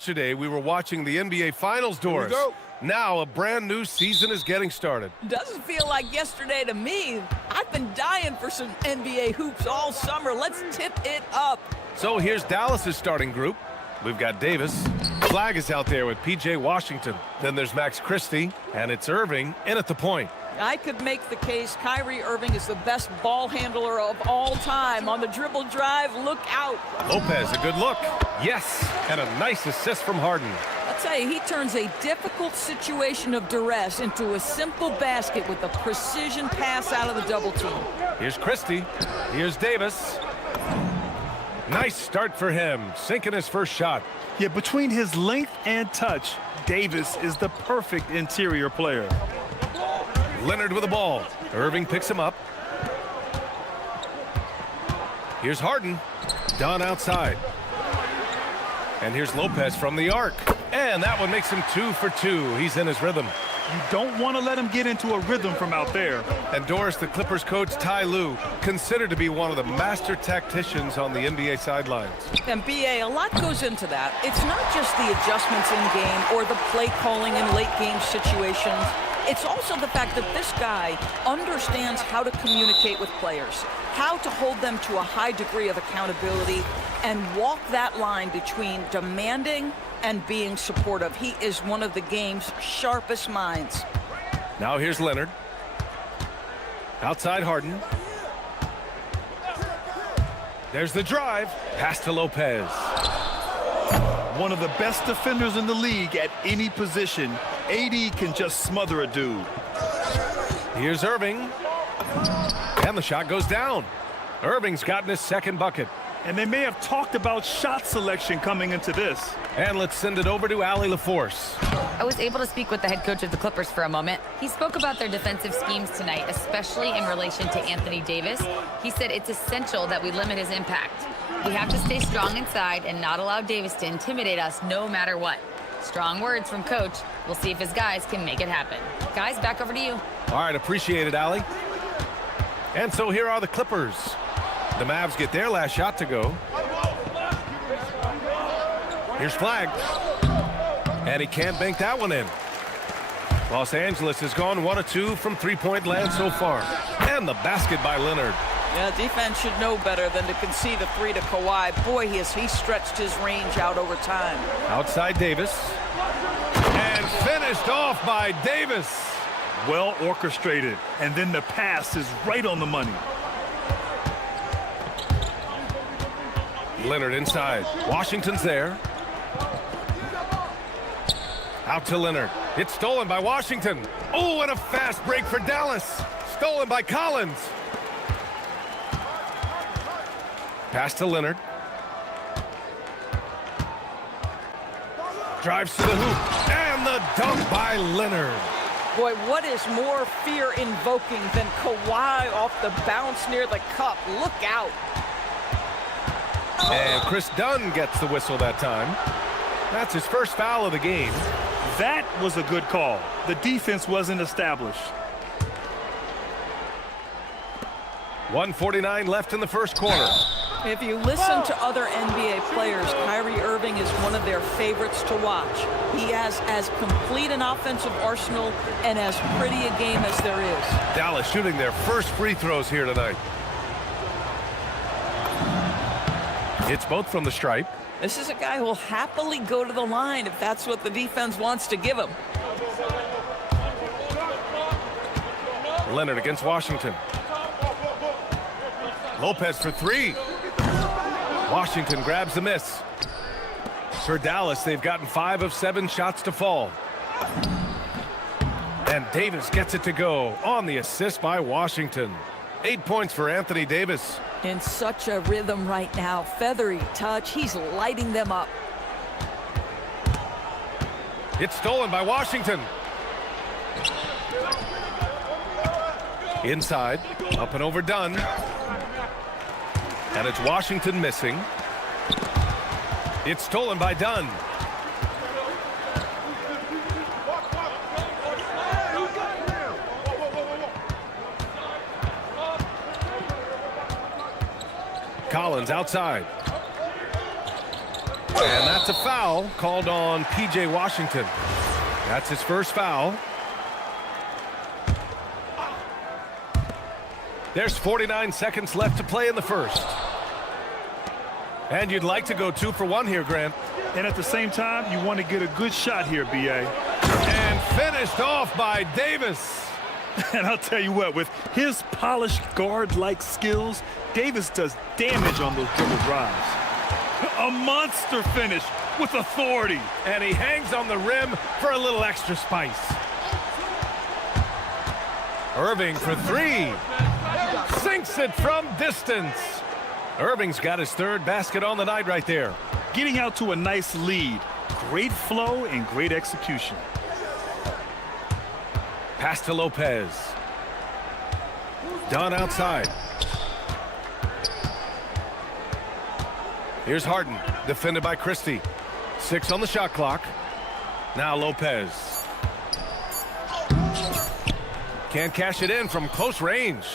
Yesterday, we were watching the NBA Finals, Doris. Now, a brand new season is getting started. Doesn't feel like yesterday to me. I've been dying for some NBA hoops all summer. Let's tip it up. So here's Dallas's starting group. We've got Davis. Flag is out there with P.J. Washington. Then there's Max Christie, and it's Irving in at the point. I could make the case Kyrie Irving is the best ball handler of all time. On the dribble drive, look out. Lopez, a good look. Yes, and a nice assist from Harden. I'll tell you, he turns a difficult situation of duress into a simple basket with a precision pass out of the double team. Here's Christie. Here's Davis. Nice start for him, sinking his first shot. Yeah, between his length and touch, Davis is the perfect interior player. Leonard with the ball. Irving picks him up. Here's Harden. Dunn outside. And here's Lopez from the arc. And that one makes him 2 for 2. He's in his rhythm. You don't want to let him get into a rhythm from out there. And Doris, the Clippers coach Ty Lue, considered to be one of the master tacticians on the NBA sidelines. And B.A., a lot goes into that. It's not just the adjustments in game or the play calling in late game situations. It's also the fact that this guy understands how to communicate with players, how to hold them to a high degree of accountability, and walk that line between demanding and being supportive. He is one of the game's sharpest minds. Now here's Leonard. Outside Harden. There's the drive. Pass to Lopez. One of the best defenders in the league at any position. AD can just smother a dude. Here's Irving. And the shot goes down. Irving's gotten his second bucket. And they may have talked about shot selection coming into this. And let's send it over to Allie LaForce. I was able to speak with the head coach of the Clippers for a moment. He spoke about their defensive schemes tonight, especially in relation to Anthony Davis. He said it's essential that we limit his impact. We have to stay strong inside and not allow Davis to intimidate us no matter what. Strong words from coach. We'll see if his guys can make it happen. Guys, back over to you. All right, appreciate it, Allie. And so here are the Clippers. The Mavs get their last shot to go. Here's Flag. And he can't bank that one in. Los Angeles has gone 1 of 2 from three-point land so far. And the basket by Leonard. Yeah, defense should know better than to concede a three to Kawhi. Boy, he stretched his range out over time. Outside Davis. And finished off by Davis. Well orchestrated. And then the pass is right on the money. Leonard inside. Washington's there. Out to Leonard. It's stolen by Washington. Oh, and a fast break for Dallas. Stolen by Collins. Pass to Leonard. Drives to the hoop. And the dunk by Leonard. Boy, what is more fear-invoking than Kawhi off the bounce near the cup? Look out. And Chris Dunn gets the whistle that time. That's his first foul of the game. That was a good call. The defense wasn't established. 1:49 left in the first quarter. If you listen to other NBA players, Kyrie Irving is one of their favorites to watch. He has as complete an offensive arsenal and as pretty a game as there is. Dallas shooting their first free throws here tonight. It's both from the stripe. This is a guy who will happily go to the line if that's what the defense wants to give him. Leonard against Washington. Lopez for three. Washington grabs the miss. For Dallas, they've gotten 5 of 7 shots to fall. And Davis gets it to go on the assist by Washington. 8 points for Anthony Davis. In such a rhythm right now. Feathery touch. He's lighting them up. It's stolen by Washington. Inside. Up and over Dunn. And it's Washington missing. It's stolen by Dunn. Collins outside. And that's a foul called on P.J. Washington. That's his first foul. There's 49 seconds left to play in the first. And you'd like to go 2 for 1 here, Grant. And at the same time, you want to get a good shot here, B.A. And finished off by Davis. And I'll tell you what, with his polished guard-like skills, Davis does damage on those dribble drives. A monster finish with authority. And he hangs on the rim for a little extra spice. Irving for 3. Sinks it from distance. Irving's got his 3rd basket on the night right there. Getting out to a nice lead. Great flow and great execution. Pass to Lopez. Dunn outside. Here's Harden, defended by Christie. 6 on the shot clock. Now Lopez. Can't cash it in from close range.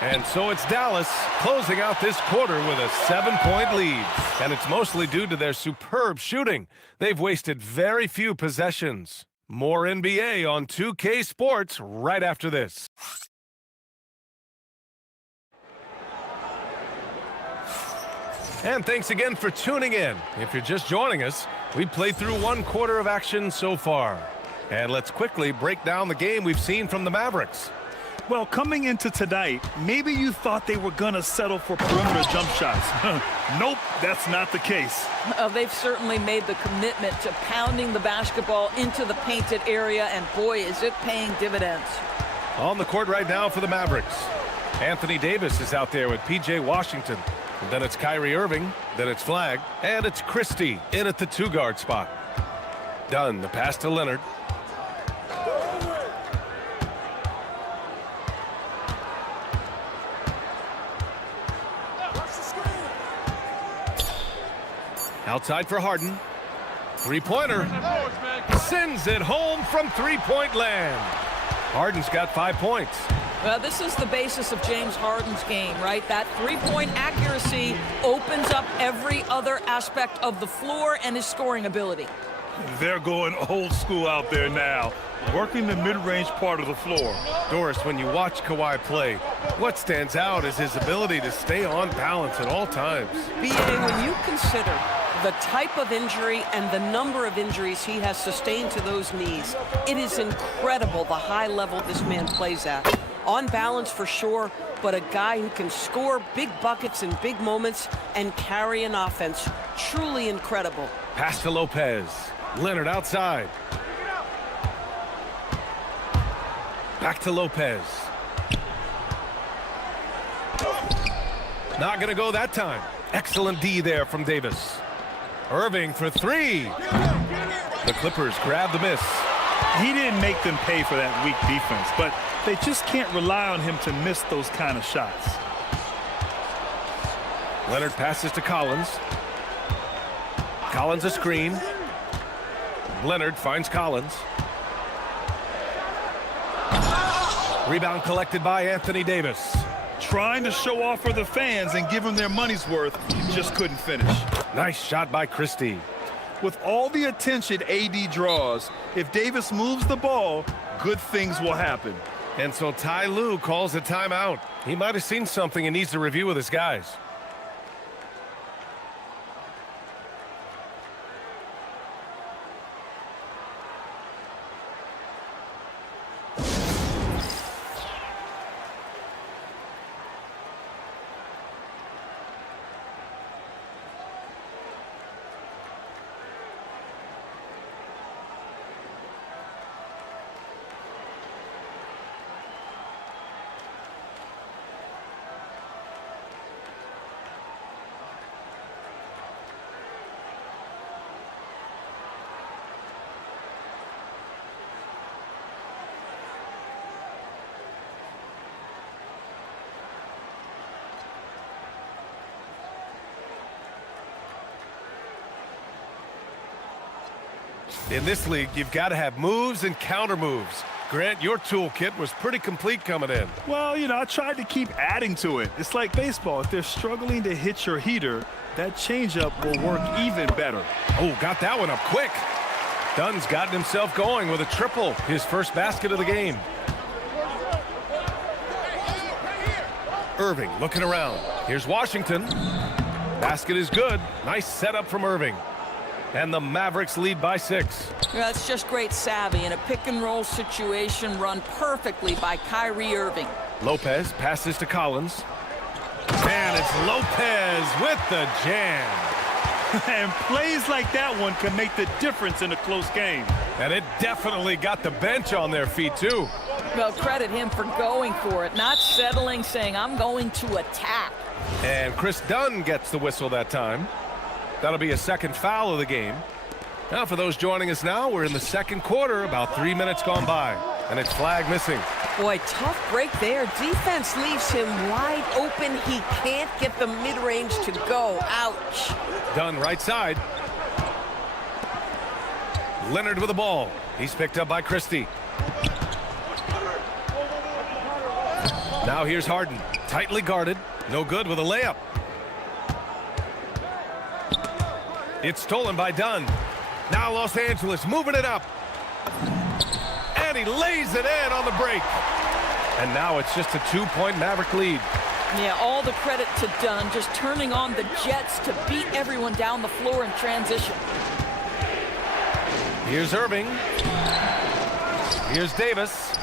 And so it's Dallas closing out this quarter with a 7-point lead. And it's mostly due to their superb shooting. They've wasted very few possessions. More NBA on 2K Sports right after this. And thanks again for tuning in. If you're just joining us, we played through 1 quarter of action so far. And let's quickly break down the game we've seen from the Mavericks. Well, coming into tonight, maybe you thought they were going to settle for perimeter jump shots. Nope, that's not the case. They've certainly made the commitment to pounding the basketball into the painted area, and boy, is it paying dividends. On the court right now for the Mavericks, Anthony Davis is out there with P.J. Washington. And then it's Kyrie Irving, then it's Flagg, and it's Christie in at the 2-guard spot. Dunn, the pass to Leonard. Outside for Harden. 3-pointer. Sends it home from 3-point land. Harden's got 5 points. Well, this is the basis of James Harden's game, right? That 3-point accuracy opens up every other aspect of the floor and his scoring ability. They're going old school out there now, working the mid-range part of the floor. Doris, when you watch Kawhi play, what stands out is his ability to stay on balance at all times. B.A., when you consider the type of injury and the number of injuries he has sustained to those knees, it is incredible the high level this man plays at. On balance for sure, but a guy who can score big buckets in big moments and carry an offense. Truly incredible. Pass to Lopez. Leonard outside. Back to Lopez. Not going to go that time. Excellent D there from Davis. Irving for 3. The Clippers grab the miss. He didn't make them pay for that weak defense, but they just can't rely on him to miss those kind of shots. Leonard passes to Collins. Collins a screen. Leonard finds Collins. Rebound collected by Anthony Davis. Trying to show off for the fans and give them their money's worth, just couldn't finish. Nice shot by Christie. With all the attention AD draws, if Davis moves the ball, good things will happen. And so Ty Lue calls a timeout. He might have seen something and needs to review with his guys. In this league, you've got to have moves and counter moves. Grant, your toolkit was pretty complete coming in. Well, I tried to keep adding to it. It's like baseball. If they're struggling to hit your heater, that changeup will work even better. Oh, got that one up quick. Dunn's gotten himself going with a triple, his first basket of the game. Irving looking around. Here's Washington. Basket is good. Nice setup from Irving. And the Mavericks lead by 6. That's just great savvy in a pick-and-roll situation run perfectly by Kyrie Irving. Lopez passes to Collins. And it's Lopez with the jam. And plays like that one can make the difference in a close game. And it definitely got the bench on their feet, too. Well, credit him for going for it, not settling, saying, I'm going to attack. And Chris Dunn gets the whistle that time. That'll be a second foul of the game. Now, for those joining us now, we're in the second quarter, about 3 minutes gone by. And it's flag missing. Boy, tough break there. Defense leaves him wide open. He can't get the mid-range to go. Ouch. Dunn right side. Leonard with the ball. He's picked up by Christie. Now here's Harden. Tightly guarded. No good with a layup. It's stolen by Dunn. Now Los Angeles moving it up. And he lays it in on the break. And now it's just a 2-point Maverick lead. Yeah, all the credit to Dunn, just turning on the Jets to beat everyone down the floor in transition. Here's Irving. Here's Davis.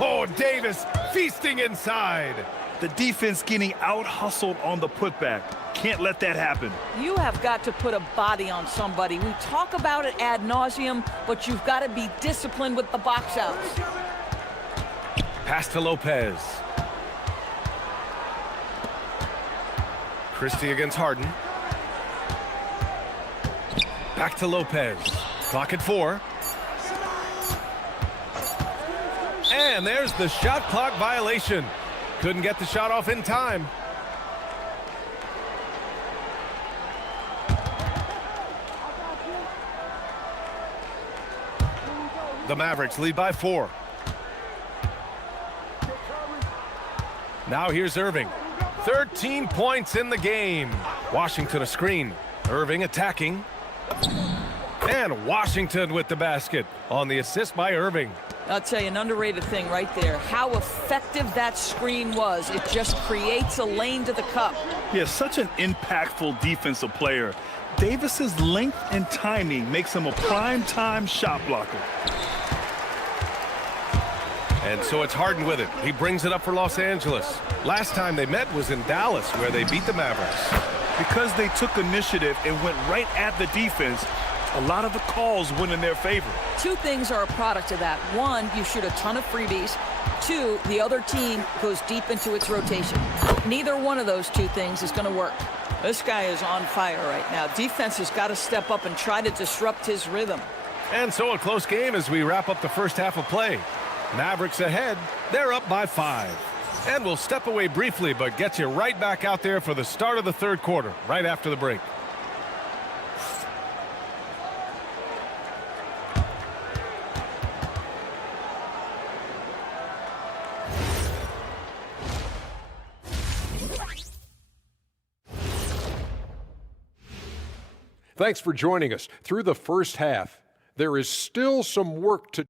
Oh, Davis feasting inside. The defense getting out-hustled on the putback. Can't let that happen. You have got to put a body on somebody. We talk about it ad nauseum, but you've got to be disciplined with the box outs. Pass to Lopez. Christie against Harden. Back to Lopez. Clock at 4. And there's the shot clock violation. Couldn't get the shot off in time. The Mavericks lead by 4. Now here's Irving. 13 points in the game. Washington a screen. Irving attacking. And Washington with the basket on the assist by Irving. I'll tell you, an underrated thing right there. How effective that screen was. It just creates a lane to the cup. Yeah, such an impactful defensive player. Davis's length and timing makes him a prime-time shot blocker. And so it's Harden with it. He brings it up for Los Angeles. Last time they met was in Dallas, where they beat the Mavericks. Because they took initiative and went right at the defense, a lot of the calls went in their favor. Two things are a product of that. One, you shoot a ton of freebies. Two, the other team goes deep into its rotation. Neither one of those two things is going to work. This guy is on fire right now. Defense has got to step up and try to disrupt his rhythm. And so a close game as we wrap up the first half of play. Mavericks ahead. They're up by 5. And we'll step away briefly, but get you right back out there for the start of the third quarter, right after the break. Thanks for joining us. Through the first half, there is still some work to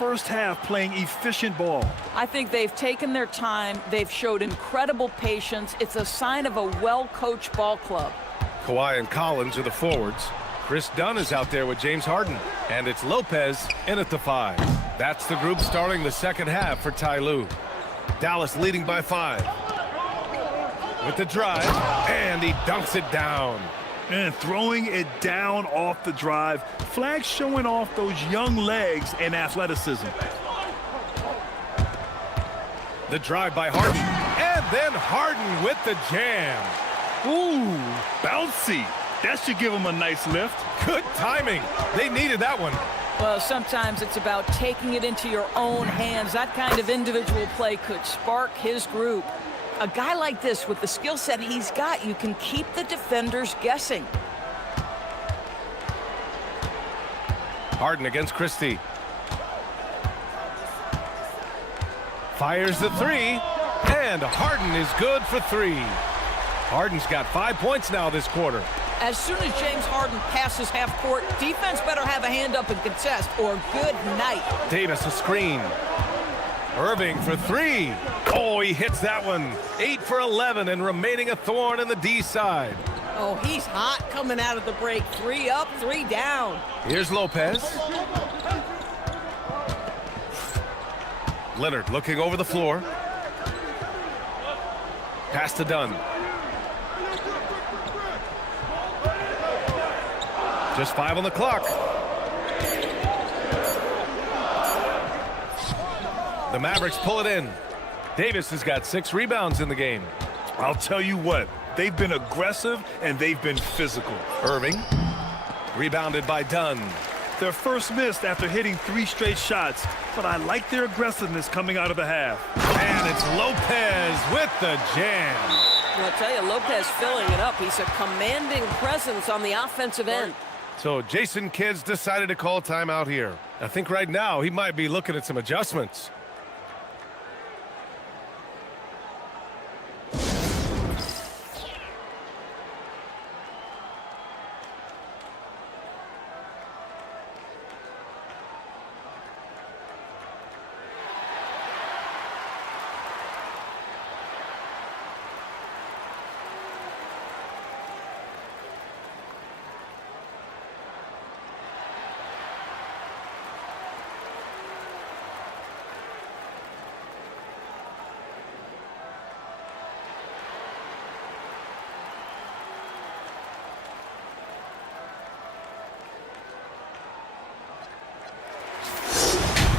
first half playing efficient ball. I think they've taken their time. They've showed incredible patience. It's a sign of a well-coached ball club. Kawhi and Collins are the forwards. Chris Dunn is out there with James Harden. And it's Lopez in at the 5. That's the group starting the second half for Ty Lue. Dallas leading by 5. With the drive, and he dunks it down. And throwing it down off the drive. Flag showing off those young legs and athleticism. The drive by Harden, and then Harden with the jam. Ooh, bouncy. That should give him a nice lift. Good timing. They needed that one. Well, sometimes it's about taking it into your own hands. That kind of individual play could spark his group. A guy like this, with the skill set he's got, you can keep the defenders guessing. Harden against Christie. Fires the 3, and Harden is good for 3. Harden's got 5 points now this quarter. As soon as James Harden passes half court, defense better have a hand up and contest, or good night. Davis a screen. Irving for 3. Oh, he hits that one. 8 for 11 and remaining a thorn in the D side. Oh, he's hot coming out of the break. 3 up, 3 down. Here's Lopez. Leonard looking over the floor. Pass to Dunn. Just 5 on the clock. The Mavericks pull it in. Davis has got 6 rebounds in the game. I'll tell you what, they've been aggressive and they've been physical. Irving, rebounded by Dunn. Their first missed after hitting 3 straight shots, but I like their aggressiveness coming out of the half. And it's Lopez with the jam. Well, I'll tell you, Lopez filling it up. He's a commanding presence on the offensive end. So Jason Kidd's decided to call timeout here. I think right now he might be looking at some adjustments.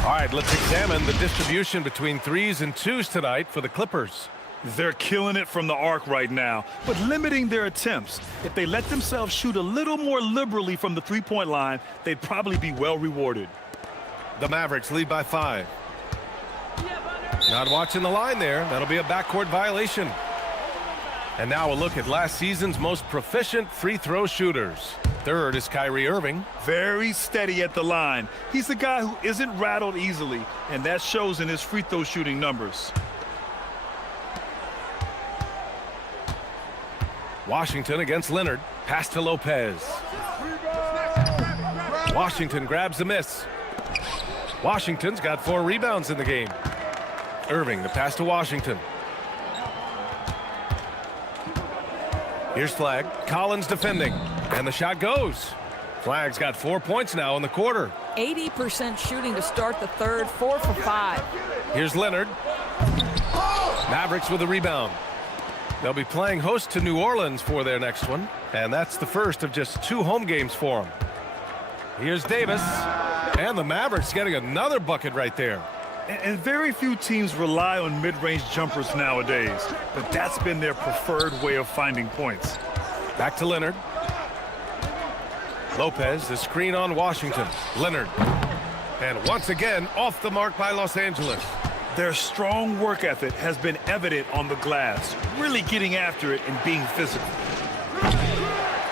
All right, let's examine the distribution between 3s and 2s tonight for the Clippers. They're killing it from the arc right now, but limiting their attempts. If they let themselves shoot a little more liberally from the three-point line, they'd probably be well rewarded. The Mavericks lead by 5. Not watching the line there. That'll be a backcourt violation. And now a look at last season's most proficient free throw shooters. Third is Kyrie Irving. Very steady at the line. He's the guy who isn't rattled easily, and that shows in his free throw shooting numbers. Washington against Leonard. Pass to Lopez. Washington grabs the miss. Washington's got 4 rebounds in the game. Irving, the pass to Washington. Here's Flag. Collins defending. And the shot goes. Flag's got 4 points now in the quarter. 80% shooting to start the third, 4 for 5. Here's Leonard. Mavericks with a rebound. They'll be playing host to New Orleans for their next one. And that's the first of just 2 home games for them. Here's Davis. And the Mavericks getting another bucket right there. And very few teams rely on mid-range jumpers nowadays, but that's been their preferred way of finding points. Back to Leonard. Lopez, the screen on Washington. Leonard. And once again, off the mark by Los Angeles. Their strong work ethic has been evident on the glass, really getting after it and being physical.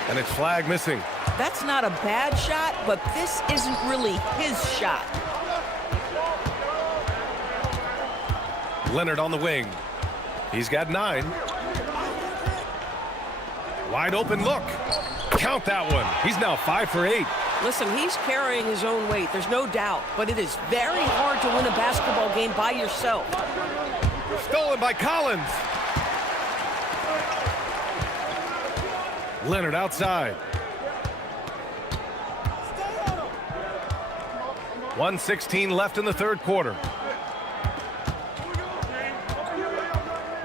And it's Flag missing. That's not a bad shot, but this isn't really his shot. Leonard on the wing. He's got 9. Wide open look. Count that one. He's now 5 for 8. Listen, he's carrying his own weight, there's no doubt, but it is very hard to win a basketball game by yourself. Stolen by Collins. Leonard outside. 1:16 left in the third quarter.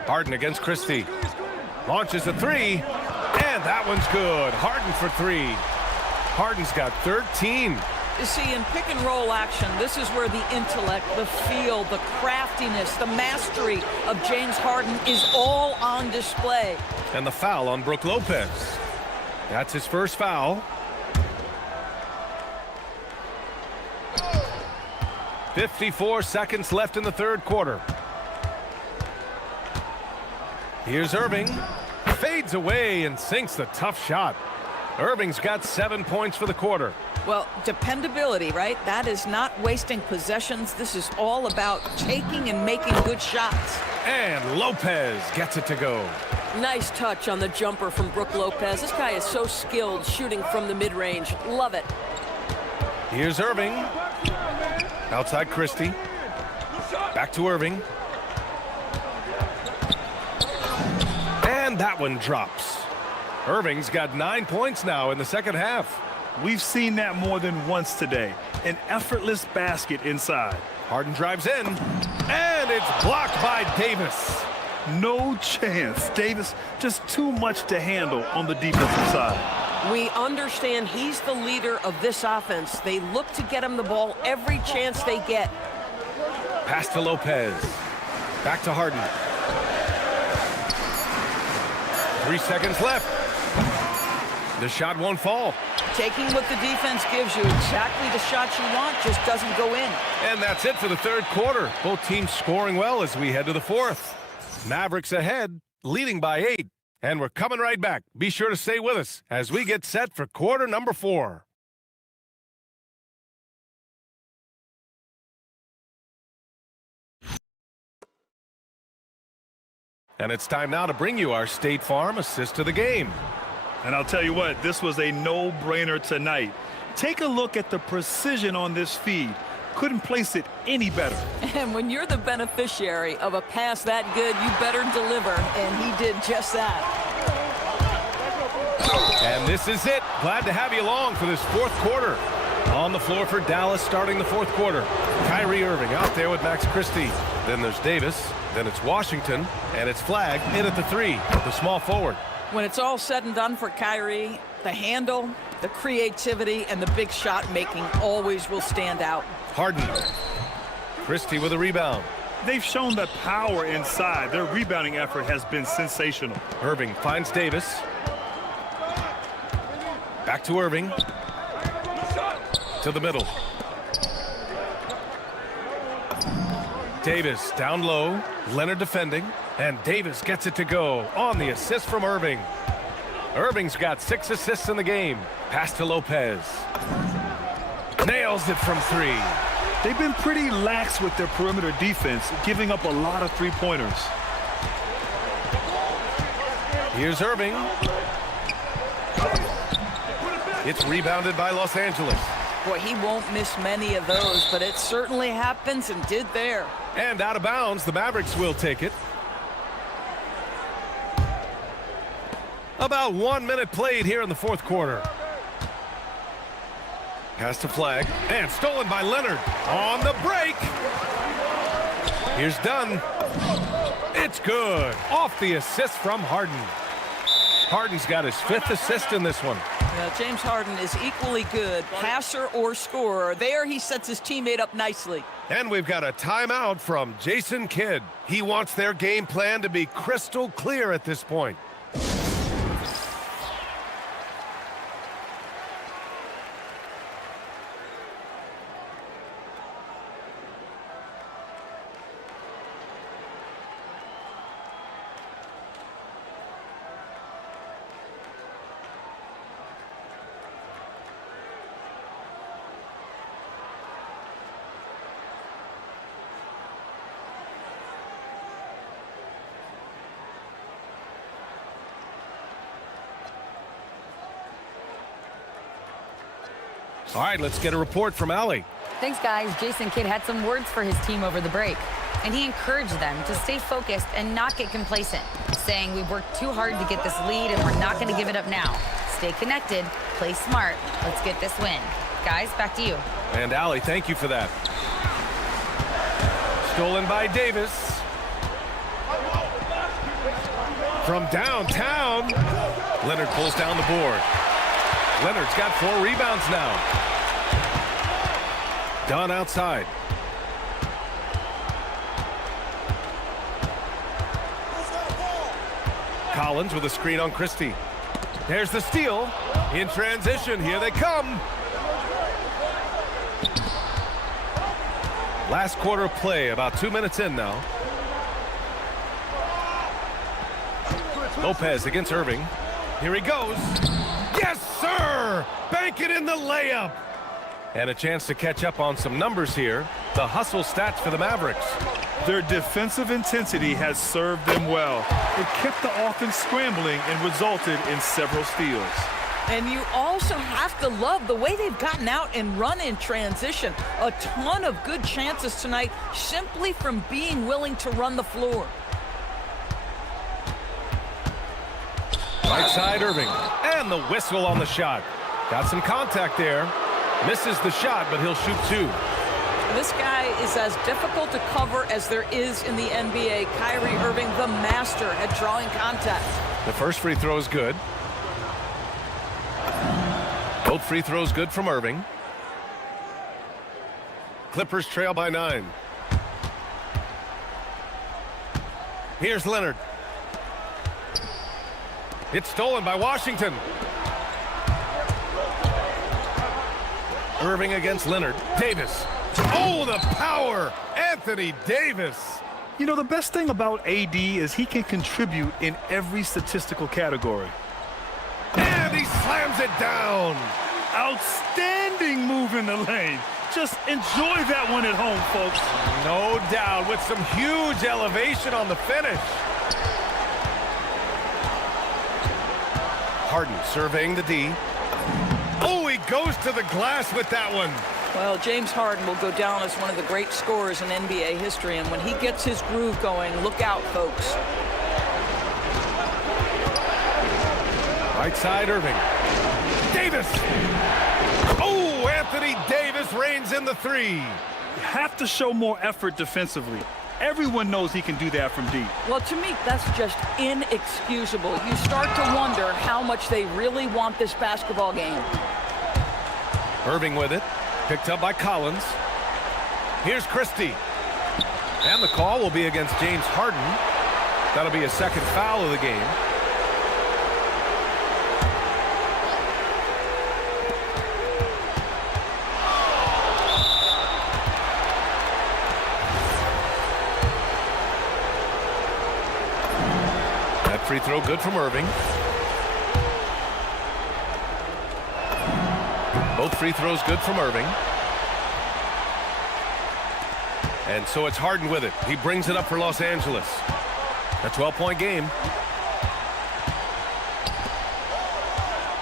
Harden against Christie. Launches a three, and that one's good. Harden for three. Harden's got 13. You see, in pick and roll action, this is where the intellect, the feel, the craftiness, the mastery of James Harden is all on display. And the foul on Brook Lopez. That's his first foul. 54 seconds left in the third quarter. Here's Irving. Fades away and sinks the tough shot. Irving's got 7 points for the quarter. Well, dependability, right? That is not wasting possessions. This is all about taking and making good shots. And Lopez gets it to go. Nice touch on the jumper from Brook Lopez. This guy is so skilled shooting from the mid-range. Love it. Here's Irving. Outside Christie. Back to Irving. And that one drops. Irving's got 9 points now in the second half. We've seen that more than once today. An effortless basket inside. Harden drives in, and it's blocked by Davis. No chance. Davis just too much to handle on the defensive side. We understand he's the leader of this offense. They look to get him the ball every chance they get. Pass to Lopez. Back to Harden. 3 seconds left. The shot won't fall. Taking what the defense gives you, exactly the shot you want, just doesn't go in. And that's it for the third quarter. Both teams scoring well as we head to the fourth. Mavericks ahead, leading by 8. And we're coming right back. Be sure to stay with us as we get set for quarter number 4. And it's time now to bring you our State Farm assist to the game. And I'll tell you what, this was a no-brainer tonight. Take a look at the precision on this feed. Couldn't place it any better. And when you're the beneficiary of a pass that good, you better deliver. And he did just that. And this is it. Glad to have you along for this fourth quarter. On the floor for Dallas starting the fourth quarter. Kyrie Irving out there with Max Christie. Then there's Davis. Then it's Washington. And it's Flagg in at the 3, the small forward. When it's all said and done for Kyrie, the handle, the creativity, and the big shot making always will stand out. Harden. Christie with a rebound. They've shown the power inside. Their rebounding effort has been sensational. Irving finds Davis. Back to Irving. To the middle. Davis down low. Leonard defending. And Davis gets it to go on the assist from Irving. Irving's got 6 assists in the game. Pass to Lopez. Nails it from 3. They've been pretty lax with their perimeter defense, giving up a lot of three-pointers. Here's Irving. It's rebounded by Los Angeles. Boy, he won't miss many of those, but it certainly happens and did there. And out of bounds, the Mavericks will take it. About 1 minute played here in the fourth quarter. Pass to Flagg, and stolen by Leonard. On the break. Here's Dunn. It's good. Off the assist from Harden. Harden's got his 5th assist in this one. James Harden is equally good, passer or scorer. There he sets his teammate up nicely. And we've got a timeout from Jason Kidd. He wants their game plan to be crystal clear at this point. All right, let's get a report from Allie. Thanks, guys. Jason Kidd had some words for his team over the break, and he encouraged them to stay focused and not get complacent, saying we've worked too hard to get this lead and we're not going to give it up now. Stay connected, play smart, let's get this win. Guys, back to you. And Allie, thank you for that. Stolen by Davis. From downtown, Leonard pulls down the board. Leonard's got 4 rebounds now. Dunn outside. Collins with a screen on Christie. There's the steal. In transition, here they come. Last quarter of play, about 2 minutes in now. Lopez against Irving. Here he goes. Yes, sir! Bank it in the layup. And a chance to catch up on some numbers here. The hustle stats for the Mavericks. Their defensive intensity has served them well. It kept the offense scrambling and resulted in several steals. And you also have to love the way they've gotten out and run in transition. A ton of good chances tonight simply from being willing to run the floor. Right side Irving. And the whistle on the shot. Got some contact there. Misses the shot, but he'll shoot 2. This guy is as difficult to cover as there is in the NBA. Kyrie Irving, the master at drawing contact. The first free throw is good. Both free throws good from Irving. Clippers trail by 9. Here's Leonard. It's stolen by Washington. Irving against Leonard. Davis. Oh, the power! Anthony Davis. You know, the best thing about AD is he can contribute in every statistical category. And he slams it down. Outstanding move in the lane. Just enjoy that one at home, folks. No doubt, with some huge elevation on the finish. Harden surveying the D. Oh, he goes to the glass with that one. Well, James Harden will go down as one of the great scorers in NBA history, and when he gets his groove going, look out, folks. Right side, Irving. Davis. Oh, Anthony Davis reigns in the 3. You have to show more effort defensively. Everyone knows he can do that from deep. Well, to me, that's just inexcusable. You start to wonder how much they really want this basketball game. Irving with it. Picked up by Collins. Here's Christie. And the call will be against James Harden. That'll be a second foul of the game. That free throw good from Irving. Both free throws good from Irving. And so it's Harden with it. He brings it up for Los Angeles. A 12-point game.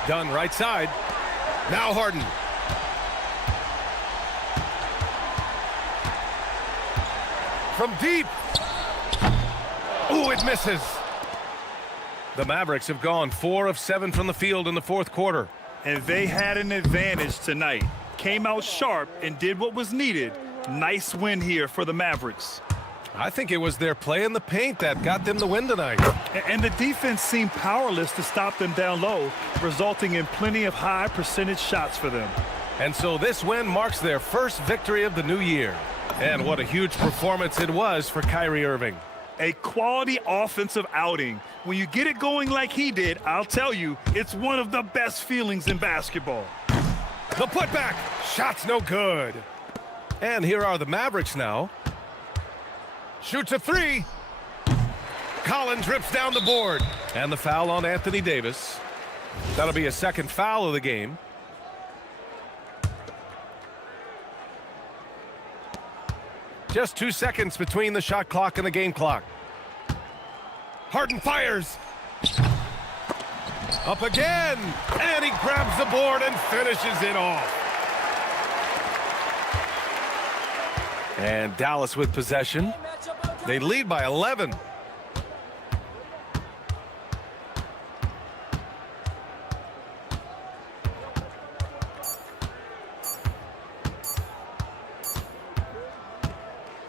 Dunn right side. Now Harden. From deep. Ooh, it misses. The Mavericks have gone 4 of 7 from the field in the fourth quarter. And they had an advantage tonight. Came out sharp and did what was needed. Nice win here for the Mavericks. I think it was their play in the paint that got them the win tonight. And the defense seemed powerless to stop them down low, resulting in plenty of high percentage shots for them. And so this win marks their first victory of the new year. And what a huge performance it was for Kyrie Irving. A quality offensive outing. When you get it going like he did, I'll tell you, it's one of the best feelings in basketball. The putback. Shot's no good. And here are the Mavericks now. Shoots a 3. Collins rips down the board. And the foul on Anthony Davis. That'll be a second foul of the game. Just 2 seconds between the shot clock and the game clock. Harden fires. Up again. And he grabs the board and finishes it off. And Dallas with possession. They lead by 11.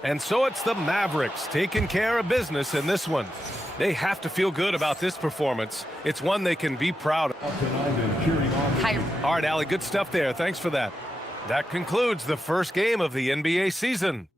And so it's the Mavericks taking care of business in this one. They have to feel good about this performance. It's one they can be proud of. Hi. All right, Allie, good stuff there. Thanks for that. That concludes the first game of the NBA season.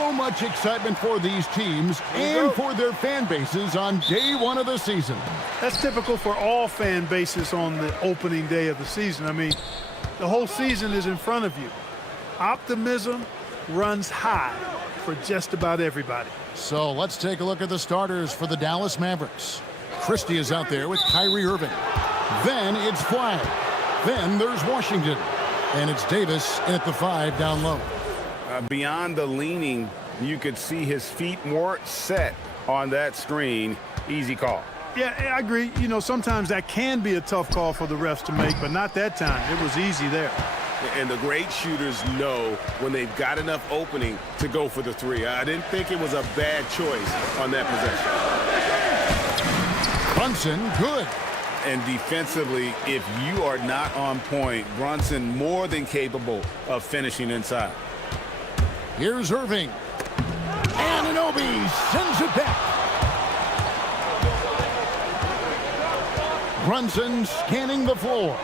so much excitement for these teams and for their fan bases on day one of the season. That's typical for all fan bases on the opening day of the season. I mean, the whole season is in front of you. Optimism runs high for just about everybody. So let's take a look at the starters for the Dallas Mavericks. Christie is out there with Kyrie Irving. Then it's Flagg. Then there's Washington. And it's Davis in at the 5 down low. Beyond the leaning, you could see his feet more set on that screen. Easy call. Yeah, I agree. You know, sometimes that can be a tough call for the refs to make, but not that time. It was easy there. And the great shooters know when they've got enough opening to go for the three. I didn't think it was a bad choice on that possession. Brunson, good. And defensively, if you are not on point, Brunson more than capable of finishing inside. Here's Irving. Anunoby sends it back. Brunson scanning the floor.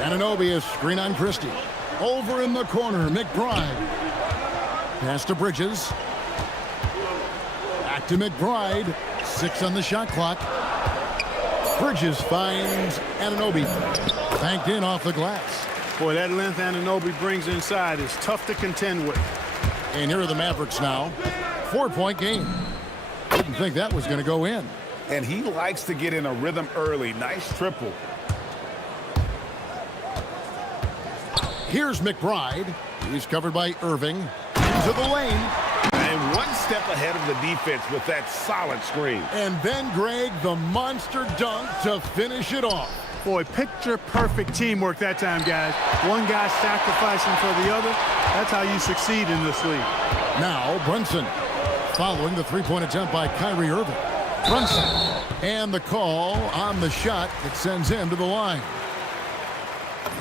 Anunoby is screen on Christie. Over in the corner, McBride. Pass to Bridges. Back to McBride. 6 on the shot clock. Bridges finds Anunoby. Banked in off the glass. Boy, that length Anunoby brings inside is tough to contend with. And here are the Mavericks now. 4-point game. Didn't think that was going to go in. And he likes to get in a rhythm early. Nice triple. Here's McBride. He's covered by Irving. Into the lane. And one step ahead of the defense with that solid screen. And then Greg, the monster dunk to finish it off. Boy, picture-perfect teamwork that time, guys. One guy sacrificing for the other. That's how you succeed in this league. Now Brunson following the three-point attempt by Kyrie Irving. Brunson. And the call on the shot that sends him to the line.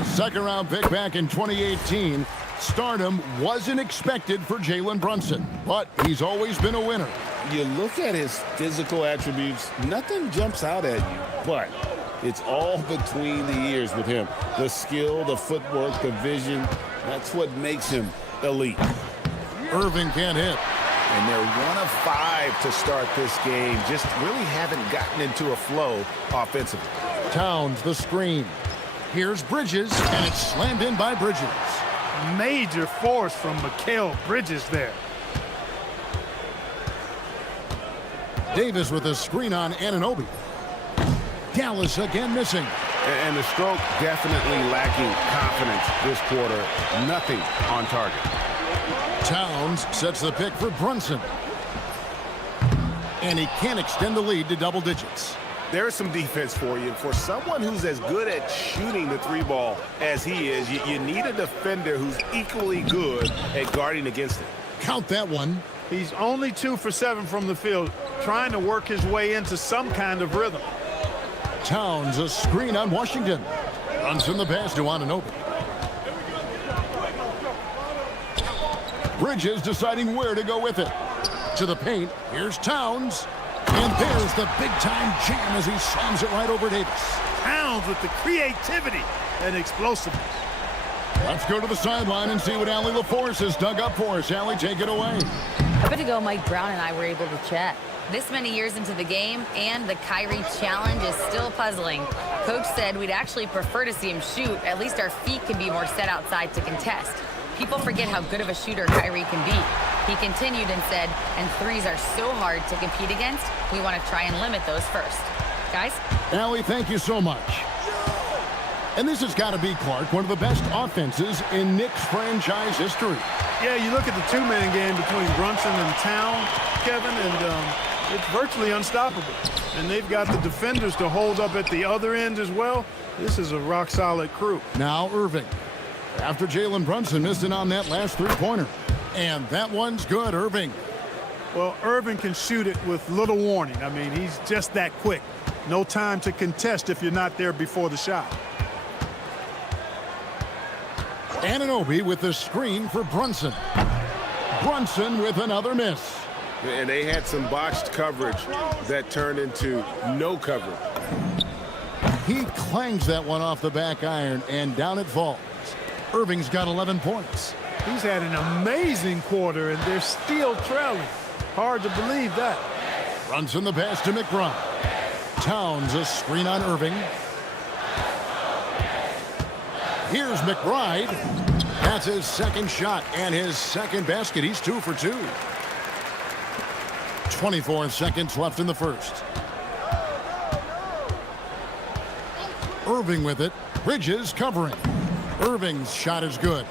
Second round pick back in 2018. Stardom wasn't expected for Jalen Brunson, but he's always been a winner. You look at his physical attributes, nothing jumps out at you, but it's all between the ears with him. The skill, the footwork, the vision, that's what makes him elite. Irving can't hit. And they're 1 of 5 to start this game. Just really haven't gotten into a flow offensively. Towns the screen. Here's Bridges, and it's slammed in by Bridges. Major force from Mikal Bridges there. Davis with a screen on Anunoby. Dallas again missing. And the stroke definitely lacking confidence this quarter. Nothing on target. Towns sets the pick for Brunson. And he can't extend the lead to double digits. There's some defense for you. For someone who's as good at shooting the three ball as he is, you need a defender who's equally good at guarding against it. Count that one. He's only 2 for 7 from the field, trying to work his way into some kind of rhythm. Towns a screen on Washington. Brunson the pass to Anunoby. Bridges deciding where to go with it. To the paint. Here's Towns. And there's the big-time jam as he slams it right over Davis. Towns with the creativity and explosiveness. Let's go to the sideline and see what Allie LaForce has dug up for us. Allie, take it away. A bit ago, Mike Brown and I were able to chat. This many years into the game, and the Kyrie challenge is still puzzling. Coach said we'd actually prefer to see him shoot. At least our feet can be more set outside to contest. People forget how good of a shooter Kyrie can be. He continued and said, and threes are so hard to compete against, we want to try and limit those first. Guys? Allie, thank you so much. And this has got to be, Clark, one of the best offenses in Knicks franchise history. Yeah, you look at the two-man game between Brunson and Towns, Kevin, and it's virtually unstoppable. And they've got the defenders to hold up at the other end as well. This is a rock-solid crew. Now Irving. After Jalen Brunson missing on that last three-pointer. And that one's good, Irving. Well, Irving can shoot it with little warning. I mean, he's just that quick. No time to contest if you're not there before the shot. Anunoby with the screen for Brunson. Brunson with another miss. And they had some botched coverage that turned into no coverage. He clangs that one off the back iron, and down it falls. Irving's got 11 points. He's had an amazing quarter, and they're still trailing. Hard to believe that. Brunson the pass to McBride. Towns a screen on Irving. Here's McBride. That's his second shot and his second basket. He's 2 for 2. 24 seconds left in the first. Irving with it. Bridges covering. Irving's shot is good.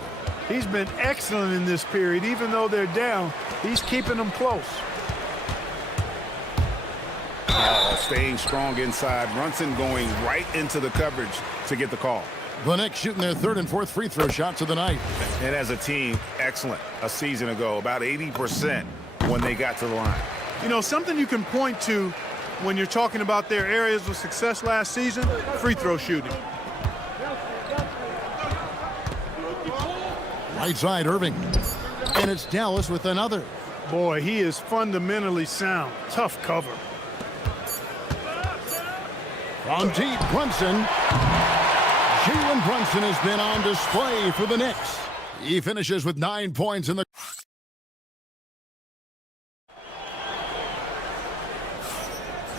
He's been excellent in this period. Even though they're down, he's keeping them close. Staying strong inside. Brunson going right into the coverage to get the call. The Knicks shooting their third and fourth free throw shots of the night. And as a team, excellent. A season ago, about 80% when they got to the line. You know, something you can point to when you're talking about their areas of success last season, free throw shooting. Right side, Irving. And it's Dallas with another. Boy, he is fundamentally sound. Tough cover. From deep, Brunson. Jalen Brunson has been on display for the Knicks. He finishes with 9 points in the...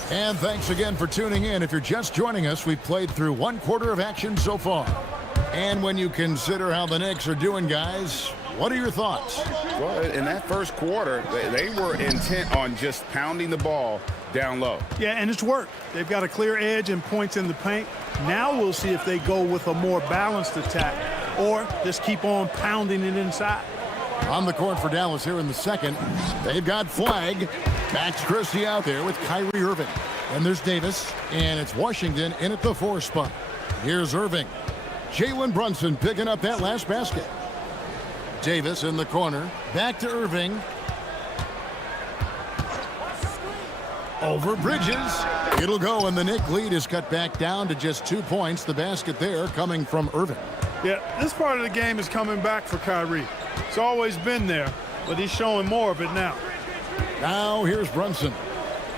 And thanks again for tuning in. If you're just joining us, we've played through 1 quarter of action so far. And when you consider how the Knicks are doing, guys, what are your thoughts? Well, in that first quarter, they were intent on just pounding the ball down low. Yeah, and it's worked. They've got a clear edge and points in the paint. Now we'll see if they go with a more balanced attack or just keep on pounding it inside. On the court for Dallas here in the second, they've got Flag. Max Christie out there with Kyrie Irving. And there's Davis, and it's Washington in at the 4 spot. Here's Irving. Jalen Brunson picking up that last basket. Davis in the corner. Back to Irving. Over Bridges. It'll go, and the Knick lead is cut back down to just 2 points. The basket there coming from Irving. Yeah, this part of the game is coming back for Kyrie. It's always been there, but he's showing more of it now. Now here's Brunson.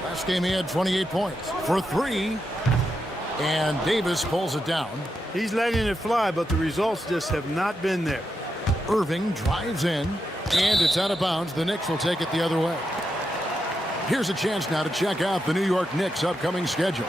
Last game he had 28 points for 3. And Davis pulls it down. He's letting it fly, but the results just have not been there. Irving drives in, and it's out of bounds. The Knicks will take it the other way. Here's a chance now to check out the New York Knicks' upcoming schedule.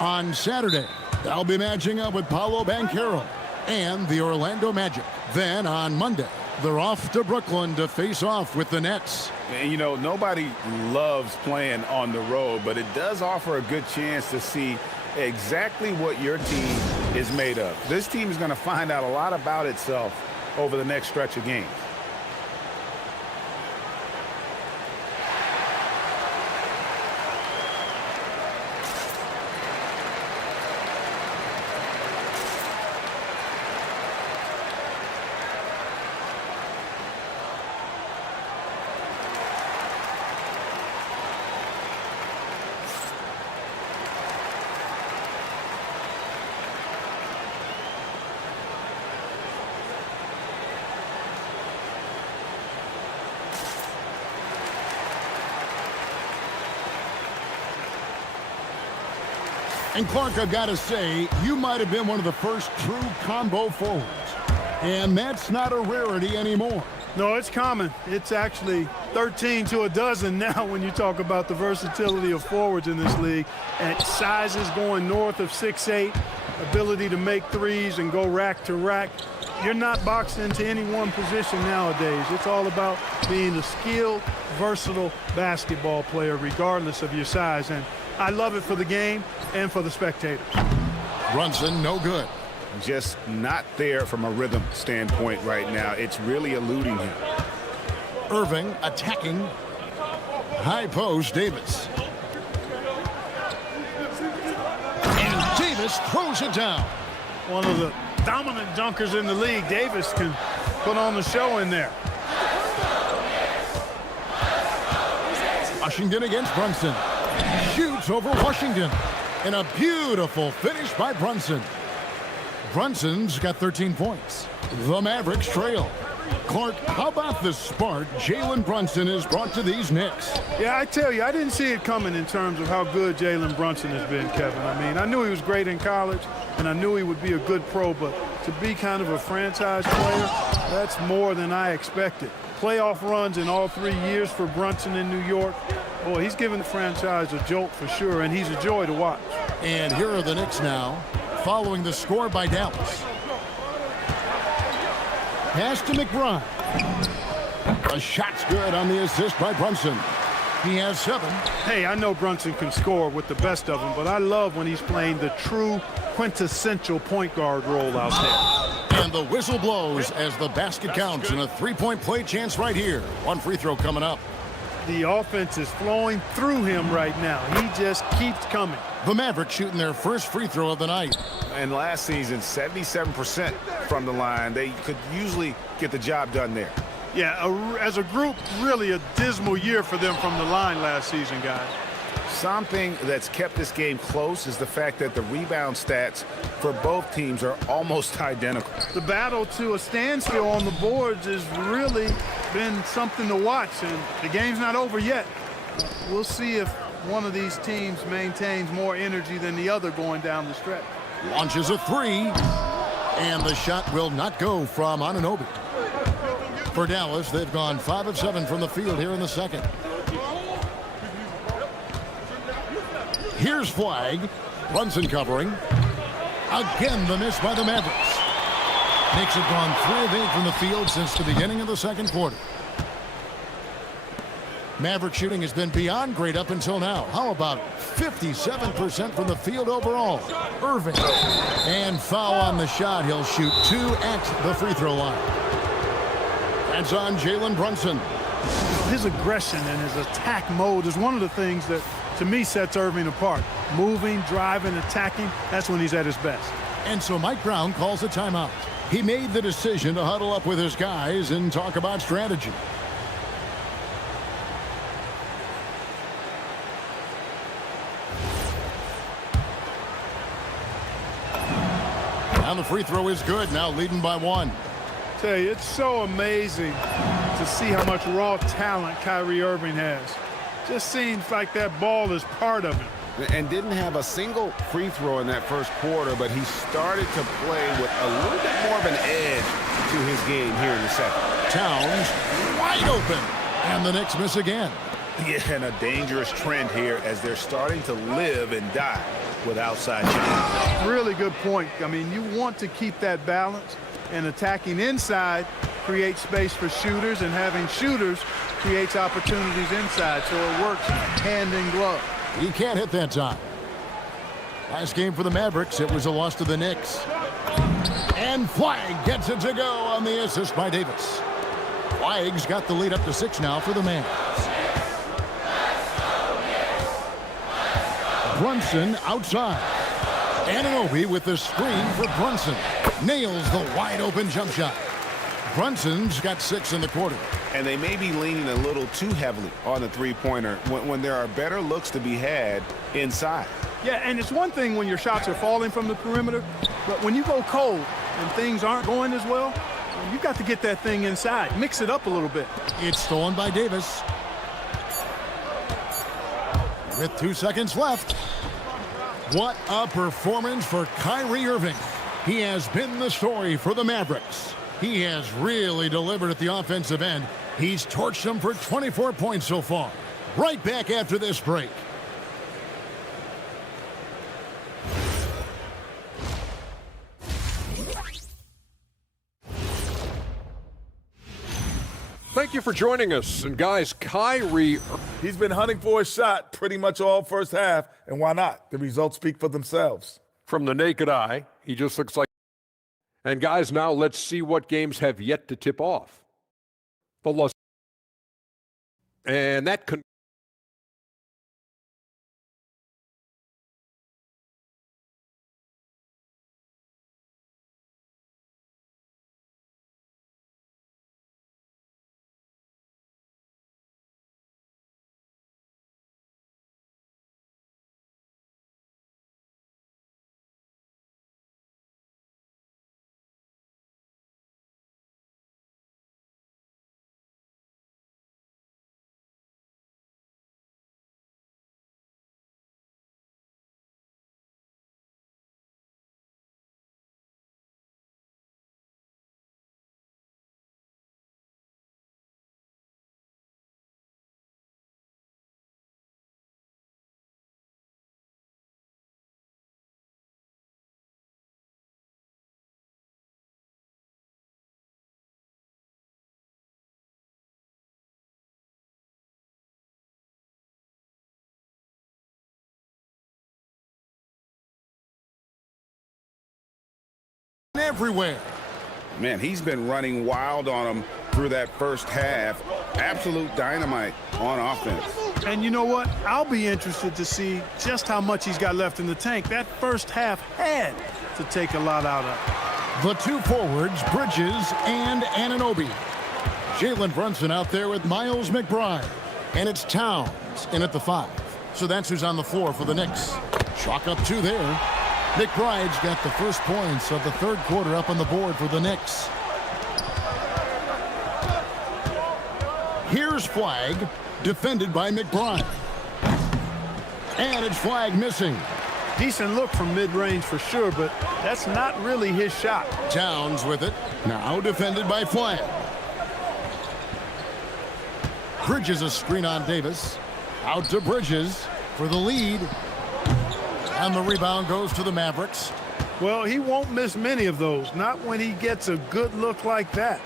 On Saturday, they'll be matching up with Paolo Banchero and the Orlando Magic. Then on Monday, they're off to Brooklyn to face off with the Nets. And, you know, nobody loves playing on the road, but it does offer a good chance to see exactly what your team is made of. This team is going to find out a lot about itself over the next stretch of games. And Clark, I've got to say, you might have been one of the first true combo forwards. And that's not a rarity anymore. No, it's common. It's actually 13 to a dozen now when you talk about the versatility of forwards in this league. And sizes going north of 6'8", ability to make threes and go rack to rack. You're not boxed into any one position nowadays. It's all about being a skilled, versatile basketball player regardless of your size. And I love it for the game and for the spectators. Brunson, no good. Just not there from a rhythm standpoint right now. It's really eluding him. Irving attacking. High post, Davis. And Davis throws it down. One of the dominant dunkers in the league. Davis can put on the show in there. Washington against Brunson. Shoots over Washington. And a beautiful finish by Brunson. Brunson's got 13 points. The Mavericks trail. Clark, how about the spark Jalen Brunson has brought to these Knicks? Yeah, I tell you, I didn't see it coming in terms of how good Jalen Brunson has been, Kevin. I mean, I knew he was great in college, and I knew he would be a good pro, but to be kind of a franchise player, that's more than I expected. Playoff runs in all 3 years for Brunson in New York. Boy, he's given the franchise a jolt for sure, and he's a joy to watch. And here are the Knicks now, following the score by Dallas. Pass to McBride. A shot's good on the assist by Brunson. He has 7. Hey, I know Brunson can score with the best of them, but I love when he's playing the true quintessential point guard role out there. And the whistle blows as the basket counts, and a three-point play chance right here. One free throw coming up. The offense is flowing through him right now. He just keeps coming. The Mavericks shooting their first free throw of the night. And last season, 77% from the line. They could usually get the job done there. Yeah, as a group, really a dismal year for them from the line last season, guys. Something that's kept this game close is the fact that the rebound stats for both teams are almost identical. The battle to a standstill on the boards has really been something to watch, and the game's not over yet. We'll see if one of these teams maintains more energy than the other going down the stretch. Launches a 3, and the shot will not go from Anunoby. For Dallas, they've gone 5 of 7 from the field here in the second. Here's Flag. Brunson covering. Again, the miss by the Mavericks. Knicks have gone 3 of 8 from the field since the beginning of the second quarter. Maverick shooting has been beyond great up until now. How about 57% from the field overall? Irving. And foul on the shot. He'll shoot 2 at the free throw line. That's on Jalen Brunson. His aggression and his attack mode is one of the things that, to me, sets Irving apart. Moving, driving, attacking, that's when he's at his best. And so Mike Brown calls a timeout. He made the decision to huddle up with his guys and talk about strategy. Now the free throw is good, now leading by 1. Tell you, it's so amazing to see how much raw talent Kyrie Irving has. Just seems like that ball is part of him. And didn't have a single free throw in that first quarter, but he started to play with a little bit more of an edge to his game here in the second. Towns wide open, and the Knicks miss again. Yeah, and a dangerous trend here as they're starting to live and die with outside shots. Really good point. I mean, you want to keep that balance, and attacking inside creates space for shooters, and having shooters creates opportunities inside, so it works hand in glove. He can't hit that time. Last game for the Mavericks, it was a loss to the Knicks. And Flag gets it to go on the assist by Davis. Flag's got the lead up to 6 now for the Mavs. Brunson outside. Anunoby with the screen for Brunson. Nails the wide open jump shot. Brunson's got 6 in the quarter. And they may be leaning a little too heavily on the three-pointer when there are better looks to be had inside. Yeah, and it's one thing when your shots are falling from the perimeter, but when you go cold and things aren't going as well, you've got to get that thing inside. Mix it up a little bit. It's stolen by Davis. With 2 seconds left. What a performance for Kyrie Irving. He has been the story for the Mavericks. He has really delivered at the offensive end. He's torched them for 24 points so far. Right back after this break. Thank you for joining us. And guys, Kyrie, he's been hunting for a shot pretty much all first half, and why not? The results speak for themselves. from the naked eye, he just looks like. And guys, now let's see what games have yet to tip off. The Los. And that everywhere. Man, he's been running wild on him through that first half. Absolute dynamite on offense. And you know what? I'll be interested to see just how much he's got left in the tank. That first half had to take a lot out of him. The two forwards, Bridges and Anunoby. Jalen Brunson out there with Miles McBride. And it's Towns in at the 5. So that's who's on the floor for the Knicks. Chalk up 2 there. McBride's got the first points of the third quarter up on the board for the Knicks. Here's Flag, defended by McBride. And it's Flag missing. Decent look from mid-range for sure, but that's not really his shot. Towns with it. Now defended by Flag. Bridges a screen on Davis. Out to Bridges for the lead. And the rebound goes to the Mavericks. Well, he won't miss many of those, not when he gets a good look like that.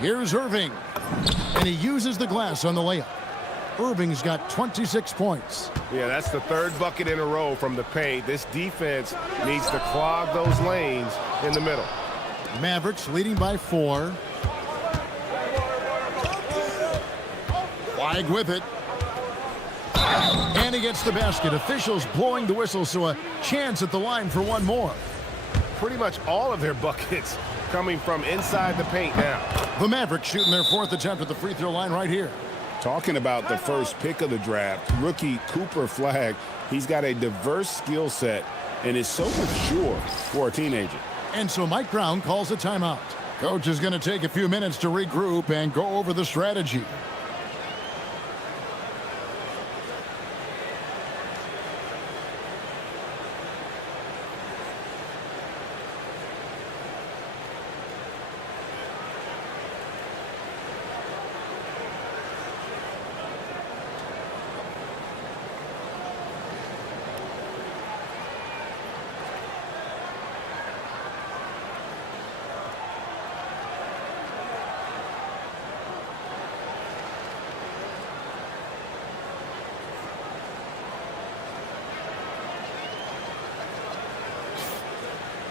Here's Irving. And he uses the glass on the layup. Irving's got 26 points. Yeah, that's the third bucket in a row from the paint. This defense needs to clog those lanes in the middle. Mavericks leading by 4. Flag with it. And he gets the basket. Officials blowing the whistle, so a chance at the line for one more. Pretty much all of their buckets coming from inside the paint now. The Mavericks shooting their 4th attempt at the free throw line right here. Talking about the first pick of the draft, rookie Cooper Flag, he's got a diverse skill set and is so mature for a teenager. And so Mike Brown calls a timeout. Coach is going to take a few minutes to regroup and go over the strategy.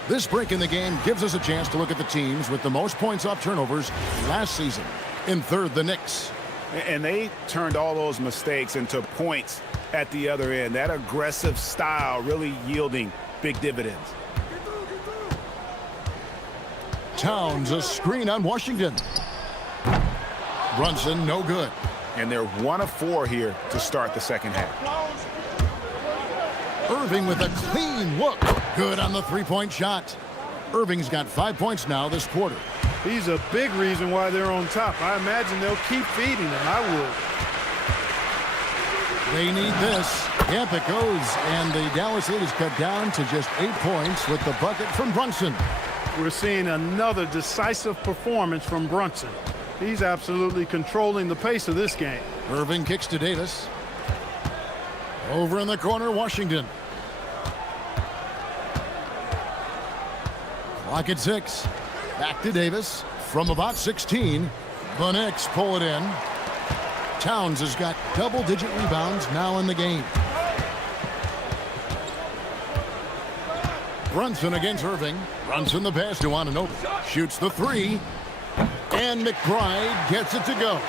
This break in the game gives us a chance to look at the teams with the most points off turnovers last season. In third, the Knicks. And they turned all those mistakes into points at the other end. That aggressive style really yielding big dividends. Towns a screen on Washington. Brunson no good. And they're 1 of 4 here to start the second half. Irving with a clean look. Good on the three-point shot. Irving's got 5 points now this quarter. He's a big reason why they're on top. I imagine they'll keep feeding him. I would. They need this. Yep, it goes. And the Dallas lead is cut down to just 8 points with the bucket from Brunson. We're seeing another decisive performance from Brunson. He's absolutely controlling the pace of this game. Irving kicks to Davis. Over in the corner, Washington. Clock at 6. Back to Davis from about 16. The Knicks pull it in. Towns has got double-digit rebounds now in the game. Brunson against Irving. Brunson the pass to Anunoby. Shoots the 3. And McBride gets it to go.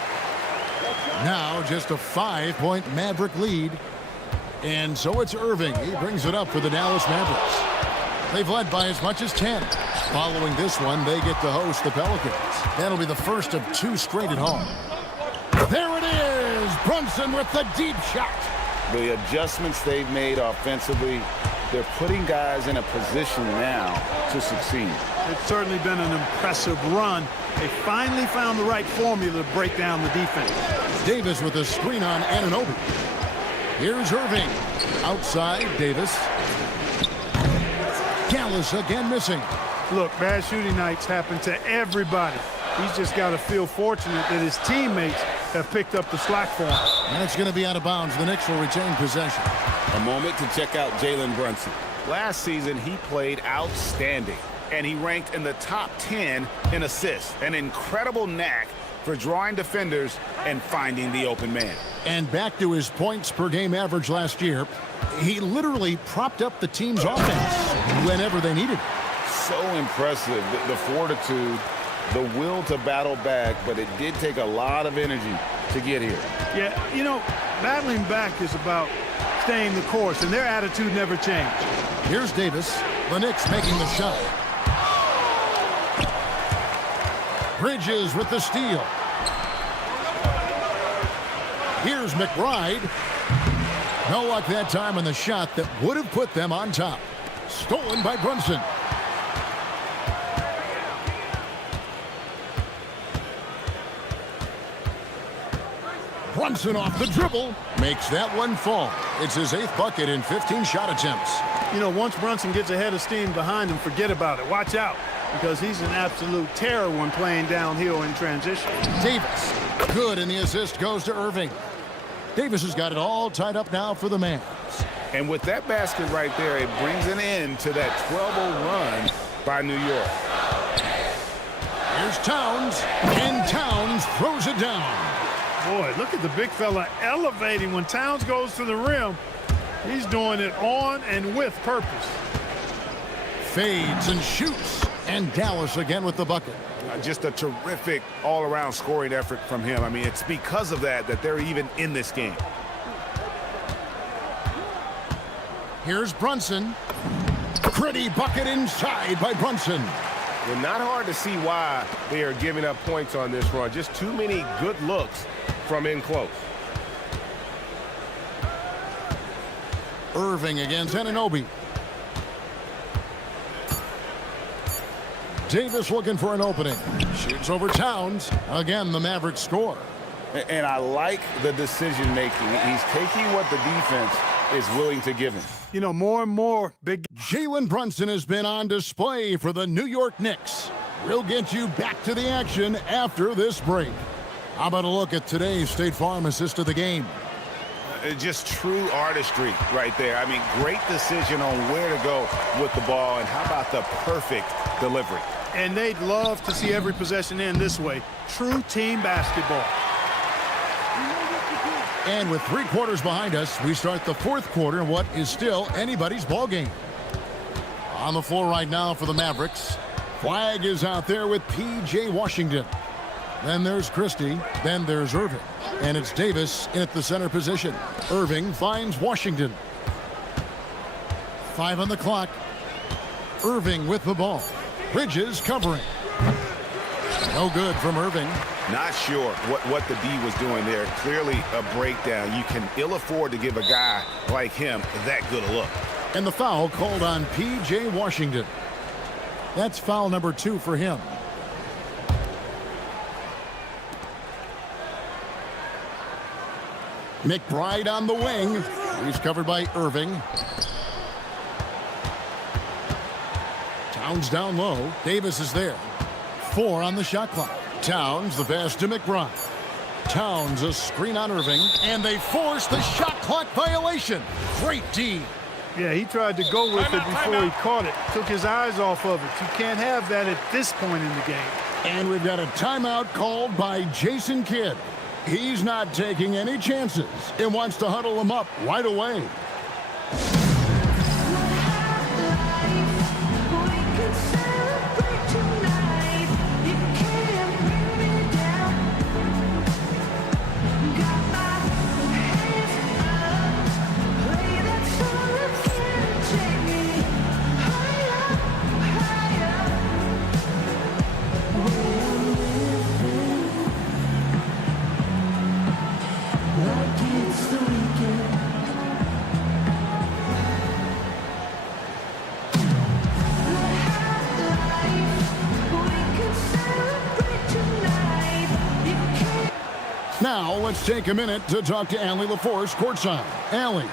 Now just a 5-point Maverick lead. And so it's Irving. He brings it up for the Dallas Mavericks. They've led by as much as 10. Following this one, they get to host the Pelicans. That'll be the first of 2 straight at home. There it is! Brunson with the deep shot. The adjustments they've made offensively, they're putting guys in a position now to succeed. It's certainly been an impressive run. They finally found the right formula to break down the defense. Davis with a screen on Anunoby. Here's Irving. Outside, Davis. Gallus again missing. Look, bad shooting nights happen to everybody. He's just got to feel fortunate that his teammates have picked up the slack for him. And it's going to be out of bounds. The Knicks will retain possession. A moment to check out Jalen Brunson. Last season, he played outstanding, and he ranked in the top 10 in assists. An incredible knack for drawing defenders and finding the open man. And back to his points per game average last year, he literally propped up the team's offense whenever they needed it. so impressive, the fortitude, the will to battle back, but it did take a lot of energy to get here. Yeah, you know, battling back is about staying the course, and their attitude never changed. Here's Davis. The Knicks making the shot. Bridges with the steal. Here's McBride. No luck that time on the shot that would have put them on top. Stolen by Brunson. Brunson off the dribble. Makes that one fall. It's his 8th bucket in 15 shot attempts. You know, once Brunson gets a head of steam behind him, forget about it. Watch out, because he's an absolute terror when playing downhill in transition. Davis. Good, and the assist goes to Irving. Davis has got it all tied up now for the Mavs. And with that basket right there, it brings an end to that 12-0 run by New York. Here's Towns, and Towns throws it down. Boy, look at the big fella elevating when Towns goes to the rim. He's doing it on and with purpose. Fades and shoots, and Dallas again with the bucket. Just a terrific all-around scoring effort from him. I mean, it's because of that they're even in this game. Here's Brunson. Pretty bucket inside by Brunson. Well, not hard to see why they are giving up points on this run. Just too many good looks from in close. Irving against Anunoby. Davis looking for an opening. Shoots over Towns. Again, the Mavericks score. And I like the decision making. He's taking what the defense is willing to give him. You know, more and more big. Jalen Brunson has been on display for the New York Knicks. We'll get you back to the action after this break. How about a look at today's State Farm assist of the game? Just true artistry right there. I mean, great decision on where to go with the ball, and how about the perfect delivery? And they'd love to see every possession end this way. True team basketball. And with 3 quarters behind us, we start the 4th quarter in what is still anybody's ball game. On the floor right now for the Mavericks, Flag is out there with P.J. Washington. Then there's Christie. Then there's Irving. And it's Davis in at the center position. Irving finds Washington. 5 on the clock. Irving with the ball. Bridges covering. No good from Irving. Not sure what the D was doing there. Clearly a breakdown. You can ill afford to give a guy like him that good a look. And the foul called on P.J. Washington. That's foul number 2 for him. McBride on the wing. He's covered by Irving. Towns down low. Davis is there. 4 on the shot clock. Towns, the pass to McBride. Towns, a screen on Irving. And they force the shot clock violation. Great D. Yeah, he tried to go with it before he caught it. Took his eyes off of it. You can't have that at this point in the game. And we've got a timeout called by Jason Kidd. He's not taking any chances and wants to huddle him up right away. Now, let's take a minute to talk to Allie LaForce courtside. Allie.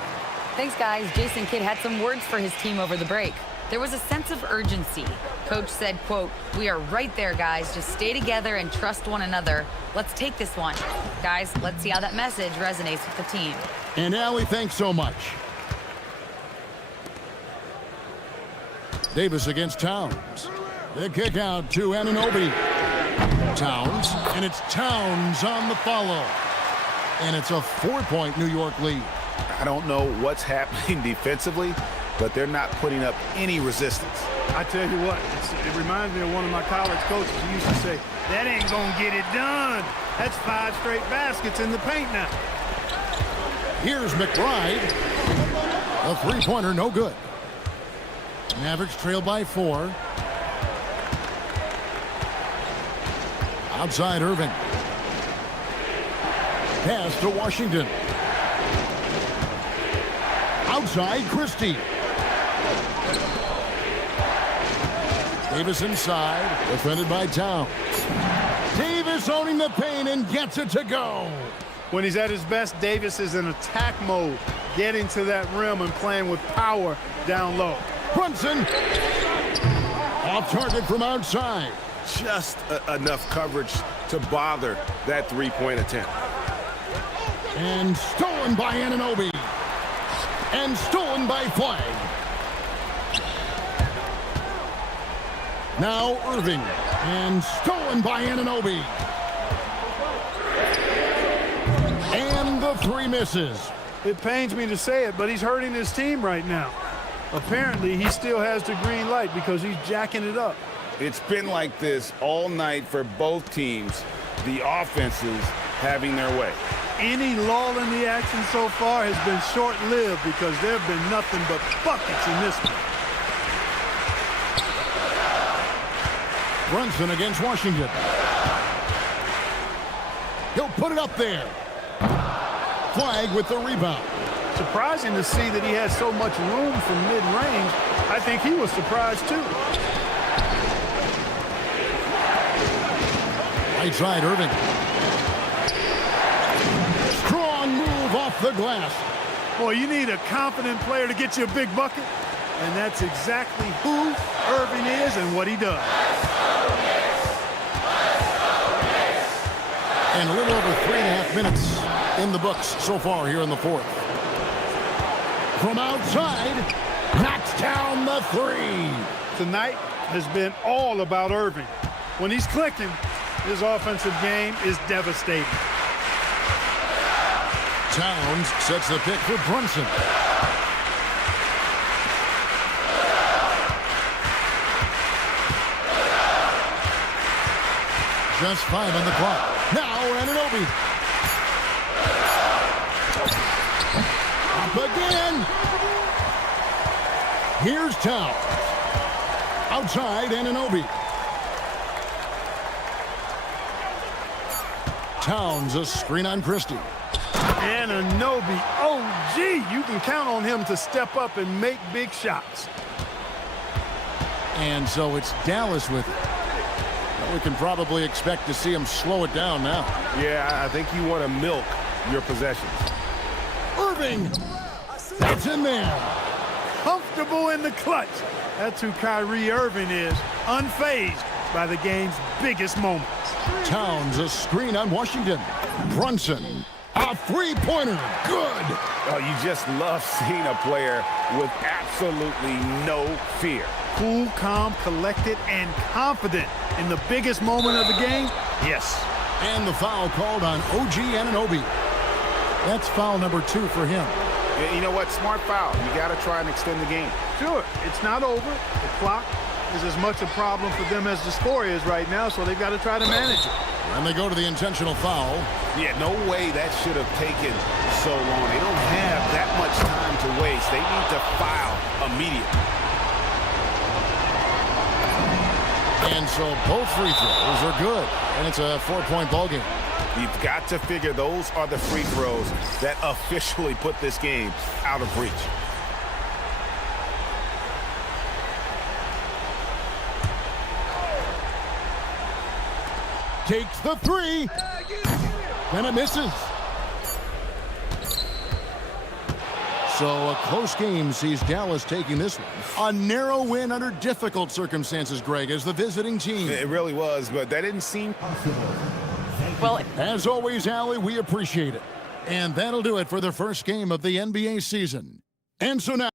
Thanks, guys. Jason Kidd had some words for his team over the break. There was a sense of urgency. Coach said, quote, "We are right there, guys. Just stay together and trust one another. Let's take this one." Guys, let's see how that message resonates with the team. And Allie, thanks so much. Davis against Towns. The kick out to Anunoby. Towns, and it's Towns on the follow. And it's a 4-point New York lead. I don't know what's happening defensively, but they're not putting up any resistance. I tell you what, it reminds me of one of my college coaches. He used to say, that ain't gonna get it done. That's 5 straight baskets in the paint now. Here's McBride. A three-pointer, no good. Mavericks trail by 4. Outside Irving. Pass to Washington. Outside Christie. Davis inside, defended by Towns. Davis owning the paint and gets it to go. When he's at his best, Davis is in attack mode, getting to that rim and playing with power down low. Brunson. Off target from outside. Just enough coverage to bother that three-point attempt. And stolen by Anunoby. And stolen by Flag. Now Irving. And stolen by Anunoby. And the 3 misses. It pains me to say it, but he's hurting his team right now. Apparently, he still has the green light because he's jacking it up. It's been like this all night for both teams. The offenses having their way. Any lull in the action so far has been short-lived because there have been nothing but buckets in this one. Brunson against Washington. He'll put it up there. Flag with the rebound. Surprising to see that he had so much room from mid-range. I think he was surprised too. Right side, Irving. Strong move off the glass. Boy, you need a confident player to get you a big bucket. And that's exactly who Irving is and what he does. And a little over 3.5 minutes in the books so far here in the 4th. From outside, knocks down the 3. Tonight has been all about Irving. When he's clicking, his offensive game is devastating. Towns sets the pick for Brunson. Just 5 on the clock. Now Anunoby. Up again. Here's Towns. Outside Anunoby. Towns, a screen on Christie. Anunoby, oh gee, you can count on him to step up and make big shots. And so it's Dallas with it. We can probably expect to see him slow it down now. Yeah, I think you want to milk your possessions. Irving! That's in there. Comfortable in the clutch. That's who Kyrie Irving is, unfazed by the game's biggest moments. Towns, a screen on Washington. Brunson, a three-pointer. Good. Oh, you just love seeing a player with absolutely no fear. Cool, calm, collected, and confident in the biggest moment of the game? Yes. And the foul called on OG Anunoby. That's foul number 2 for him. You know what? Smart foul. You got to try and extend the game. Sure. It's not over. The clock is as much a problem for them as the score is right now, so they've got to try to manage it. And they go to the intentional foul. Yeah, no way that should have taken so long. They don't have that much time to waste. They need to foul immediately. And so both free throws are good. And it's a 4-point ball game. You've got to figure those are the free throws that officially put this game out of reach. Takes the 3. And it misses. So a close game sees Dallas taking this one. A narrow win under difficult circumstances, Greg, as the visiting team. It really was, but that didn't seem possible. Well, as always, Allie, we appreciate it. And that'll do it for the first game of the NBA season. And so now...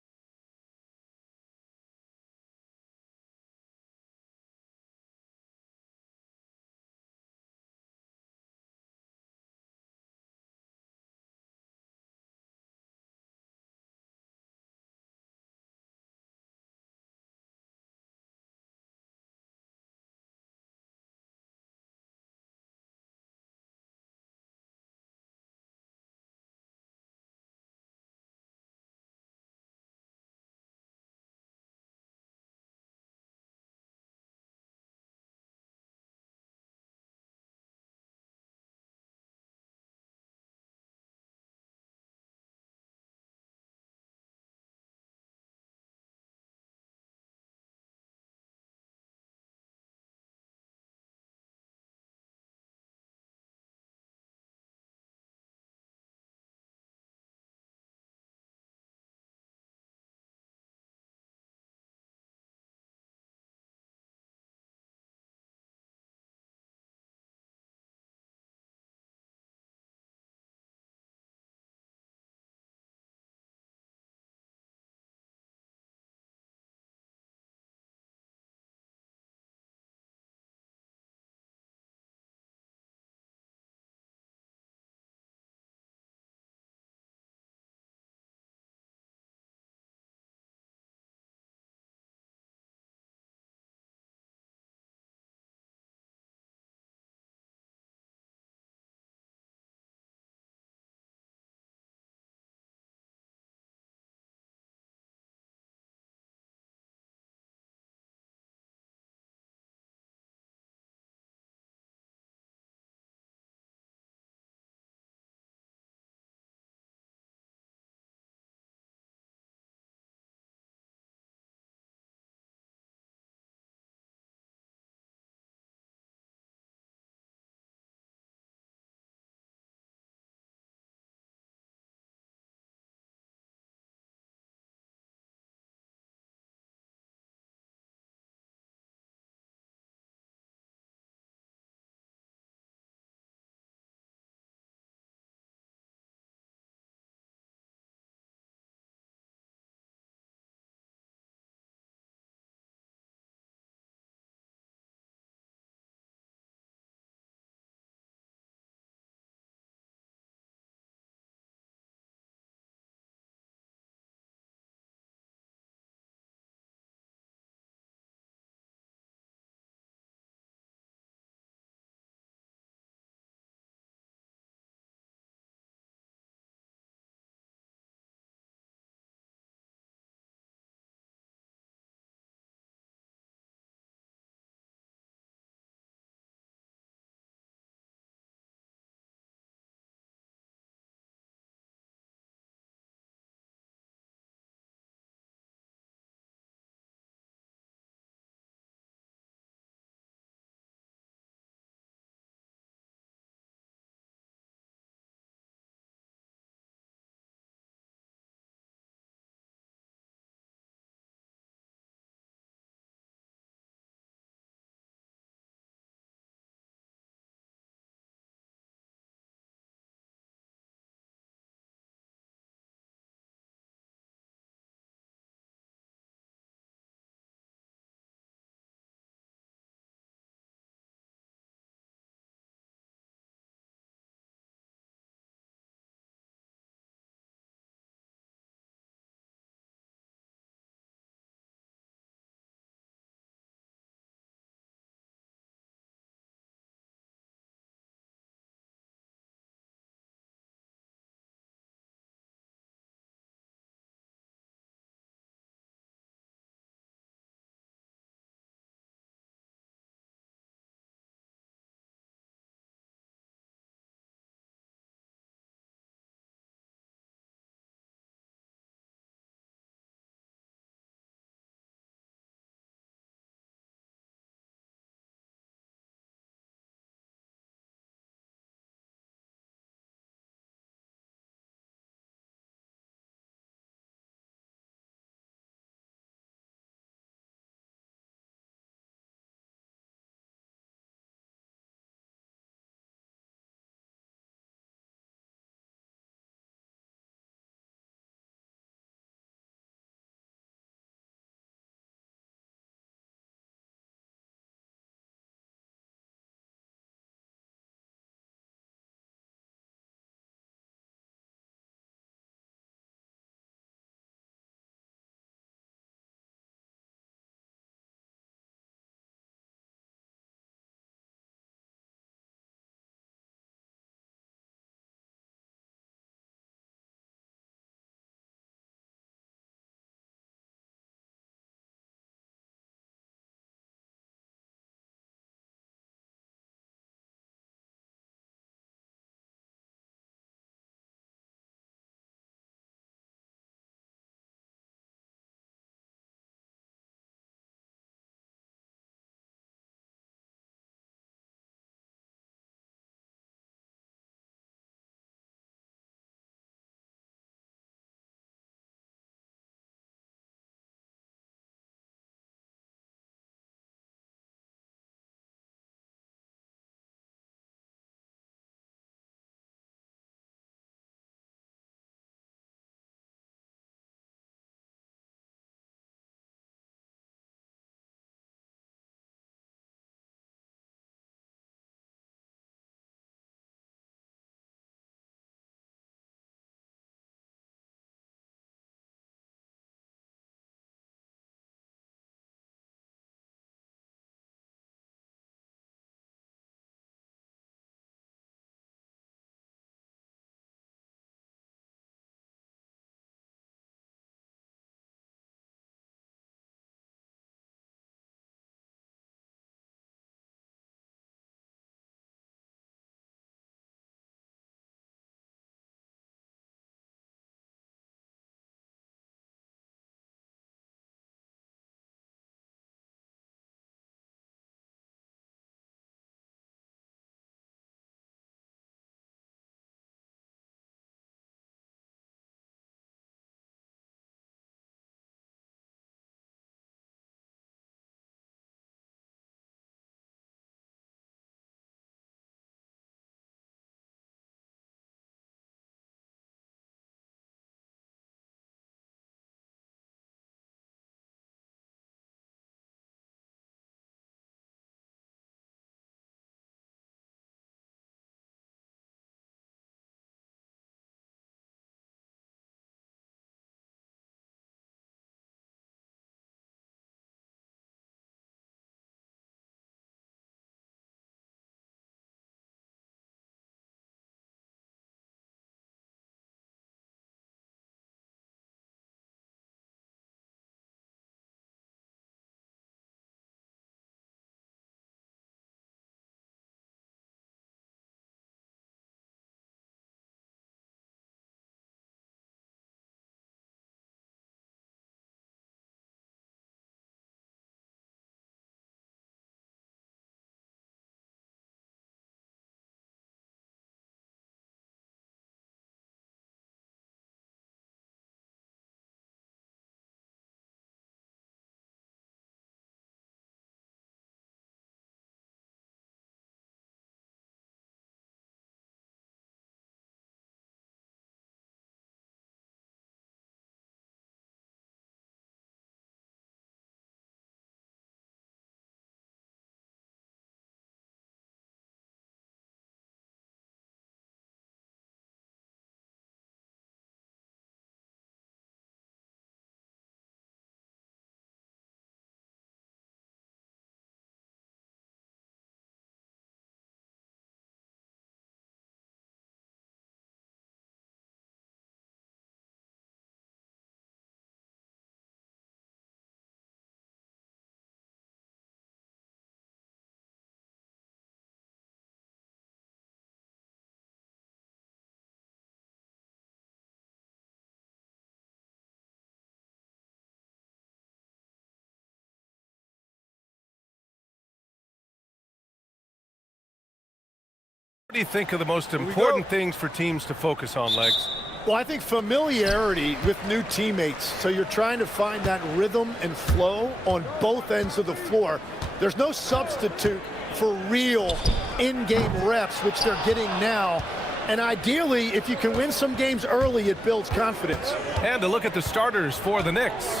What do you think are the most important things for teams to focus on, Legs? Well, I think familiarity with new teammates. So you're trying to find that rhythm and flow on both ends of the floor. There's no substitute for real in-game reps, which they're getting now. And ideally, if you can win some games early, it builds confidence. And to look at the starters for the Knicks.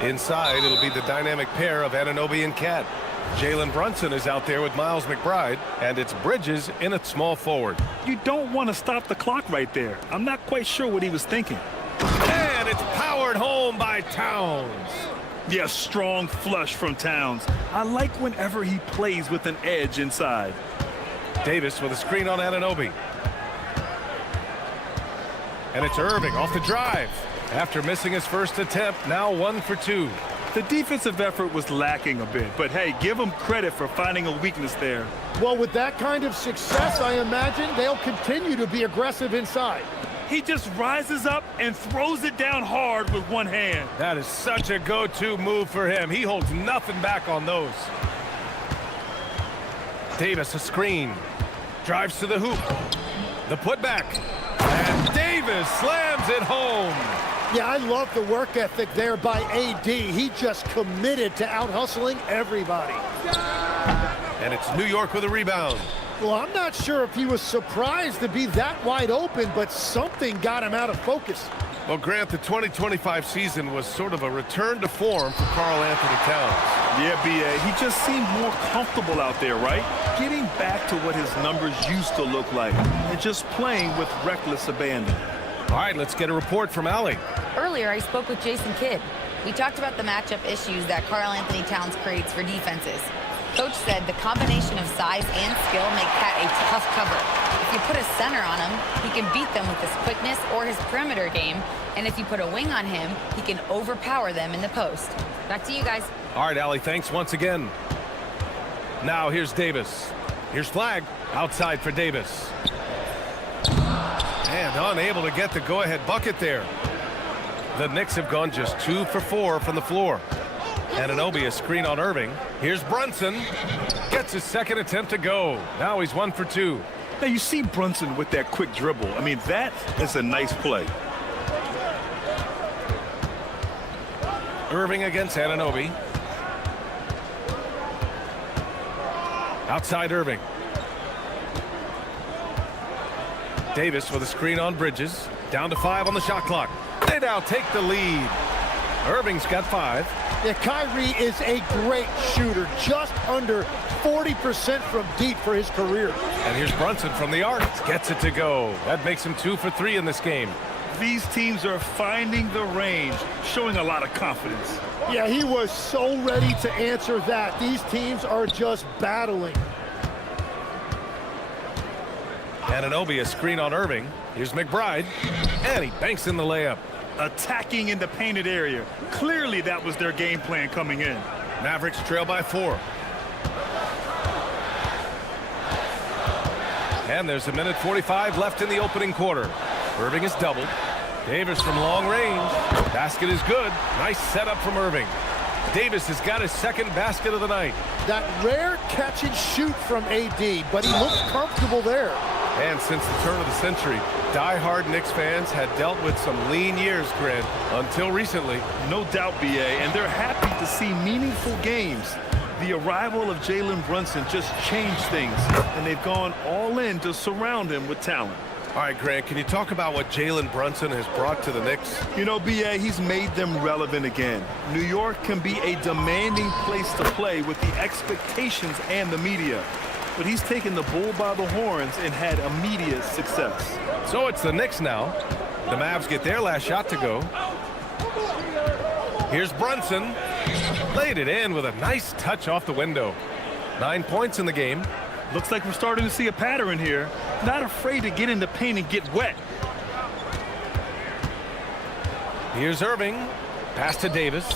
Inside, it'll be the dynamic pair of Anunoby and Cat. Jalen Brunson is out there with Miles McBride, and it's Bridges in at small forward. You don't want to stop the clock right there. I'm not quite sure what he was thinking. And it's powered home by Towns. Yeah, strong flush from Towns. I like whenever he plays with an edge inside. Davis with a screen on Anunoby. And it's Irving off the drive. After missing his first attempt, now 1 for 2. The defensive effort was lacking a bit, but hey, give them credit for finding a weakness there. Well, with that kind of success, I imagine they'll continue to be aggressive inside. He just rises up and throws it down hard with one hand. That is such a go-to move for him. He holds nothing back on those. Davis, a screen. Drives to the hoop. The putback. And Davis slams it home. Yeah, I love the work ethic there by AD. He just committed to out-hustling everybody. And it's New York with a rebound. Well, I'm not sure if he was surprised to be that wide open, but something got him out of focus. Well, Grant, the 2025 season was sort of a return to form for Karl Anthony Towns. Yeah, B.A., he just seemed more comfortable out there, right? Getting back to what his numbers used to look like and just playing with reckless abandon. All right, let's get a report from Allie. Earlier, I spoke with Jason Kidd. We talked about the matchup issues that Karl Anthony Towns creates for defenses. Coach said the combination of size and skill make Cat a tough cover. If you put a center on him, he can beat them with his quickness or his perimeter game. And if you put a wing on him, he can overpower them in the post. Back to you guys. All right, Allie, thanks once again. Now here's Davis. Here's Flag. Outside for Davis. And unable to get the go-ahead bucket there. The Knicks have gone just 2 for 4 from the floor. Anunoby, a screen on Irving. Here's Brunson. Gets his second attempt to go. Now he's 1 for 2. Now you see Brunson with that quick dribble. I mean, that is a nice play. Irving against Anunoby. Outside Irving. Davis with a screen on Bridges. Down to 5 on the shot clock. They now take the lead. Irving's got 5. Yeah, Kyrie is a great shooter, just under 40% from deep for his career. And here's Brunson from the arc. Gets it to go. That makes him 2 for 3 in this game. These teams are finding the range, showing a lot of confidence. Yeah, he was so ready to answer that. These teams are just battling. Anunoby, a screen on Irving. Here's McBride. And he banks in the layup. Attacking in the painted area. Clearly that was their game plan coming in. Mavericks trail by 4. And there's 1:45 left in the opening quarter. Irving is doubled. Davis from long range. Basket is good. Nice setup from Irving. Davis has got his second basket of the night. That rare catch and shoot from AD, but he looks comfortable there. And since the turn of the century, die-hard Knicks fans had dealt with some lean years, Grant, until recently. No doubt, B.A., and they're happy to see meaningful games. The arrival of Jalen Brunson just changed things, and they've gone all in to surround him with talent. All right, Grant, can you talk about what Jalen Brunson has brought to the Knicks? You know, B.A., he's made them relevant again. New York can be a demanding place to play with the expectations and the media. But he's taken the bull by the horns and had immediate success. So it's the Knicks now. The Mavs get their last shot to go. Here's Brunson. Laid it in with a nice touch off the window. 9 points in the game. Looks like we're starting to see a pattern here. Not afraid to get in the paint and get wet. Here's Irving. Pass to Davis.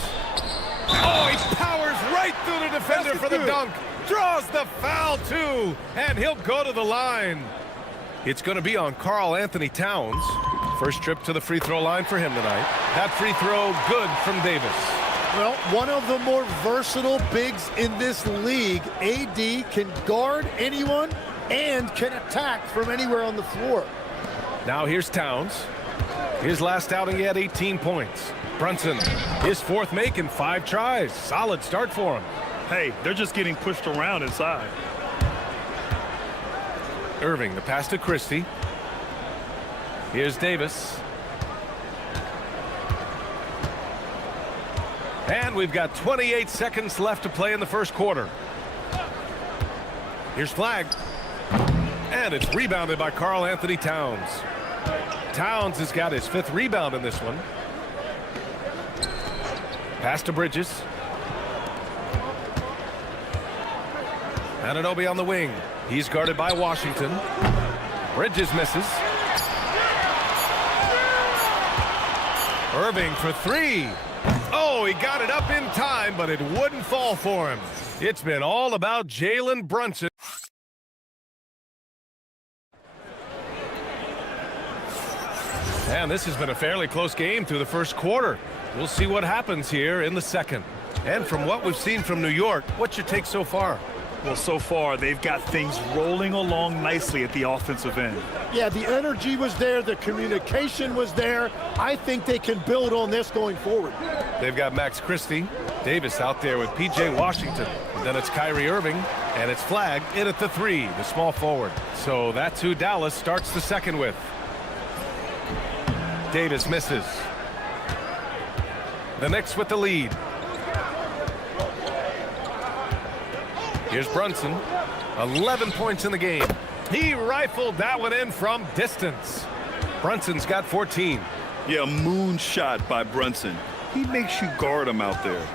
Oh, he powers right through the defender for the dunk. Draws the foul, too. And he'll go to the line. It's going to be on Karl Anthony Towns. First trip to the free throw line for him tonight. That free throw good from Davis. Well, one of the more versatile bigs in this league. AD can guard anyone and can attack from anywhere on the floor. Now here's Towns. His last outing, he had 18 points. Brunson, his fourth make in 5 tries. Solid start for him. Hey, they're just getting pushed around inside. Irving, the pass to Christie. Here's Davis. And we've got 28 seconds left to play in the first quarter. Here's Flag. And it's rebounded by Karl Anthony Towns. Towns has got his 5th rebound in this one. Pass to Bridges. Anunoby on the wing. He's guarded by Washington. Bridges misses. Irving for 3. Oh, he got it up in time, but it wouldn't fall for him. It's been all about Jalen Brunson. And this has been a fairly close game through the first quarter. We'll see what happens here in the second. And from what we've seen from New York, what's your take so far? Well, so far, they've got things rolling along nicely at the offensive end. Yeah, the energy was there. The communication was there. I think they can build on this going forward. They've got Max Christie. Davis out there with P.J. Washington. And then it's Kyrie Irving. And it's Flag in at the 3, the small forward. So that's who Dallas starts the second with. Davis misses. The Knicks with the lead. Here's Brunson. 11 points in the game. He rifled that one in from distance. Brunson's got 14. Yeah, moonshot by Brunson. He makes you guard him out there.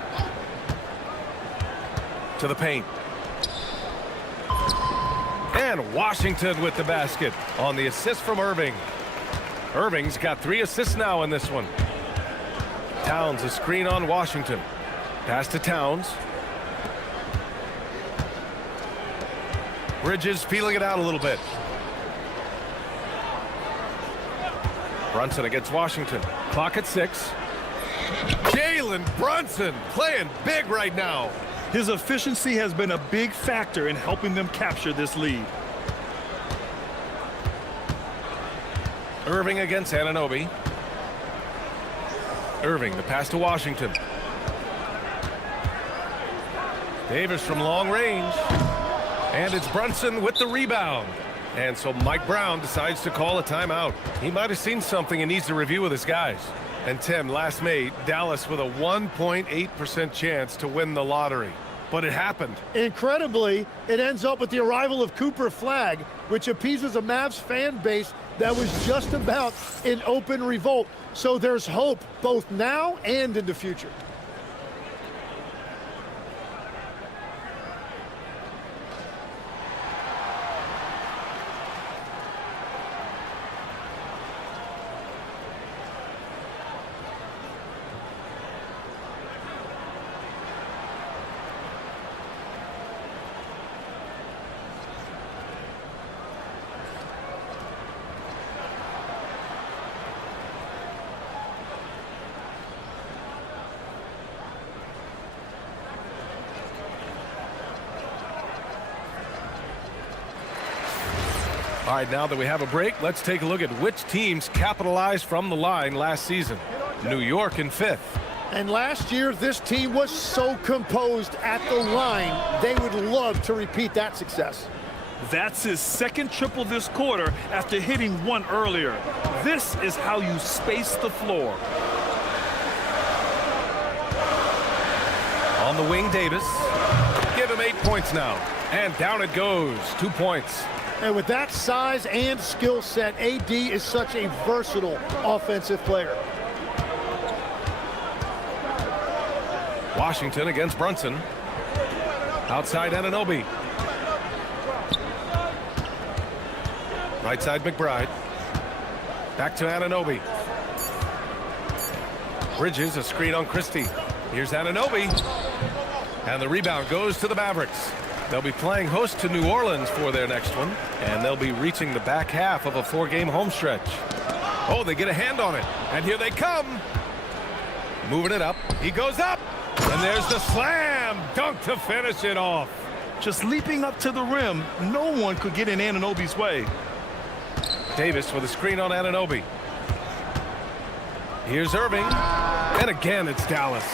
To the paint. And Washington with the basket on the assist from Irving. Irving's got 3 assists now in this one. Towns a screen on Washington. Pass to Towns. Bridges feeling it out a little bit. Brunson against Washington. Clock at 6. Jalen Brunson playing big right now. His efficiency has been a big factor in helping them capture this lead. Irving against Anunoby. Irving, the pass to Washington. Davis from long range. And it's Brunson with the rebound. And so Mike Brown decides to call a timeout. He might have seen something and needs to review with his guys. And Tim, last May, Dallas with a 1.8% chance to win the lottery. But it happened. Incredibly, it ends up with the arrival of Cooper Flag, which appeases a Mavs fan base that was just about in open revolt. So there's hope both now and in the future. All right, now that we have a break, let's take a look at which teams capitalized from the line last season. New York in 5th. And last year, this team was so composed at the line, they would love to repeat that success. That's his 2nd triple this quarter after hitting 1 earlier. This is how you space the floor. On the wing, Davis. Give him 8 points now. And down it goes. 2 points. And with that size and skill set, AD is such a versatile offensive player. Washington against Brunson. Outside Anunoby. Right side McBride. Back to Anunoby. Bridges, a screen on Christie. Here's Anunoby. And the rebound goes to the Mavericks. They'll be playing host to New Orleans for their next one, and they'll be reaching the back half of a 4-game home stretch. Oh, they get a hand on it, and here they come. Moving it up. He goes up, and there's the slam dunk to finish it off. Just leaping up to the rim, no one could get in Anunoby's way. Davis with a screen on Anunoby. Here's Irving. And again, it's Dallas.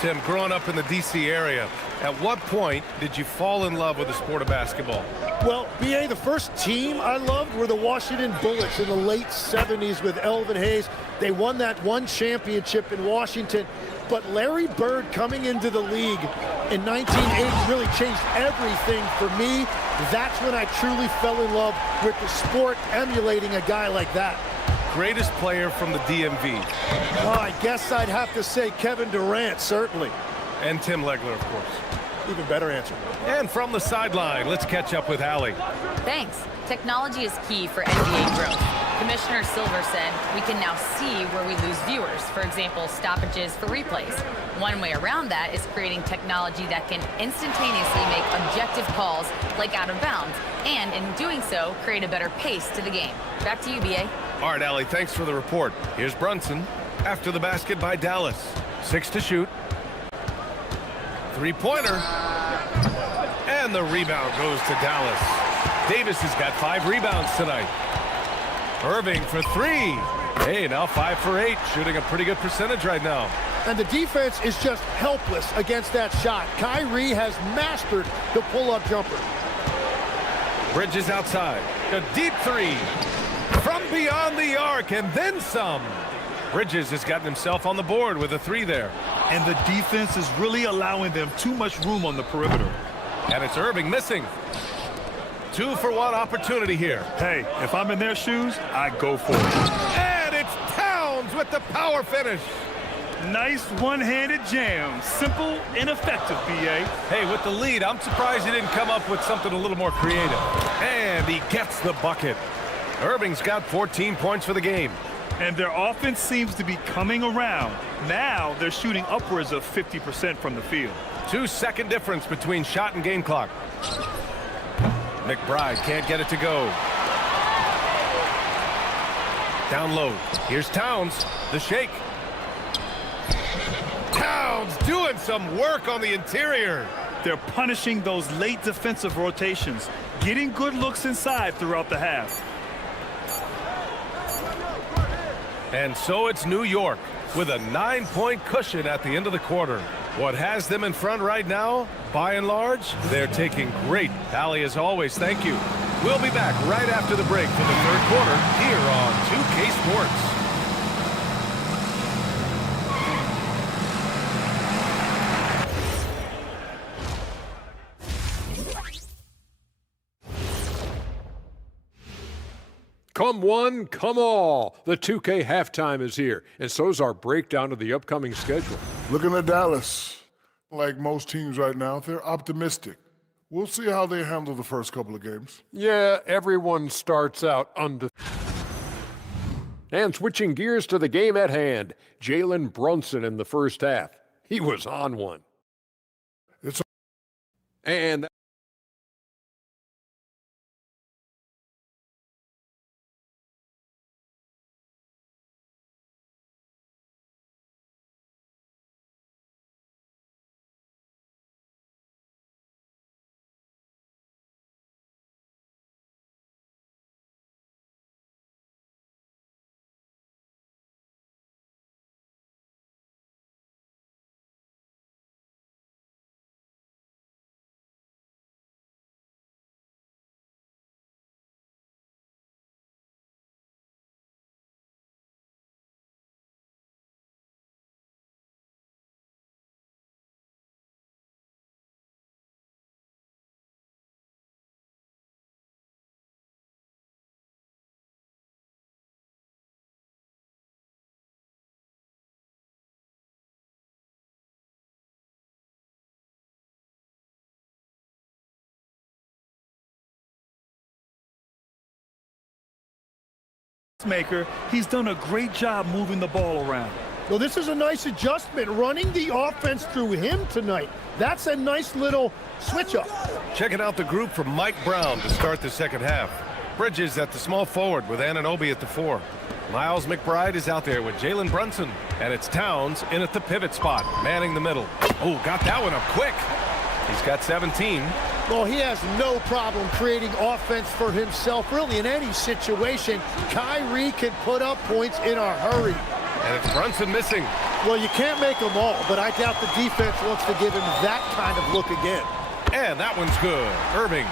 Tim, growing up in the D.C. area, at what point did you fall in love with the sport of basketball? Well, B.A., the first team I loved were the Washington Bullets in the late 70s with Elvin Hayes. They won that one championship in Washington. But Larry Bird coming into the league in 1980 really changed everything for me. That's when I truly fell in love with the sport, emulating a guy like that. Greatest player from the DMV. Oh, I guess I'd have to say Kevin Durant, certainly. And Tim Legler, of course. Even better answer. And from the sideline, let's catch up with Allie. Thanks. Technology is key for NBA growth. Commissioner Silver said we can now see where we lose viewers. For example, stoppages for replays. One way around that is creating technology that can instantaneously make objective calls like out of bounds, and in doing so, create a better pace to the game. Back to you, BA. All right, Allie, thanks for the report. Here's Brunson after the basket by Dallas. 6 to shoot. Three-pointer. And the rebound goes to Dallas. Davis has got 5 rebounds tonight. Irving for 3. Hey, now 5 for 8, shooting a pretty good percentage right now. And the defense is just helpless against that shot. Kyrie has mastered the pull-up jumper. Bridges outside. A deep 3 from beyond the arc, and then some. Bridges has gotten himself on the board with a 3 there. And the defense is really allowing them too much room on the perimeter. And it's Irving missing. 2-for-1 opportunity here. Hey, if I'm in their shoes, I go for it. And it's Towns with the power finish. Nice one-handed jam. Simple and effective, B.A. Hey, with the lead, I'm surprised he didn't come up with something a little more creative. And he gets the bucket. Irving's got 14 points for the game. And their offense seems to be coming around. Now they're shooting upwards of 50% from the field. 2-second difference between shot and game clock. McBride can't get it to go. Down low. Here's Towns. The shake. Towns doing some work on the interior. They're punishing those late defensive rotations, getting good looks inside throughout the half. And so it's New York with a 9-point cushion at the end of the quarter. What has them in front right now, by and large, they're taking great. Allie, as always, thank you. We'll be back right after the break for the third quarter here on 2K Sports. Come one, come all. The 2K halftime is here, and so's our breakdown of the upcoming schedule. Looking at Dallas, like most teams right now, they're optimistic. We'll see how they handle the first couple of games. Yeah, everyone starts out undefeated. And switching gears to the game at hand, Jalen Brunson in the first half. He was on one. And Maker, he's done a great job moving the ball around. Well, this is a nice adjustment, running the offense through him tonight. That's a nice little switch up. Checking out the group from Mike Brown to start the second half. Bridges at the small forward with Anunoby at the 4. Miles McBride is out there with Jalen Brunson. And it's Towns in at the pivot spot, manning the middle. Oh, got that one up quick. He's got 17. Well, he has no problem creating offense for himself, really, in any situation. Kyrie can put up points in a hurry. And it's Brunson missing. Well, you can't make them all, but I doubt the defense wants to give him that kind of look again. And that one's good. Irving.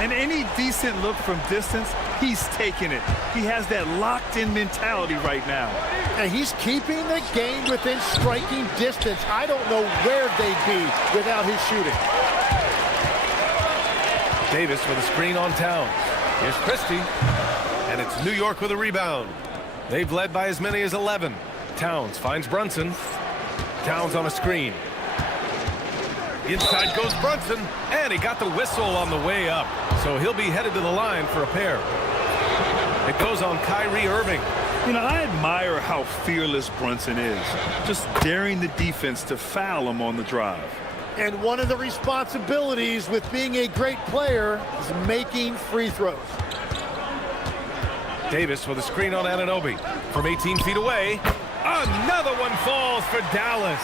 And any decent look from distance, he's taking it. He has that locked-in mentality right now. And he's keeping the game within striking distance. I don't know where they'd be without his shooting. Davis with a screen on Towns. Here's Christie. And it's New York with a rebound. They've led by as many as 11. Towns finds Brunson. Towns on a screen. Inside goes Brunson, and he got the whistle on the way up. So he'll be headed to the line for a pair. It goes on Kyrie Irving. You know, I admire how fearless Brunson is. Just daring the defense to foul him on the drive. And one of the responsibilities with being a great player is making free throws. Davis with a screen on Anunoby. From 18 feet away, another one falls for Dallas.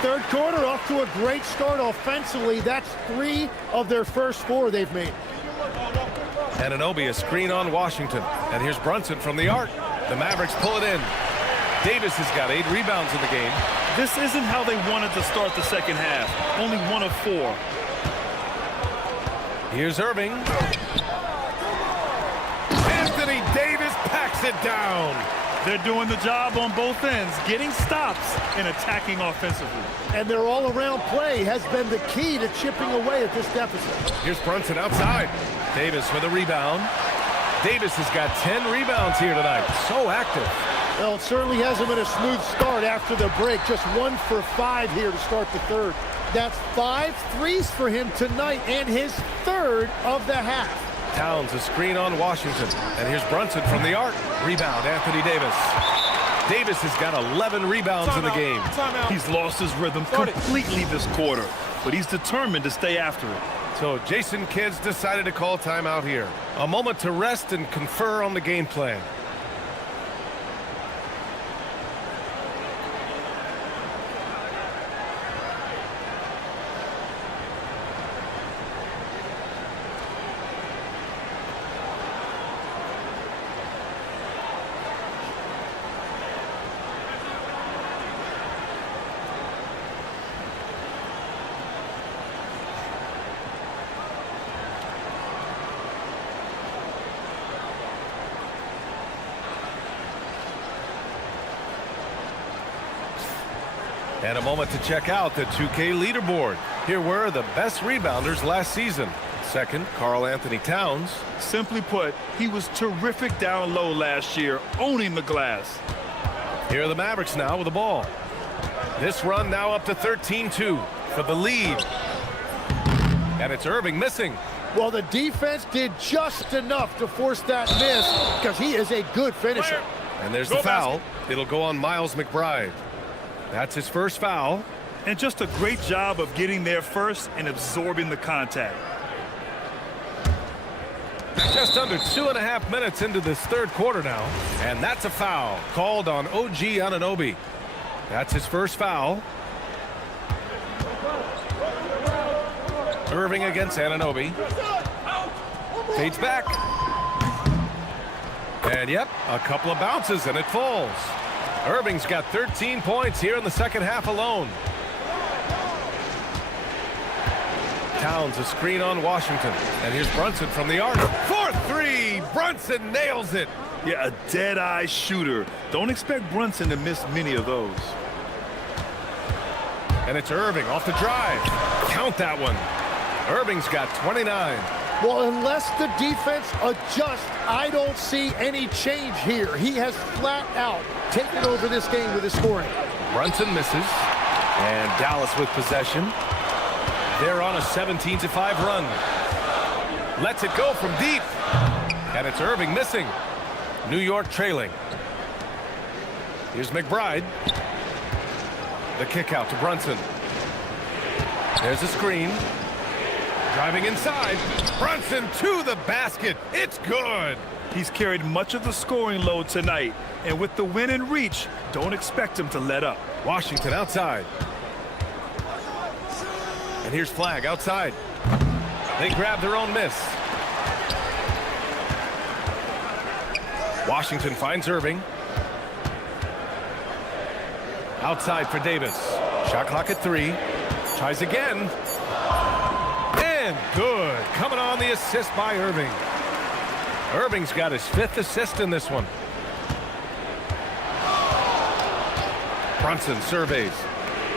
Third quarter off to a great start offensively. That's 3 of their first 4 they've made. Anunoby a screen on Washington. And here's Brunson from the arc. The Mavericks pull it in. Davis has got 8 rebounds in the game. This isn't how they wanted to start the second half. Only 1 of 4. Here's Irving. Anthony Davis packs it down. They're doing the job on both ends, getting stops and attacking offensively. And their all-around play has been the key to chipping away at this deficit. Here's Brunson outside. Davis with a rebound. Davis has got 10 rebounds here tonight. So active. Well, it certainly hasn't been a smooth start after the break. Just 1 for 5 here to start the third. That's 5 threes for him tonight and his 3rd of the half. Towns a screen on Washington. And here's Brunson from the arc. Rebound, Anthony Davis. Davis has got 11 rebounds in the game. He's lost his rhythm completely this quarter, but he's determined to stay after it. So Jason Kidd's decided to call timeout here. A moment to rest and confer on the game plan. And a moment to check out the 2K leaderboard. Here were the best rebounders last season. Second, Karl Anthony Towns. Simply put, he was terrific down low last year, owning the glass. Here are the Mavericks now with the ball. This run now up to 13-2 for the lead. And it's Irving missing. Well, the defense did just enough to force that miss because he is a good finisher. And there's the foul. It'll go on Miles McBride. That's his first foul. And just a great job of getting there first and absorbing the contact. Just under 2.5 minutes into this third quarter now. And that's a foul called on OG Anunoby. That's his first foul. Irving against Anunoby. Fades back. And yep, a couple of bounces and it falls. Irving's got 13 points here in the second half alone. Towns a screen on Washington. And here's Brunson from the arc. 4-3. Brunson nails it. Yeah, a dead-eye shooter. Don't expect Brunson to miss many of those. And it's Irving off the drive. Count that one. Irving's got 29. Well, unless the defense adjusts, I don't see any change here. He has flat out taken over this game with his scoring. Brunson misses. And Dallas with possession. They're on a 17-5 run. Lets it go from deep. And it's Irving missing. New York trailing. Here's McBride. The kick out to Brunson. There's a screen. Driving inside. Brunson to the basket. It's good. He's carried much of the scoring load tonight. And with the win in reach, don't expect him to let up. Washington outside. And here's Flag outside. They grab their own miss. Washington finds Irving. Outside for Davis. Shot clock at 3. Tries again. And good. Coming on the assist by Irving. Irving's got his 5th assist in this one. Brunson surveys.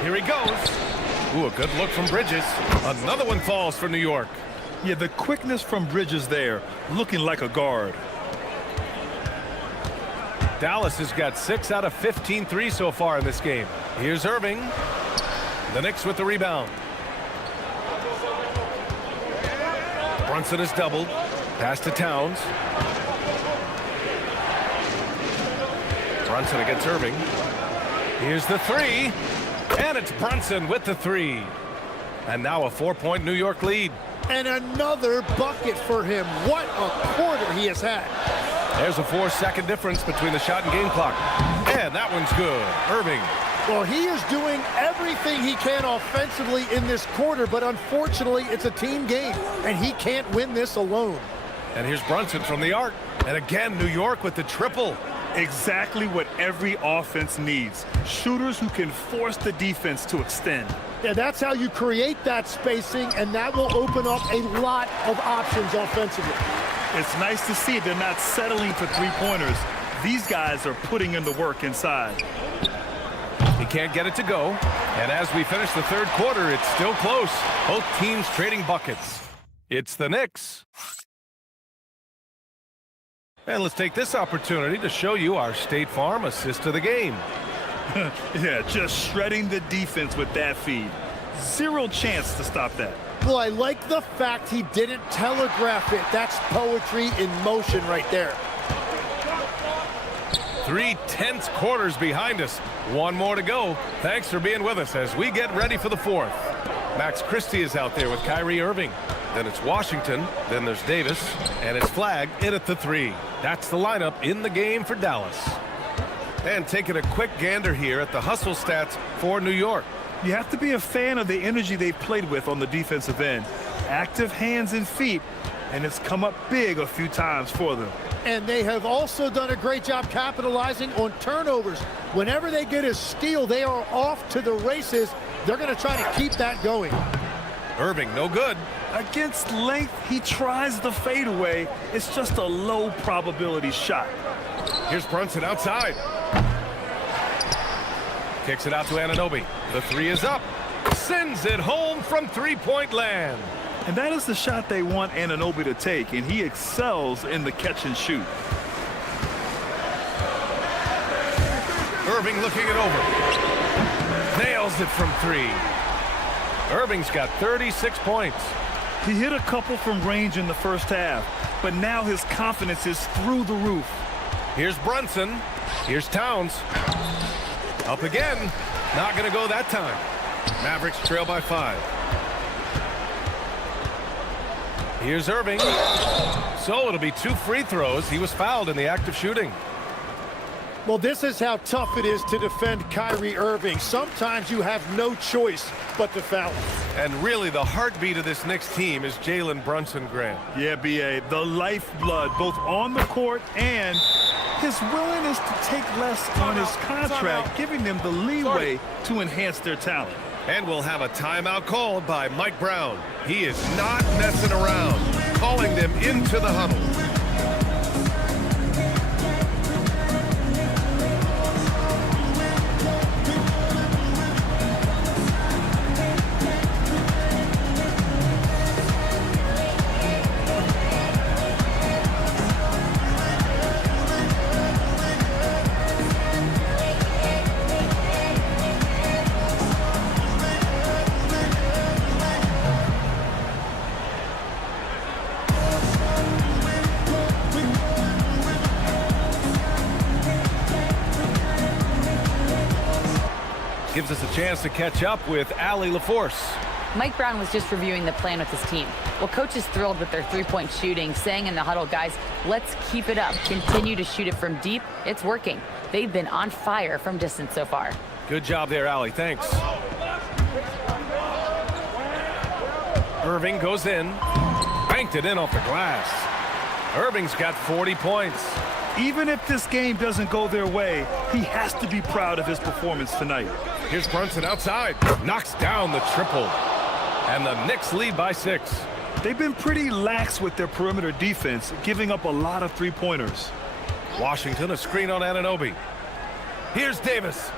Here he goes. Ooh, a good look from Bridges. Another one falls for New York. Yeah, the quickness from Bridges there, looking like a guard. Dallas has got 6 out of 15 threes so far in this game. Here's Irving. The Knicks with the rebound. Brunson is doubled. Pass to Towns. Brunson against Irving. Here's the 3. And it's Brunson with the 3. And now a 4-point New York lead. And another bucket for him. What a quarter he has had. There's a 4-second difference between the shot and game clock. And that one's good. Irving. Well, he is doing everything he can offensively in this quarter, but unfortunately, it's a team game, and he can't win this alone. And here's Brunson from the arc. And again, New York with the triple. Exactly what every offense needs. Shooters who can force the defense to extend. Yeah, that's how you create that spacing, and that will open up a lot of options offensively. It's nice to see they're not settling for three-pointers. These guys are putting in the work inside. He can't get it to go. And as we finish the third quarter, it's still close. Both teams trading buckets. It's the Knicks. And let's take this opportunity to show you our State Farm assist of the game. Yeah, just shredding the defense with that feed. Zero chance to stop that. Well, I like the fact he didn't telegraph it. That's poetry in motion right there. 3 tense quarters behind us. One more to go. Thanks for being with us as we get ready for the fourth. Max Christie is out there with Kyrie Irving. Then it's Washington. Then there's Davis. And it's Flagg in at the 3. That's the lineup in the game for Dallas. And taking a quick gander here at the hustle stats for New York. You have to be a fan of the energy they've played with on the defensive end. Active hands and feet, and it's come up big a few times for them. And they have also done a great job capitalizing on turnovers. Whenever they get a steal, they are off to the races. They're going to try to keep that going. Irving, no good. Against length, he tries the fadeaway. It's just a low probability shot. Here's Brunson outside. Kicks it out to Anunoby. The 3 is up. Sends it home from three-point land. And that is the shot they want Anunoby to take, and he excels in the catch and shoot. Irving looking it over. Nails it from 3. Irving's got 36 points. He hit a couple from range in the first half, but now his confidence is through the roof. Here's Brunson. Here's Towns. Up again. Not going to go that time. Mavericks trail by 5. Here's Irving. So it'll be 2 free throws. He was fouled in the act of shooting. Well, this is how tough it is to defend Kyrie Irving. Sometimes you have no choice but to foul him. And really, the heartbeat of this Knicks team is Jalen Brunson, Grant. Yeah, B.A., the lifeblood, both on the court and his willingness to take less on his contract, giving them the leeway to enhance their talent. And we'll have a timeout called by Mike Brown. He is not messing around, calling them into the huddle. Gives us a chance to catch up with Allie LaForce. Mike Brown was just reviewing the plan with his team. Well, coach is thrilled with their three-point shooting, saying in the huddle, guys, let's keep it up. Continue to shoot it from deep. It's working. They've been on fire from distance so far. Good job there, Allie. Thanks. Irving goes in. banked it in off the glass. Irving's got 40 points. Even if this game doesn't go their way, he has to be proud of his performance tonight. Here's Brunson outside. Knocks down the triple. And the Knicks lead by 6. They've been pretty lax with their perimeter defense, giving up a lot of three-pointers. Washington, a screen on Anunoby. Here's Davis.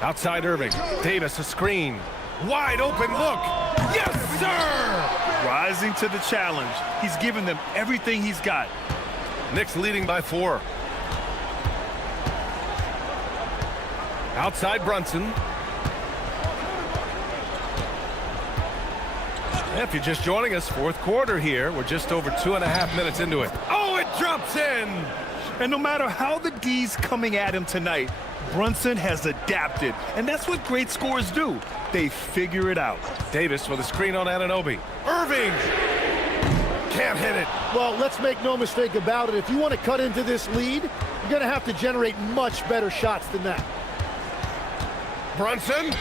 Outside Irving. Davis, a screen. Wide open look. Yes, sir! Rising to the challenge. He's given them everything he's got. Knicks leading by 4. Outside Brunson. If you're just joining us, fourth quarter here. We're just over 2.5 minutes into it. Oh, it drops in! And no matter how the D's coming at him tonight, Brunson has adapted. And that's what great scorers do. They figure it out. Davis with a screen on Anunoby. Irving! Can't hit it. Well, let's make no mistake about it. If you want to cut into this lead, you're going to have to generate much better shots than that. Brunson.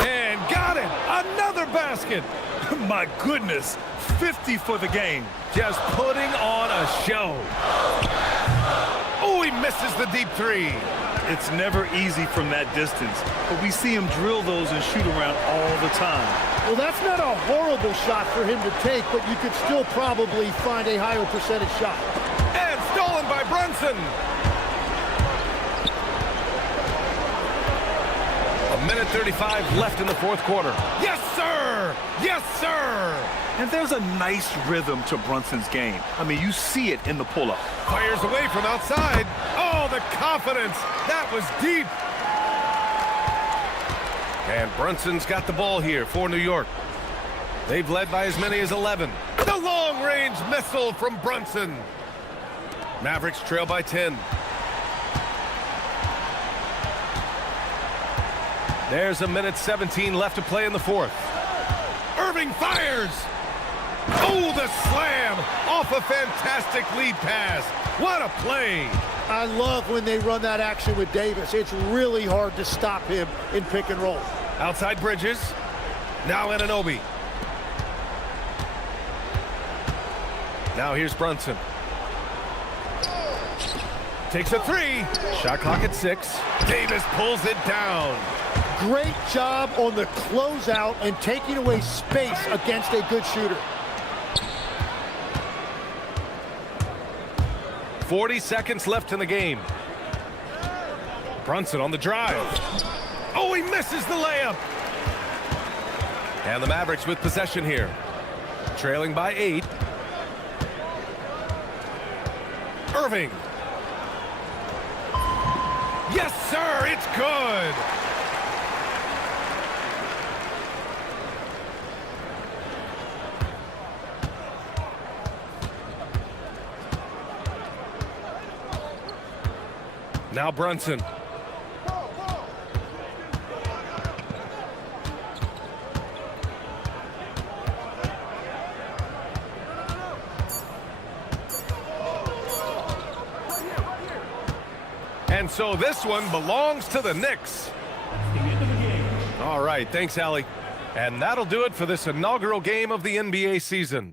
And got it. Another basket. My goodness. 50 for the game. Just putting on a show. Oh, he misses the deep 3. It's never easy from that distance, but we see him drill those and shoot around all the time. Well, that's not a horrible shot for him to take, but you could still probably find a higher percentage shot. And stolen by Brunson. 1:35 left in the fourth quarter. Yes, sir! Yes, sir! And there's a nice rhythm to Brunson's game. I mean, you see it in the pull-up. Fires away from outside. Oh, the confidence. That was deep. And Brunson's got the ball here for New York. They've led by as many as 11. The long-range missile from Brunson. Mavericks trail by 10. There's 1:17 left to play in the fourth. Irving fires. Oh, the slam off a fantastic lead pass. What a play. I love when they run that action with Davis. It's really hard to stop him in pick and roll. Outside Bridges. Now Anunoby. Now here's Brunson. Takes a 3. Shot clock at 6. Davis pulls it down. Great job on the closeout and taking away space against a good shooter. 40 seconds left in the game. Brunson on the drive. Oh, he misses the layup. And the Mavericks with possession here. Trailing by 8. Irving. Yes, sir, it's good. Now Brunson. And so this one belongs to the Knicks. All right, thanks, Allie. And that'll do it for this inaugural game of the NBA season.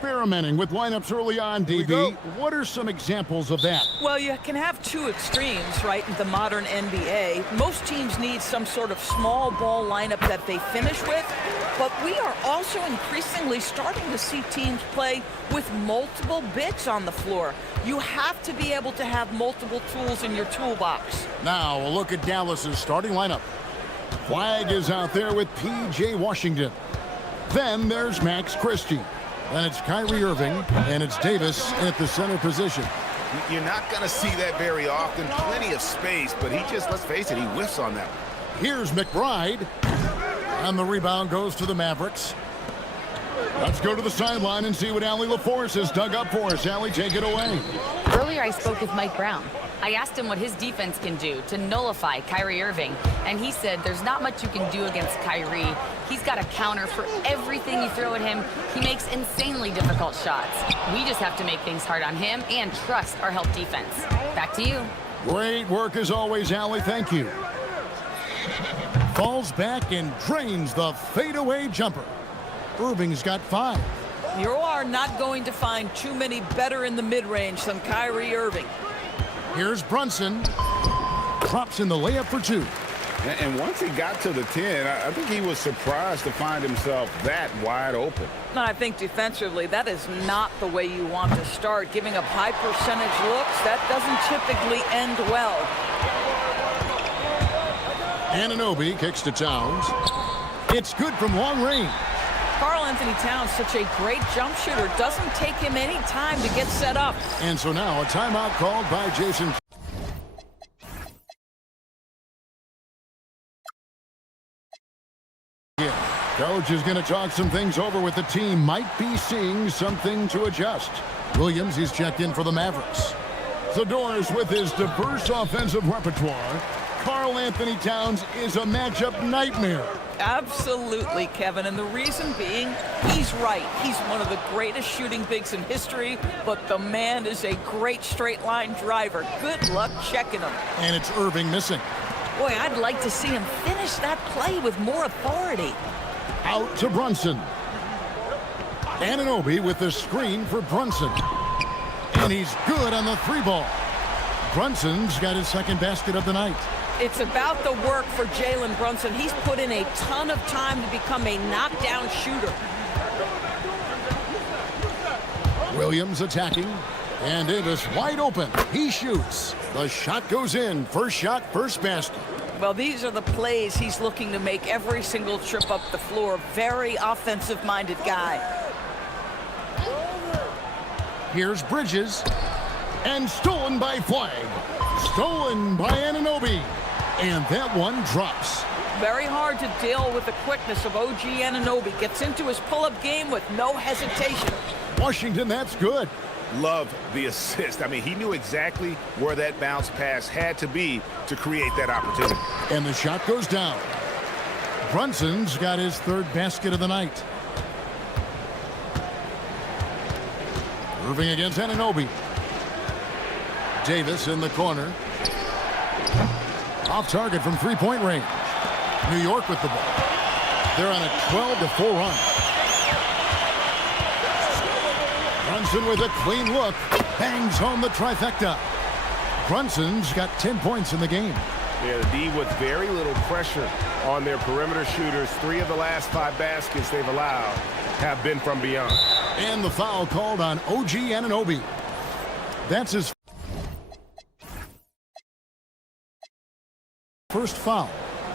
experimenting with lineups early on, DB. What are some examples of that? Well, you can have two extremes, right, in the modern NBA. Most teams need some sort of small ball lineup that they finish with, but we are also increasingly starting to see teams play with multiple bigs on the floor. You have to be able to have multiple tools in your toolbox. Now, a look at Dallas's starting lineup. Flag is out there with P.J. Washington. Then there's Max Christie. Then it's Kyrie Irving, and it's Davis at the center position. You're not going to see that very often. Plenty of space, but he just, let's face it, he whiffs on that one. Here's McBride. And the rebound goes to the Mavericks. Let's go to the sideline and see what Allie LaForce has dug up for us. Allie, take it away. Earlier, I spoke with Mike Brown. I asked him what his defense can do to nullify Kyrie Irving, and he said there's not much you can do against Kyrie. He's got a counter for everything you throw at him. He makes insanely difficult shots. We just have to make things hard on him and trust our help defense. Back to you. Great work as always, Allie. Thank you. Falls back and drains the fadeaway jumper. Irving's got 5. You are not going to find too many better in the mid-range than Kyrie Irving. Here's Brunson. Drops in the layup for 2. And once he got to the 10, I think he was surprised to find himself that wide open. I think defensively, that is not the way you want to start. Giving up high percentage looks, that doesn't typically end well. Anunoby kicks to Towns. It's good from long range. Karl Anthony Towns, such a great jump shooter, doesn't take him any time to get set up. And so now a timeout called by Jason. Coach is going to talk some things over with the team. Might be seeing something to adjust. Williams, he's checked in for the Mavericks. Zador's with his diverse offensive repertoire. Karl Anthony Towns is a matchup nightmare. Absolutely, Kevin, and the reason being, he's right. He's one of the greatest shooting bigs in history, but the man is a great straight-line driver. Good luck checking him. And it's Irving missing. Boy, I'd like to see him finish that play with more authority. Out to Brunson. Anunoby with the screen for Brunson. And he's good on the 3-ball. Brunson's got his second basket of the night. It's about the work for Jalen Brunson. He's put in a ton of time to become a knockdown shooter. Williams attacking. And Davis wide open. He shoots. The shot goes in. First shot, first basket. Well, these are the plays he's looking to make every single trip up the floor. Very offensive-minded guy. Here's Bridges. And stolen by Flag. Stolen by Anunoby. And that one drops. Very hard to deal with the quickness of OG Anunoby. Gets into his pull-up game with no hesitation. Washington, that's good. Loved the assist. I mean, he knew exactly where that bounce pass had to be to create that opportunity. And the shot goes down. Brunson's got his third basket of the night. Irving against Anunoby. Davis in the corner. Off target from three-point range. New York with the ball. They're on a 12-4 run. Brunson with a clean look. Bangs home the trifecta. Brunson's got 10 points in the game. Yeah, the D with very little pressure on their perimeter shooters. 3 of the last 5 baskets they've allowed have been from beyond. And the foul called on OG Anunoby. That's his first foul.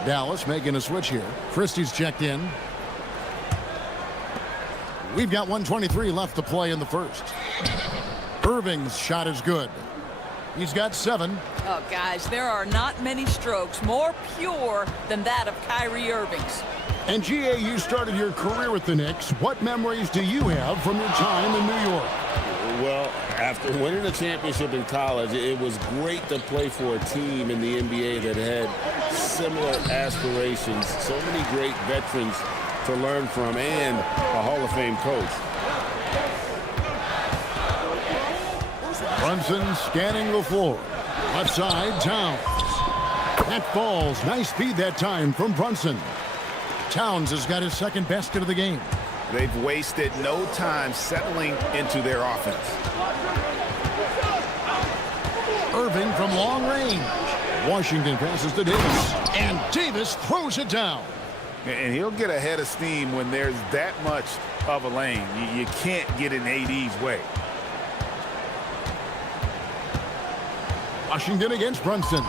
Dallas making a switch here. Christie's checked in. We've got 1:23 left to play in the first. Irving's shot is good. He's got 7. Oh, guys, there are not many strokes more pure than that of Kyrie Irving's. And GA, you started your career with the Knicks. What memories do you have from your time in New York? Well, after winning a championship in college, it was great to play for a team in the NBA that had similar aspirations. So many great veterans to learn from and a Hall of Fame coach. Brunson scanning the floor. Left side, Towns. That falls. Nice speed that time from Brunson. Towns has got his second basket of the game. They've wasted no time settling into their offense. Irving from long range. Washington passes to Davis. And Davis throws it down. And he'll get ahead of steam when there's that much of a lane. You can't get in AD's way. Washington against Brunson.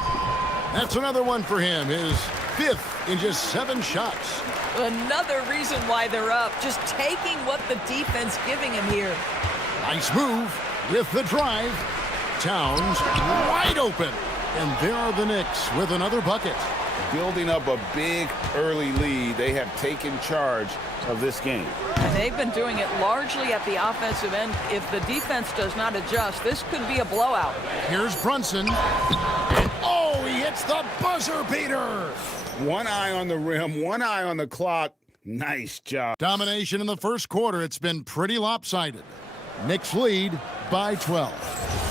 That's another one for him. His 5th in just 7 shots. Another reason why they're up. Just taking what the defense giving him here. Nice move with the drive. Towns wide open. And there are the Knicks with another bucket. Building up a big early lead, they have taken charge of this game. And they've been doing it largely at the offensive end. If the defense does not adjust, this could be a blowout. Here's Brunson. And oh, he hits the buzzer beater. One eye on the rim, one eye on the clock. Nice job. Domination in the first quarter. It's been pretty lopsided. Knicks lead by 12.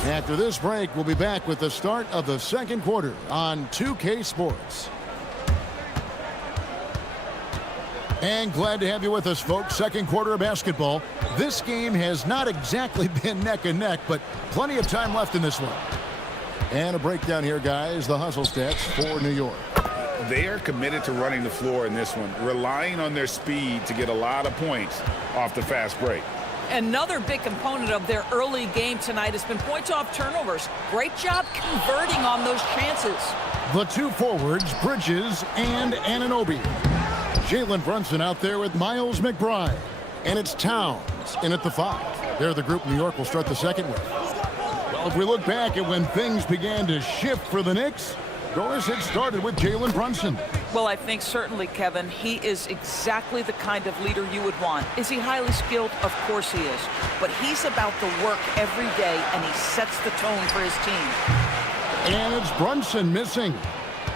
After this break, we'll be back with the start of the second quarter on 2K Sports. And glad to have you with us, folks. Second quarter of basketball. This game has not exactly been neck and neck, but plenty of time left in this one. And a breakdown here, guys. The hustle stats for New York. They are committed to running the floor in this one, relying on their speed to get a lot of points off the fast break. Another big component of their early game tonight has been points off turnovers. Great job converting on those chances. The 2 forwards, Bridges and Anunoby. Jalen Brunson out there with Miles McBride. And it's Towns in at the 5. They're the group New York will start the second with. Well, if we look back at when things began to shift for the Knicks, Doris, it started with Jalen Brunson. Well, I think certainly, Kevin, he is exactly the kind of leader you would want. Is he highly skilled? Of course he is. But he's about the work every day, and he sets the tone for his team. And it's Brunson missing.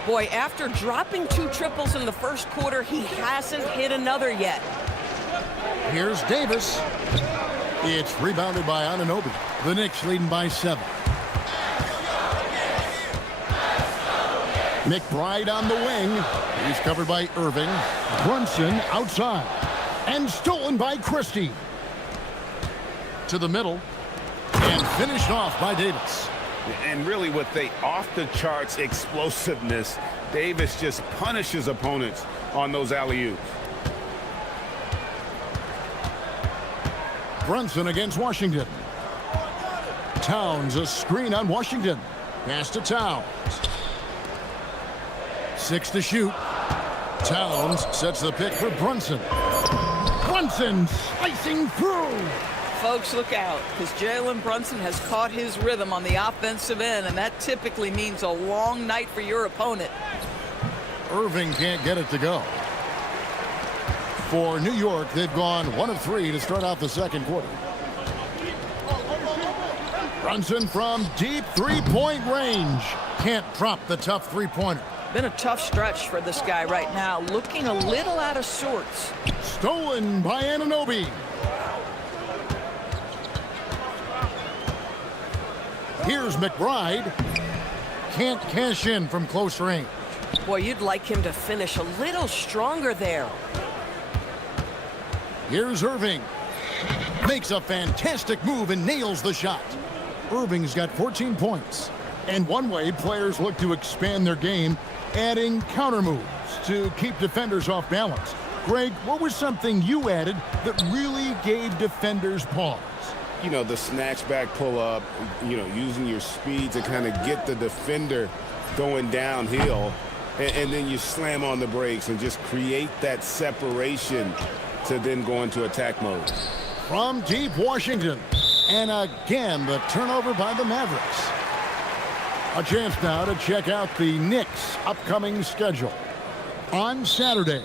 Boy, after dropping 2 triples in the first quarter, he hasn't hit another yet. Here's Davis. It's rebounded by Anunoby. The Knicks leading by 7. McBride on the wing. He's covered by Irving. Brunson outside. And stolen by Christie. To the middle. And finished off by Davis. And really with the off-the-charts explosiveness, Davis just punishes opponents on those alley-oops. Brunson against Washington. Towns, a screen on Washington. Pass to Towns. 6 to shoot. Towns sets the pick for Brunson. Brunson slicing through. Folks, look out, because Jalen Brunson has caught his rhythm on the offensive end, and that typically means a long night for your opponent. Irving can't get it to go. For New York, they've gone 1 of 3 to start out the second quarter. Brunson from deep 3-point range. Can't drop the tough 3-pointer. Been a tough stretch for this guy right now, looking a little out of sorts. Stolen by Anunoby. Here's McBride. Can't cash in from close range. Boy, you'd like him to finish a little stronger there. Here's Irving. Makes a fantastic move and nails the shot. Irving's got 14 points. And one way players look to expand their game, adding counter moves to keep defenders off balance. Greg, what was something you added that really gave defenders pause? You know, the snatch back pull up, you know, using your speed to kind of get the defender going downhill. And then you slam on the brakes and just create that separation to then go into attack mode. From deep Washington. And again, the turnover by the Mavericks. A chance now to check out the Knicks' upcoming schedule. On Saturday,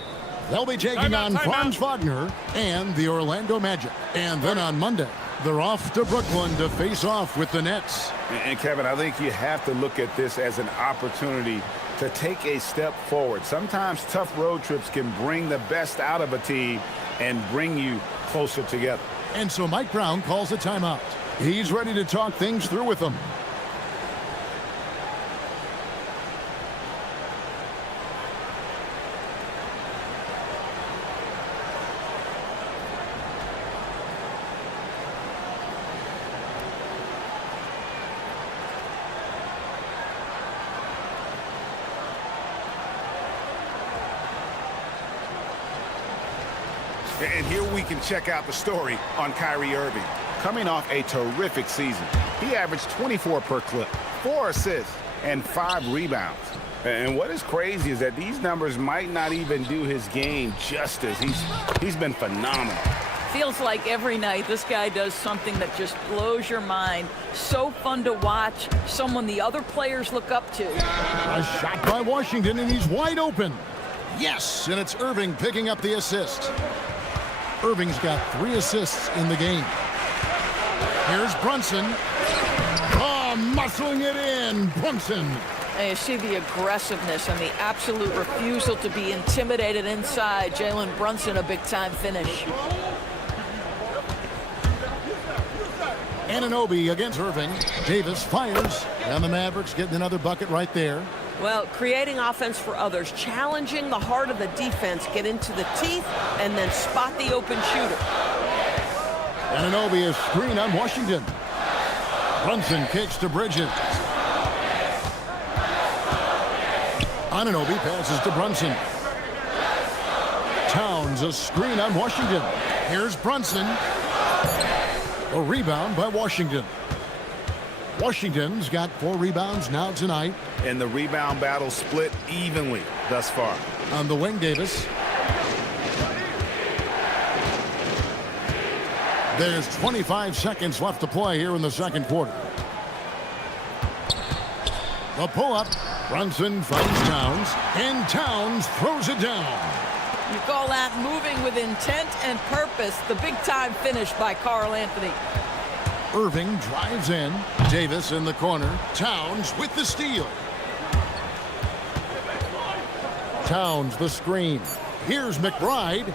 they'll be taking on Franz Wagner and the Orlando Magic. And then on Monday, they're off to Brooklyn to face off with the Nets. And Kevin, I think you have to look at this as an opportunity to take a step forward. Sometimes tough road trips can bring the best out of a team and bring you closer together. And so Mike Brown calls a timeout. He's ready to talk things through with them. And here we can check out the story on Kyrie Irving. Coming off a terrific season, he averaged 24 per clip, 4 assists, and 5 rebounds. And what is crazy is that these numbers might not even do his game justice. He's been phenomenal. Feels like every night this guy does something that just blows your mind. So fun to watch, someone the other players look up to. A shot by Washington, and he's wide open. Yes, and it's Irving picking up the assist. Irving's got 3 assists in the game. Here's Brunson. Oh, muscling it in, Brunson. And you see the aggressiveness and the absolute refusal to be intimidated inside. Jalen Brunson, a big-time finish. Anunoby against Irving. Davis fires, and the Mavericks getting another bucket right there. Well, creating offense for others, challenging the heart of the defense, get into the teeth, and then spot the open shooter. Anunoby is screen on Washington. Brunson kicks to Bridges. Anunoby passes to Brunson. Towns a screen on Washington. Here's Brunson. A rebound by Washington. Washington's got 4 rebounds now tonight. And the rebound battle split evenly thus far. On the wing, Davis. There's 25 seconds left to play here in the second quarter. The pull-up. Brunson finds Towns, and Towns throws it down. You call that moving with intent and purpose. The big-time finish by Karl Anthony. Irving drives in. Davis in the corner. Towns with the steal. Towns the screen. Here's McBride.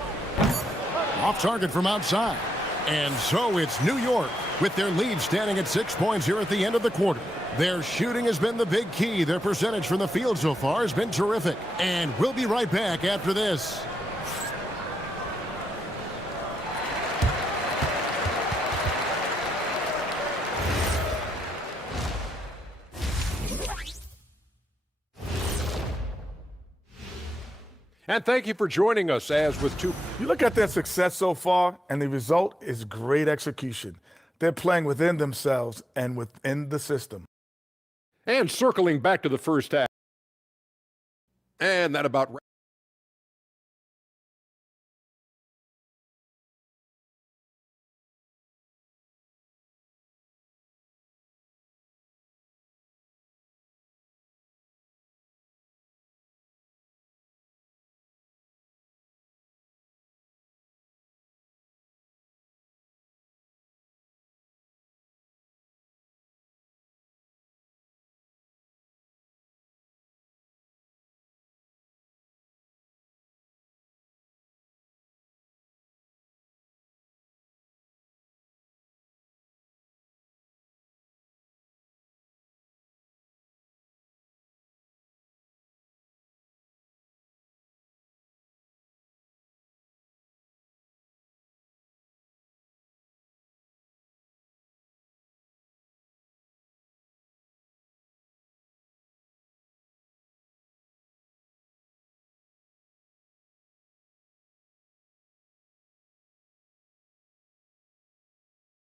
Off target from outside. And so it's New York with their lead standing at 6 points here at the end of the quarter. Their shooting has been the big key. Their percentage from the field so far has been terrific. And we'll be right back after this. And thank you for joining us as with 2. You look at their success so far, and the result is great execution. They're playing within themselves and within the system. And circling back to the first half. And that about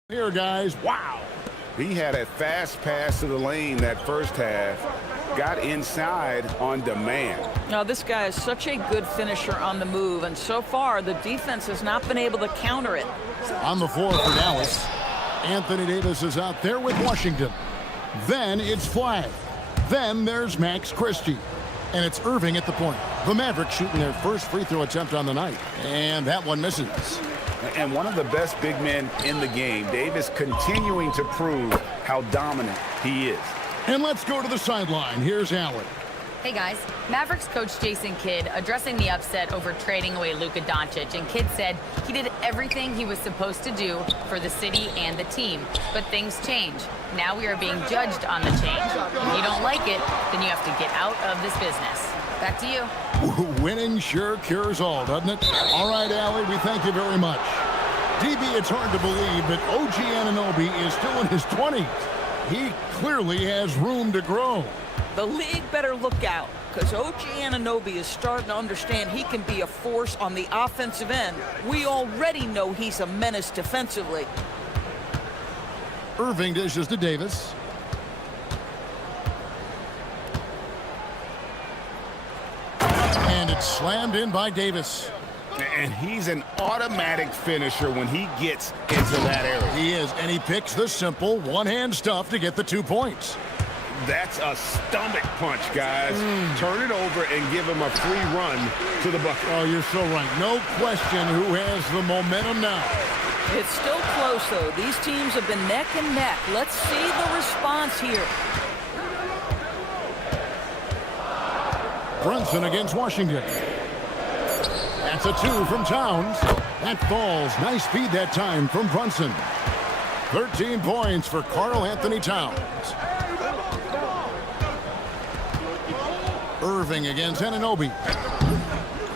here, guys. Wow. He had a fast pass to the lane that first half. Got inside on demand. Now, this guy is such a good finisher on the move, and so far the defense has not been able to counter it. On the floor for Dallas. Anthony Davis is out there with Washington. Then it's flag. Then there's Max Christie. And it's Irving at the point. The Mavericks shooting their first free throw attempt on the night. And that one misses. And one of the best big men in the game, Davis, continuing to prove how dominant he is. And let's go to the sideline. Here's Allen. Hey guys, Mavericks coach Jason Kidd addressing the upset over trading away Luka Doncic, and Kidd said he did everything he was supposed to do for the city and the team, but things change. Now we are being judged on the change. If you don't like it, then you have to get out of this business. Back to you. Winning sure cures all, doesn't it? All right, Allie, we thank you very much. DB, it's hard to believe that OG Anunoby is still in his 20s. He clearly has room to grow. The league better look out. because OG Anunoby is starting to understand he can be a force on the offensive end. We already know he's a menace defensively. Irving dishes to Davis. And it's slammed in by Davis. And he's an automatic finisher when he gets into that area. He is, and he picks the simple one-hand stuff to get the 2 points. That's a stomach punch, guys. Turn it over and give him a free run to the bucket. Oh, you're so right. No question who has the momentum now. It's still close, though. These teams have been neck and neck. Let's see the response here. Brunson against Washington. That's a 2 from Towns. That falls. Nice speed that time from Brunson. 13 points for Karl Anthony Towns. Irving against Anunoby.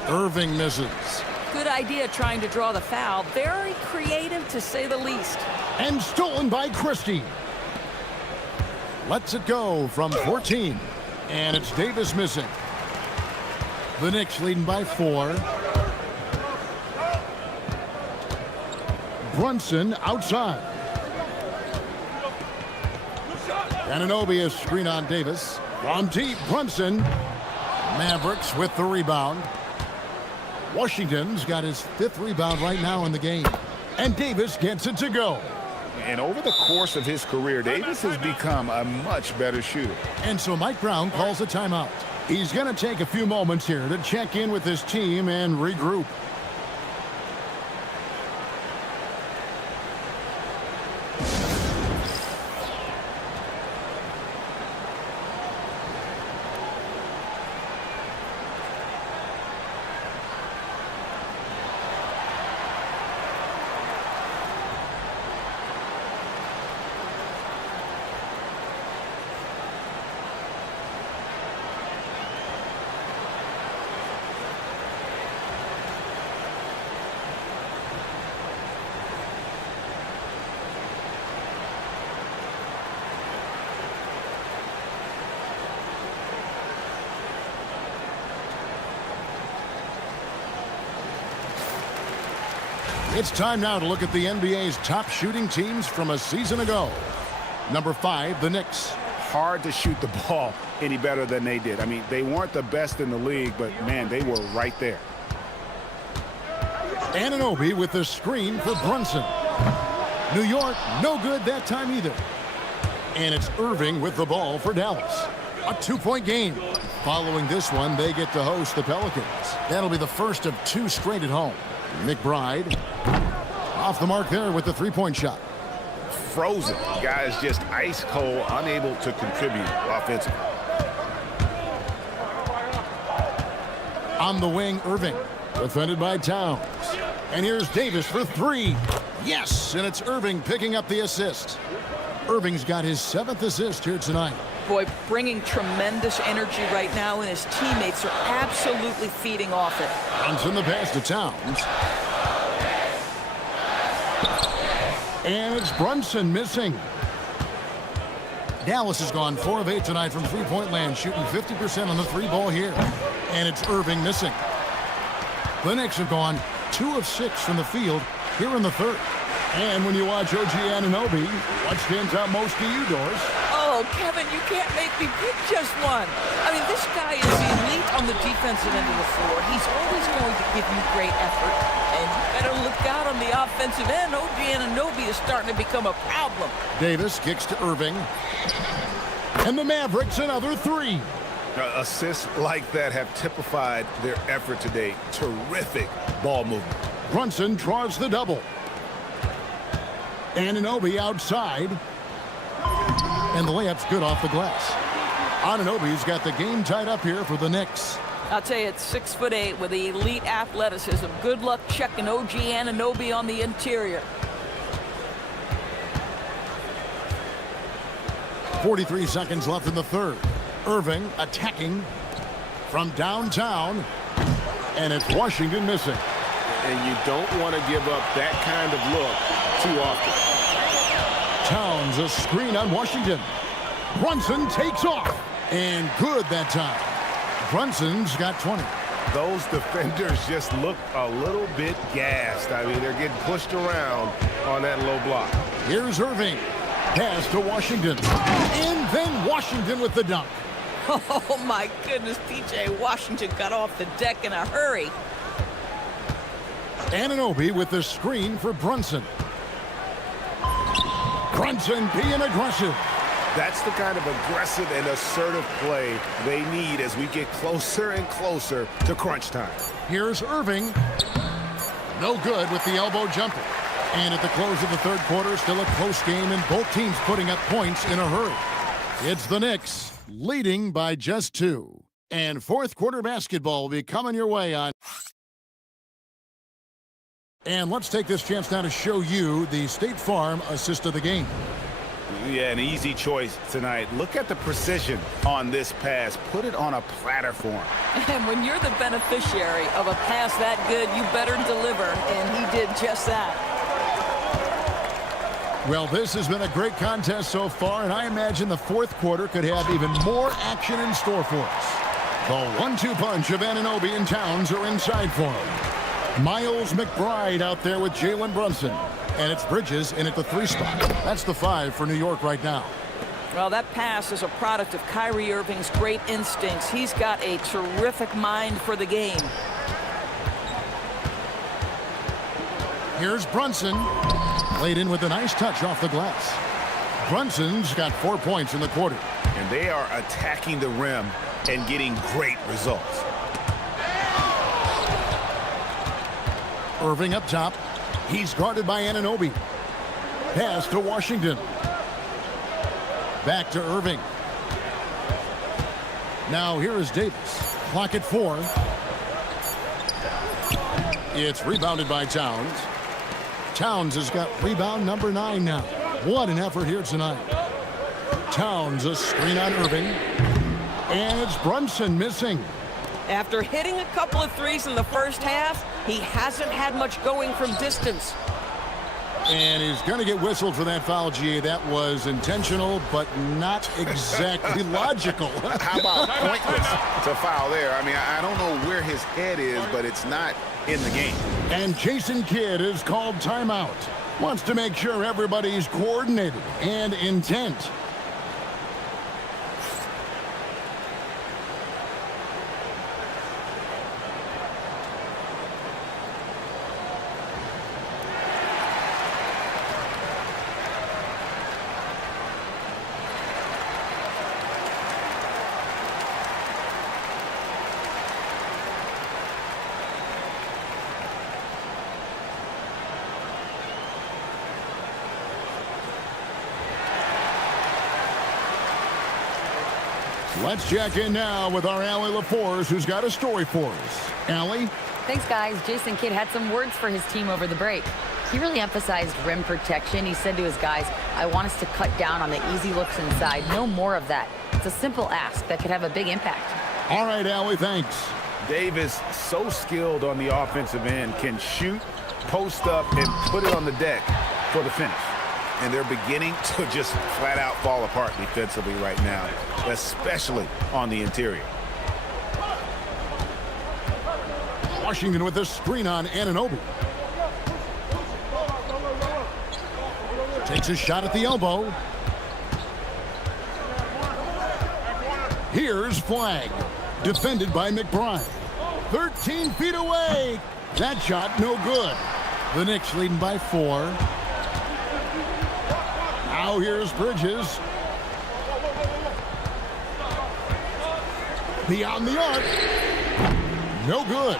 Irving misses. Good idea trying to draw the foul. Very creative, to say the least. And stolen by Christie. Lets it go from 14. And it's Davis missing. The Knicks leading by 4. Brunson outside. Anunoby is screen on Davis. From deep, Brunson. Mavericks with the rebound. Washington's got his 5th rebound right now in the game. And Davis gets it to go. And over the course of his career, Davis has become a much better shooter. And so Mike Brown calls a timeout. He's going to take a few moments here to check in with his team and regroup. It's time now to look at the NBA's top shooting teams from a season ago. Number 5, the Knicks. Hard to shoot the ball any better than they did. I mean, they weren't the best in the league, but, man, they were right there. Anunoby with the screen for Brunson. New York, no good that time either. And it's Irving with the ball for Dallas. A 2-point game. Following this one, they get to host the Pelicans. That'll be the first of 2 straight at home. McBride off the mark there with the 3-point shot. Frozen. Guys just ice cold, unable to contribute offensively. On the wing, Irving. Defended by Towns. And here's Davis for 3. Yes, and it's Irving picking up the assist. Irving's got his 7th assist here tonight. Boy, bringing tremendous energy right now, and his teammates are absolutely feeding off it. Brunson the pass to Towns. And it's Brunson missing. Dallas has gone 4 of 8 tonight from 3-point land, shooting 50% on the 3-ball here. And it's Irving missing. The Knicks have gone 2 of 6 from the field here in the 3rd. And when you watch OG Anunoby, what stands out most to you, Doris? Oh, Kevin, you can't make me pick just one. I mean, this guy is elite on the defensive end of the floor. He's always going to give you great effort. And you better look out on the offensive end. OG Anunoby is starting to become a problem. Davis kicks to Irving. And the Mavericks another 3. Assists like that have typified their effort today. Terrific ball movement. Brunson draws the double. Anunoby outside. And the layup's good off the glass. Anunoby's got the game tied up here for the Knicks. I'll tell you, it's 6'8" with elite athleticism. Good luck checking OG Anunoby on the interior. 43 seconds left in the 3rd. Irving attacking from downtown. And it's Washington missing. And you don't want to give up that kind of look too often. Towns a screen on Washington. Brunson takes off. And good that time. Brunson's got 20. Those defenders just look a little bit gassed. I mean, they're getting pushed around on that low block. Here's Irving. Pass to Washington. And then Washington with the dunk. Oh, my goodness. P.J. Washington got off the deck in a hurry. Anunoby with the screen for Brunson. Brunson being aggressive. That's the kind of aggressive and assertive play they need as we get closer and closer to crunch time. Here's Irving. No good with the elbow jumper. And at the close of the third quarter, still a close game, and both teams putting up points in a hurry. It's the Knicks leading by just 2. And fourth quarter basketball will be coming your way on. And let's take this chance now to show you the State Farm assist of the game. Yeah, an easy choice tonight. Look at the precision on this pass. Put it on a platter for him. And when you're the beneficiary of a pass that good, you better deliver, and he did just that. Well, this has been a great contest so far, and I imagine the fourth quarter could have even more action in store for us. The 1-2 punch of Anunoby and Towns are inside for him. Miles McBride out there with Jalen Brunson. And it's Bridges in at the 3 spot. That's the 5 for New York right now. Well, that pass is a product of Kyrie Irving's great instincts. He's got a terrific mind for the game. Here's Brunson. Laid in with a nice touch off the glass. Brunson's got 4 points in the quarter. And they are attacking the rim and getting great results. Irving up top. He's guarded by Anunoby. Pass to Washington. Back to Irving. Now here is Davis. Clock at 4. It's rebounded by Towns. Towns has got rebound number 9 now. What an effort here tonight. Towns a screen on Irving. And it's Brunson missing. After hitting a couple of threes in the first half, he hasn't had much going from distance. And he's going to get whistled for that foul, GA. That was intentional, but not exactly logical. How about pointless to foul there? I mean, I don't know where his head is, but it's not in the game. And Jason Kidd is called timeout. Wants to make sure everybody's coordinated and intent. Let's check in now with our Allie LaForce, who's got a story for us. Allie? Thanks, guys. Jason Kidd had some words for his team over the break. He really emphasized rim protection. He said to his guys, I want us to cut down on the easy looks inside. No more of that. It's a simple ask that could have a big impact. All right, Allie, thanks. Davis, so skilled on the offensive end, can shoot, post up, and put it on the deck for the finish. And they're beginning to just flat out fall apart defensively right now, especially on the interior. Washington with the screen on Anunoby. Takes a shot at the elbow. Here's Flag. Defended by McBride. 13 feet away. That shot no good. The Knicks leading by 4. Now here's Bridges. Beyond the arc. No good.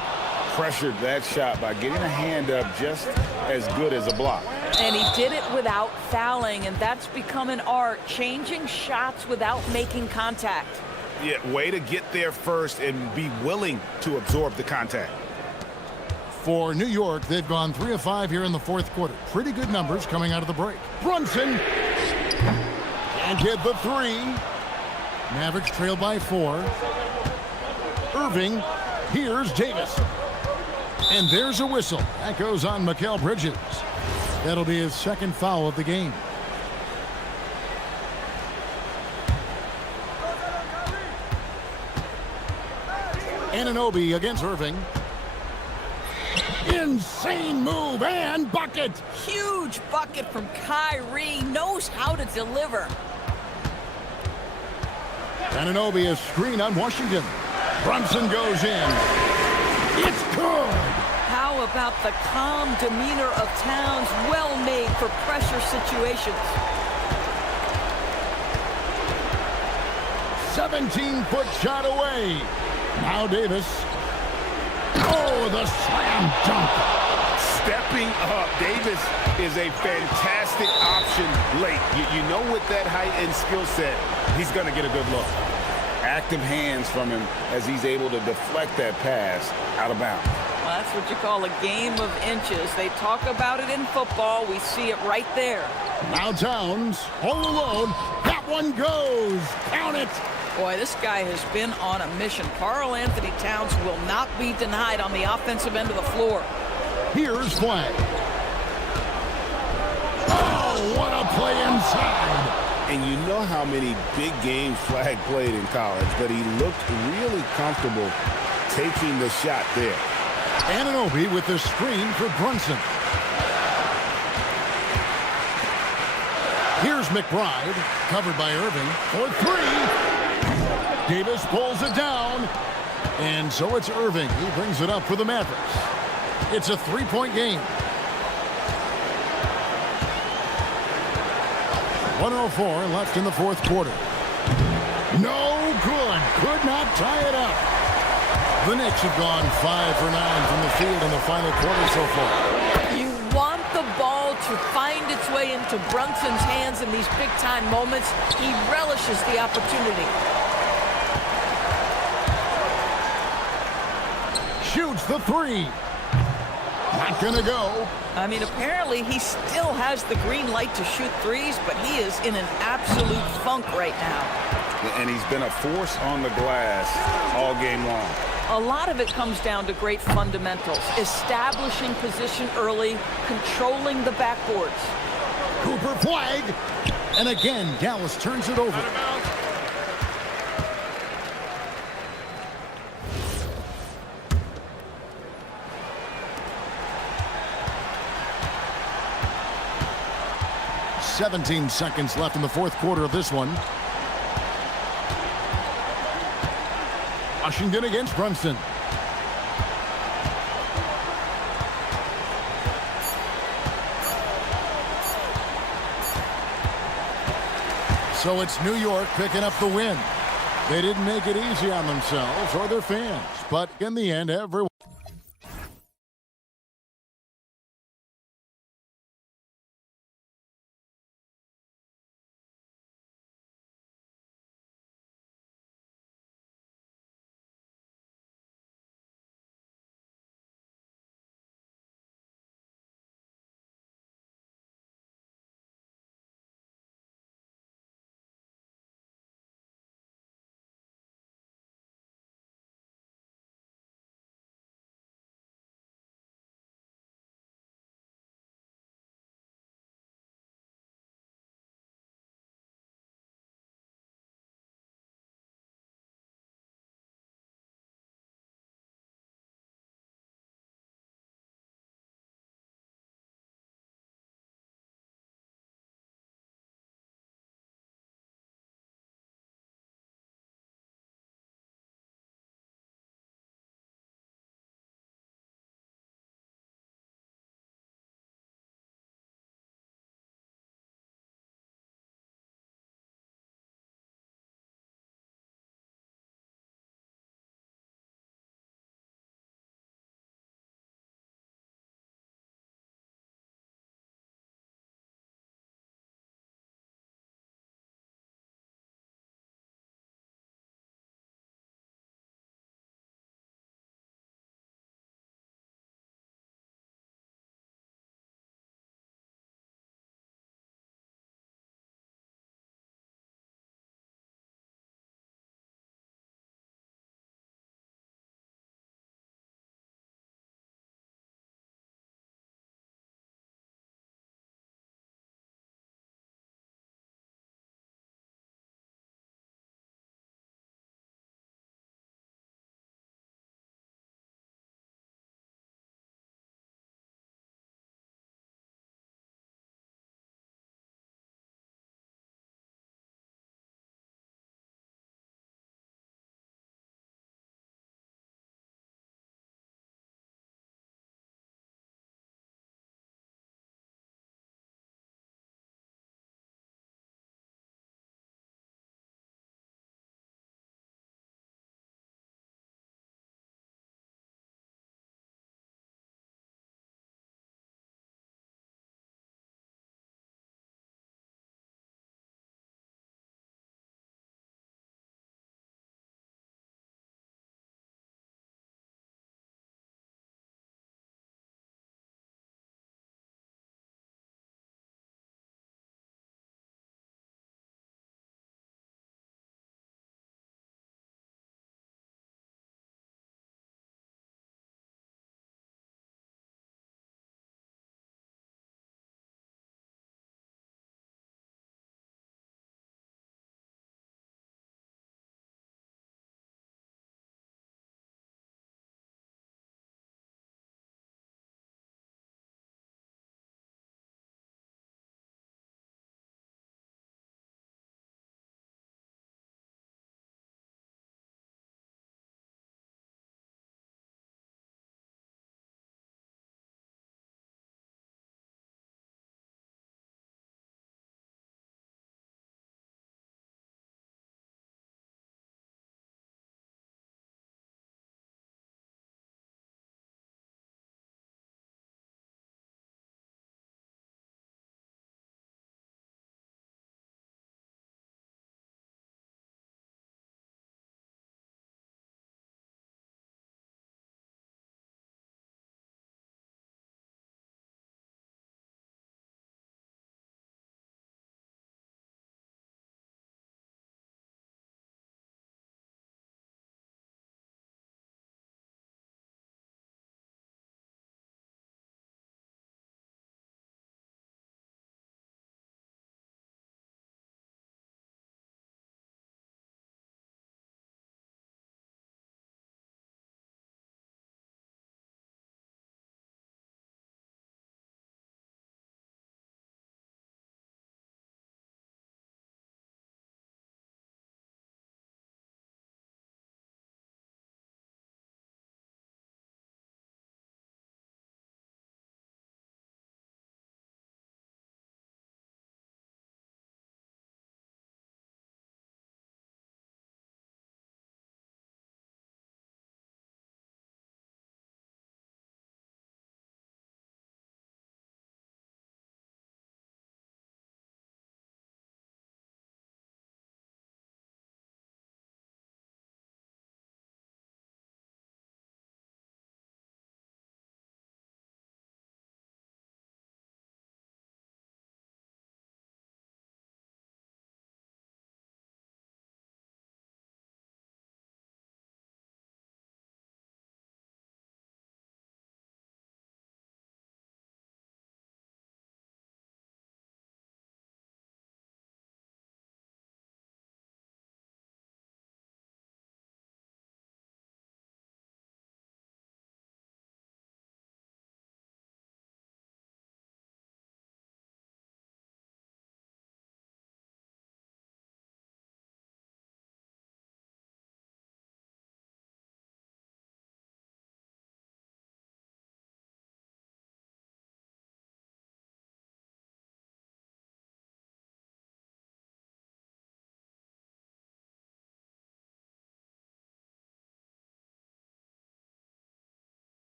Pressured that shot by getting a hand up just as good as a block. And he did it without fouling, and that's become an art, changing shots without making contact. Yeah, way to get there first and be willing to absorb the contact. For New York, they've gone 3 of 5 here in the fourth quarter. Pretty good numbers coming out of the break. Brunson can't get the 3. Mavericks trail by 4. Irving, here's Davis. And there's a whistle. That goes on Mikal Bridges. That'll be his second foul of the game. Anunoby against Irving. Insane move and bucket. Huge bucket from Kyrie. Knows how to deliver. Anunoby a screen on Washington. Brunson goes in. It's good. How about the calm demeanor of Towns? Well made for pressure situations. 17-foot shot away. Now Davis. Oh, the slam dunk. Stepping up, Davis is a fantastic option late. You know with that height and skill set, he's going to get a good look. Active hands from him as he's able to deflect that pass out of bounds. Well, that's what you call a game of inches. They talk about it in football. We see it right there. Now Towns, all alone. That one goes. Count it. Boy, this guy has been on a mission. Karl Anthony Towns will not be denied on the offensive end of the floor. Here's Flag. Oh, what a play inside. And you know how many big games Flag played in college, but he looked really comfortable taking the shot there. Anunoby with the screen for Brunson. Here's McBride, covered by Irving for three. Davis pulls it down, and so it's Irving. He brings it up for the Mavericks. It's a three-point game. 1:04 left in the fourth quarter. No good. Could not tie it up. The Knicks have gone 5 for 9 from the field in the final quarter so far. You want the ball to find its way into Brunson's hands in these big-time moments. He relishes the opportunity. Shoots the three. Not gonna go. I mean, apparently he still has the green light to shoot threes, but he is in an absolute funk right now. And he's been a force on the glass all game long. A lot of it comes down to great fundamentals. Establishing position early, controlling the backboards. Cooper Flag. And again, Dallas turns it over. "17 seconds left in the fourth quarter of this one. Washington against Brunson. So it's New York picking up the win. They didn't make it easy on themselves or their fans, but in the end, everyone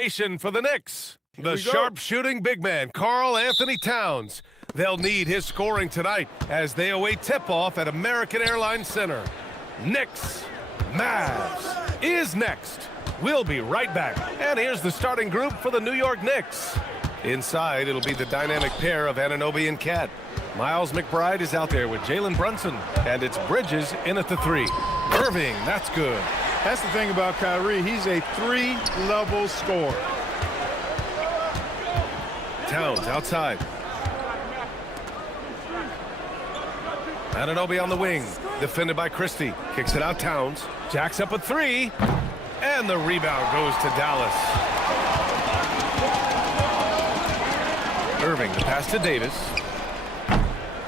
For the Knicks, the sharp-shooting big man, Karl Anthony Towns. They'll need his scoring tonight as they await tip-off at American Airlines Center. Knicks, Mavs is next. We'll be right back. And here's the starting group for the New York Knicks. Inside, it'll be the dynamic pair of Anunoby and Cat. Miles McBride is out there with Jalen Brunson, and it's Bridges in at the 3. Irving, that's good. That's the thing about Kyrie. He's a 3-level scorer. Towns outside. Anunoby on the wing, defended by Christie. Kicks it out, Towns. Jacks up a 3, and the rebound goes to Dallas. Irving, the pass to Davis.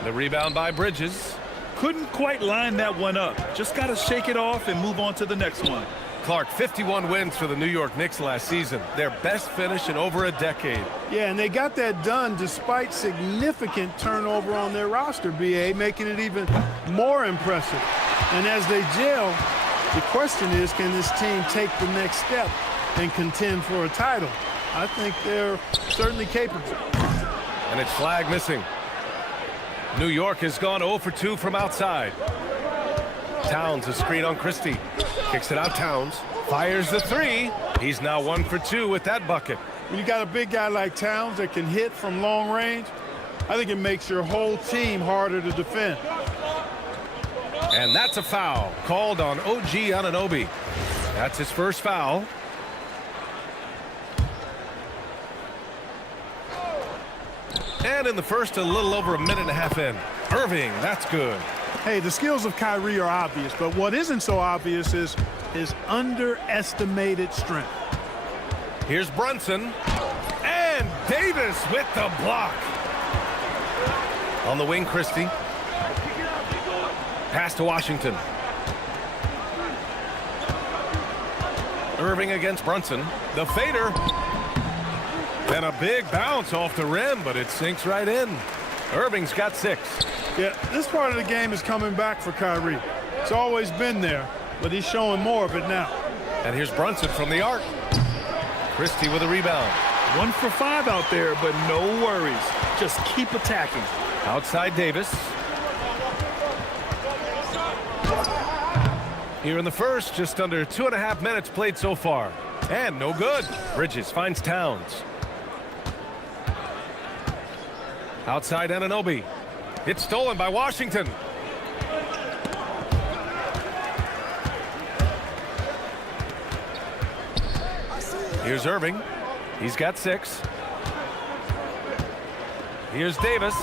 The rebound by Bridges. Couldn't quite line that one up. Just got to shake it off and move on to the next one. Clark, 51 wins for the New York Knicks last season. Their best finish in over a decade. Yeah, and they got that done despite significant turnover on their roster, BA, making it even more impressive. And as they gel, the question is, can this team take the next step and contend for a title? I think they're certainly capable. And it's flag missing. New York has gone 0 for 2 from outside. Towns a screen on Christie. Kicks it out, Towns. Fires the 3. He's now 1 for 2 with that bucket. When you got a big guy like Towns that can hit from long range, I think it makes your whole team harder to defend. And that's a foul called on OG Anunoby. That's his first foul. And in the first, a little over a minute and a half in. Irving, that's good. Hey, the skills of Kyrie are obvious, but what isn't so obvious is his underestimated strength. Here's Brunson. And Davis with the block. On the wing, Christie. Pass to Washington. Irving against Brunson. The fader. And a big bounce off the rim, but it sinks right in. Irving's got 6. Yeah, this part of the game is coming back for Kyrie. It's always been there, but he's showing more of it now. And here's Brunson from the arc. Christie with a rebound. 1 for 5 out there, but no worries. Just keep attacking. Outside Davis. Here in the first, just under 2.5 minutes played so far. And no good. Bridges finds Towns. Outside Anunoby. It's stolen by Washington. Here's Irving. He's got 6. Here's Davis.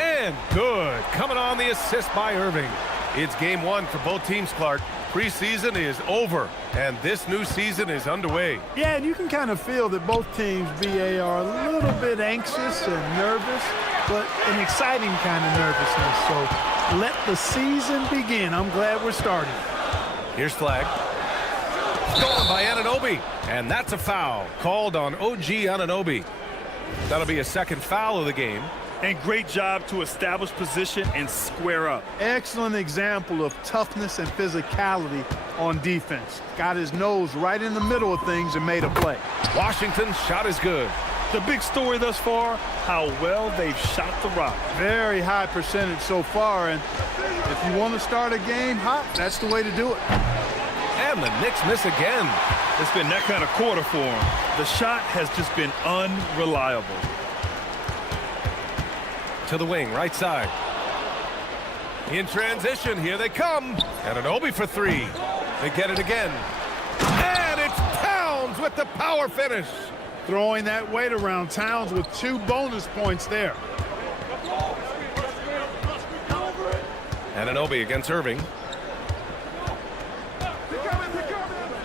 And good. Coming on the assist by Irving. It's game 1 for both teams, Clark. Preseason is over, and this new season is underway. Yeah, and you can kind of feel that both teams, BA, are a little bit anxious and nervous, but an exciting kind of nervousness. So let the season begin. I'm glad we're starting. Here's flag. Stolen by Anunoby, and that's a foul called on OG Anunoby. That'll be a second foul of the game. And great job to establish position and square up. Excellent example of toughness and physicality on defense. Got his nose right in the middle of things and made a play. Washington's shot is good. The big story thus far, how well they've shot the rock. Very high percentage so far, and if you want to start a game hot, that's the way to do it. And the Knicks miss again. It's been that kind of quarter for them. The shot has just been unreliable. To the wing, right side. In transition, here they come. Anunoby for 3. They get it again. And it's Towns with the power finish. Throwing that weight around. Towns with 2 bonus points there. Anunoby against Irving.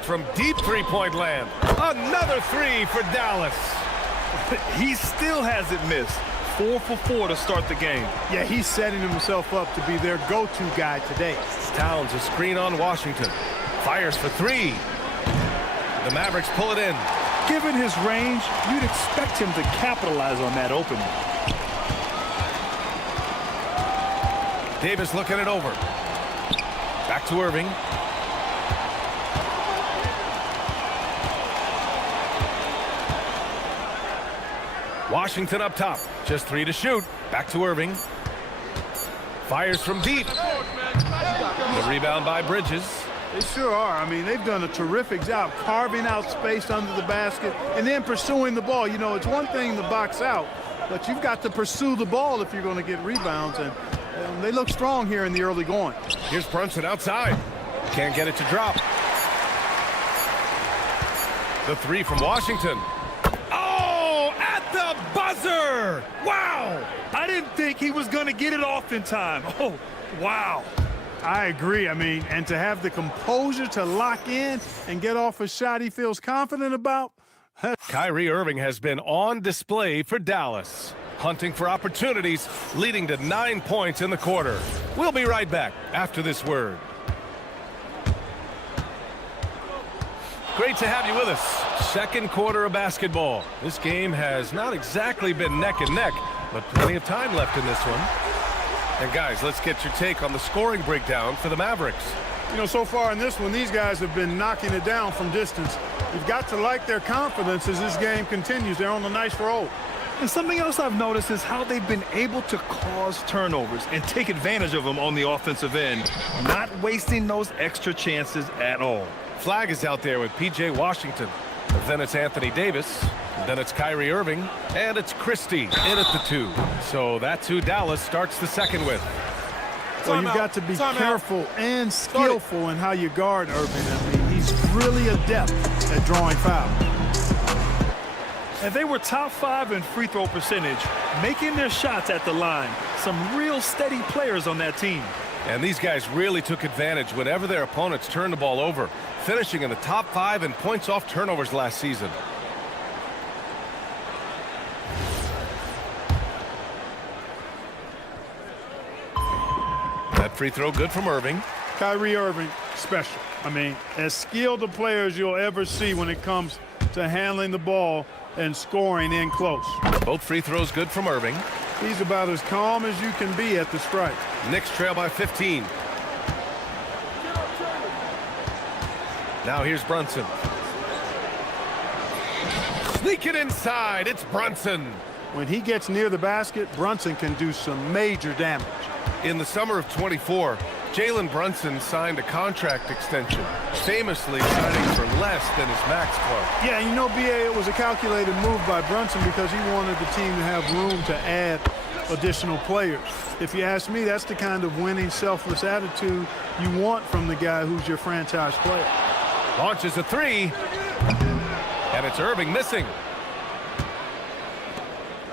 From deep three-point land. Another 3 for Dallas. He still hasn't missed. 4 for 4 to start the game. Yeah, he's setting himself up to be their go-to guy today. Towns a screen on Washington. Fires for 3. The Mavericks pull it in. Given his range, you'd expect him to capitalize on that opening. Davis looking it over. Back to Irving. Washington up top. Just 3 to shoot. Back to Irving. Fires from deep. The rebound by Bridges. They sure are. I mean, they've done a terrific job carving out space under the basket and then pursuing the ball. You know, it's one thing to box out, but you've got to pursue the ball if you're going to get rebounds, and they look strong here in the early going. Here's Brunson outside. Can't get it to drop. The 3 from Washington. Oh, at the buzzer! Wow! I didn't think he was going to get it off in time. Oh, wow. I agree. I mean, and to have the composure to lock in and get off a shot he feels confident about. Kyrie Irving has been on display for Dallas, hunting for opportunities, leading to 9 points in the quarter. We'll be right back after this word. Great to have you with us. Second quarter of basketball. This game has not exactly been neck and neck, but plenty of time left in this one. And guys, let's get your take on the scoring breakdown for the Mavericks. You know, so far in this one, these guys have been knocking it down from distance. You've got to like their confidence as this game continues. They're on a nice roll. And something else I've noticed is how they've been able to cause turnovers and take advantage of them on the offensive end, not wasting those extra chances at all. Flag is out there with P.J. Washington. Then it's Anthony Davis. Then it's Kyrie Irving. And it's Christie in at the 2. So that's who Dallas starts the second with. Well, you've got to be careful and skillful in how you guard Irving. I mean, he's really adept at drawing fouls. And they were top 5 in free throw percentage, making their shots at the line. Some real steady players on that team. And these guys really took advantage whenever their opponents turned the ball over, finishing in the top 5 in points off turnovers last season. That free throw good from Irving. Kyrie Irving, special. I mean, as skilled a player as you'll ever see when it comes to handling the ball and scoring in close. Both free throws good from Irving. He's about as calm as you can be at the strike. Knicks trail by 15. Now here's Brunson. Sneak it inside. It's Brunson. When he gets near the basket, Brunson can do some major damage. In the summer of 24, Jalen Brunson signed a contract extension, famously signing for less than his max club. Yeah, you know, B.A., it was a calculated move by Brunson because he wanted the team to have room to add additional players. If you ask me, that's the kind of winning, selfless attitude you want from the guy who's your franchise player. Launches a 3, and it's Irving missing.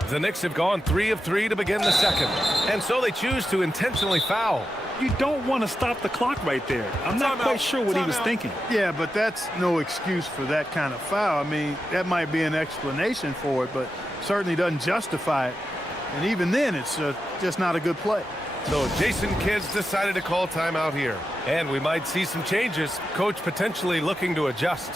The Knicks have gone 3 of 3 to begin the second, and so they choose to intentionally foul. You don't want to stop the clock right there. I'm not quite sure what he was thinking. Yeah, but that's no excuse for that kind of foul. I mean, that might be an explanation for it, but certainly doesn't justify it. And even then, it's just not a good play. So Jason Kidd's decided to call timeout here. And we might see some changes. Coach potentially looking to adjust.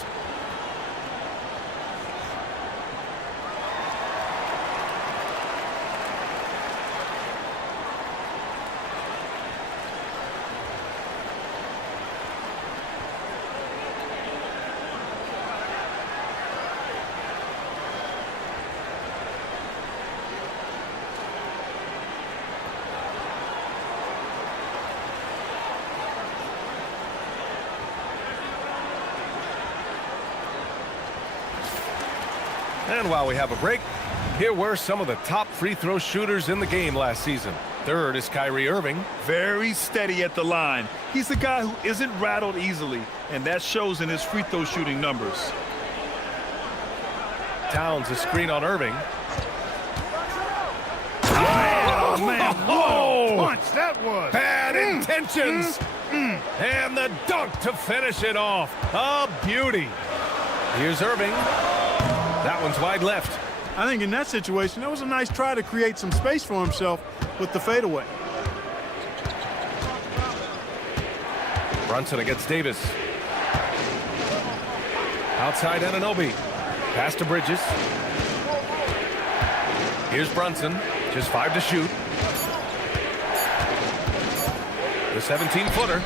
And while we have a break, here were some of the top free throw shooters in the game last season. Third is Kyrie Irving. Very steady at the line. He's the guy who isn't rattled easily, and that shows in his free throw shooting numbers. Towns a screen on Irving. Oh, man. Whoa. Punch, that was. Bad intentions. And the dunk to finish it off. A beauty. Here's Irving. That one's wide left. I think in that situation, that was a nice try to create some space for himself with the fadeaway. Brunson against Davis. Outside Anunoby. Pass to Bridges. Here's Brunson. Just 5 to shoot. The 17-footer.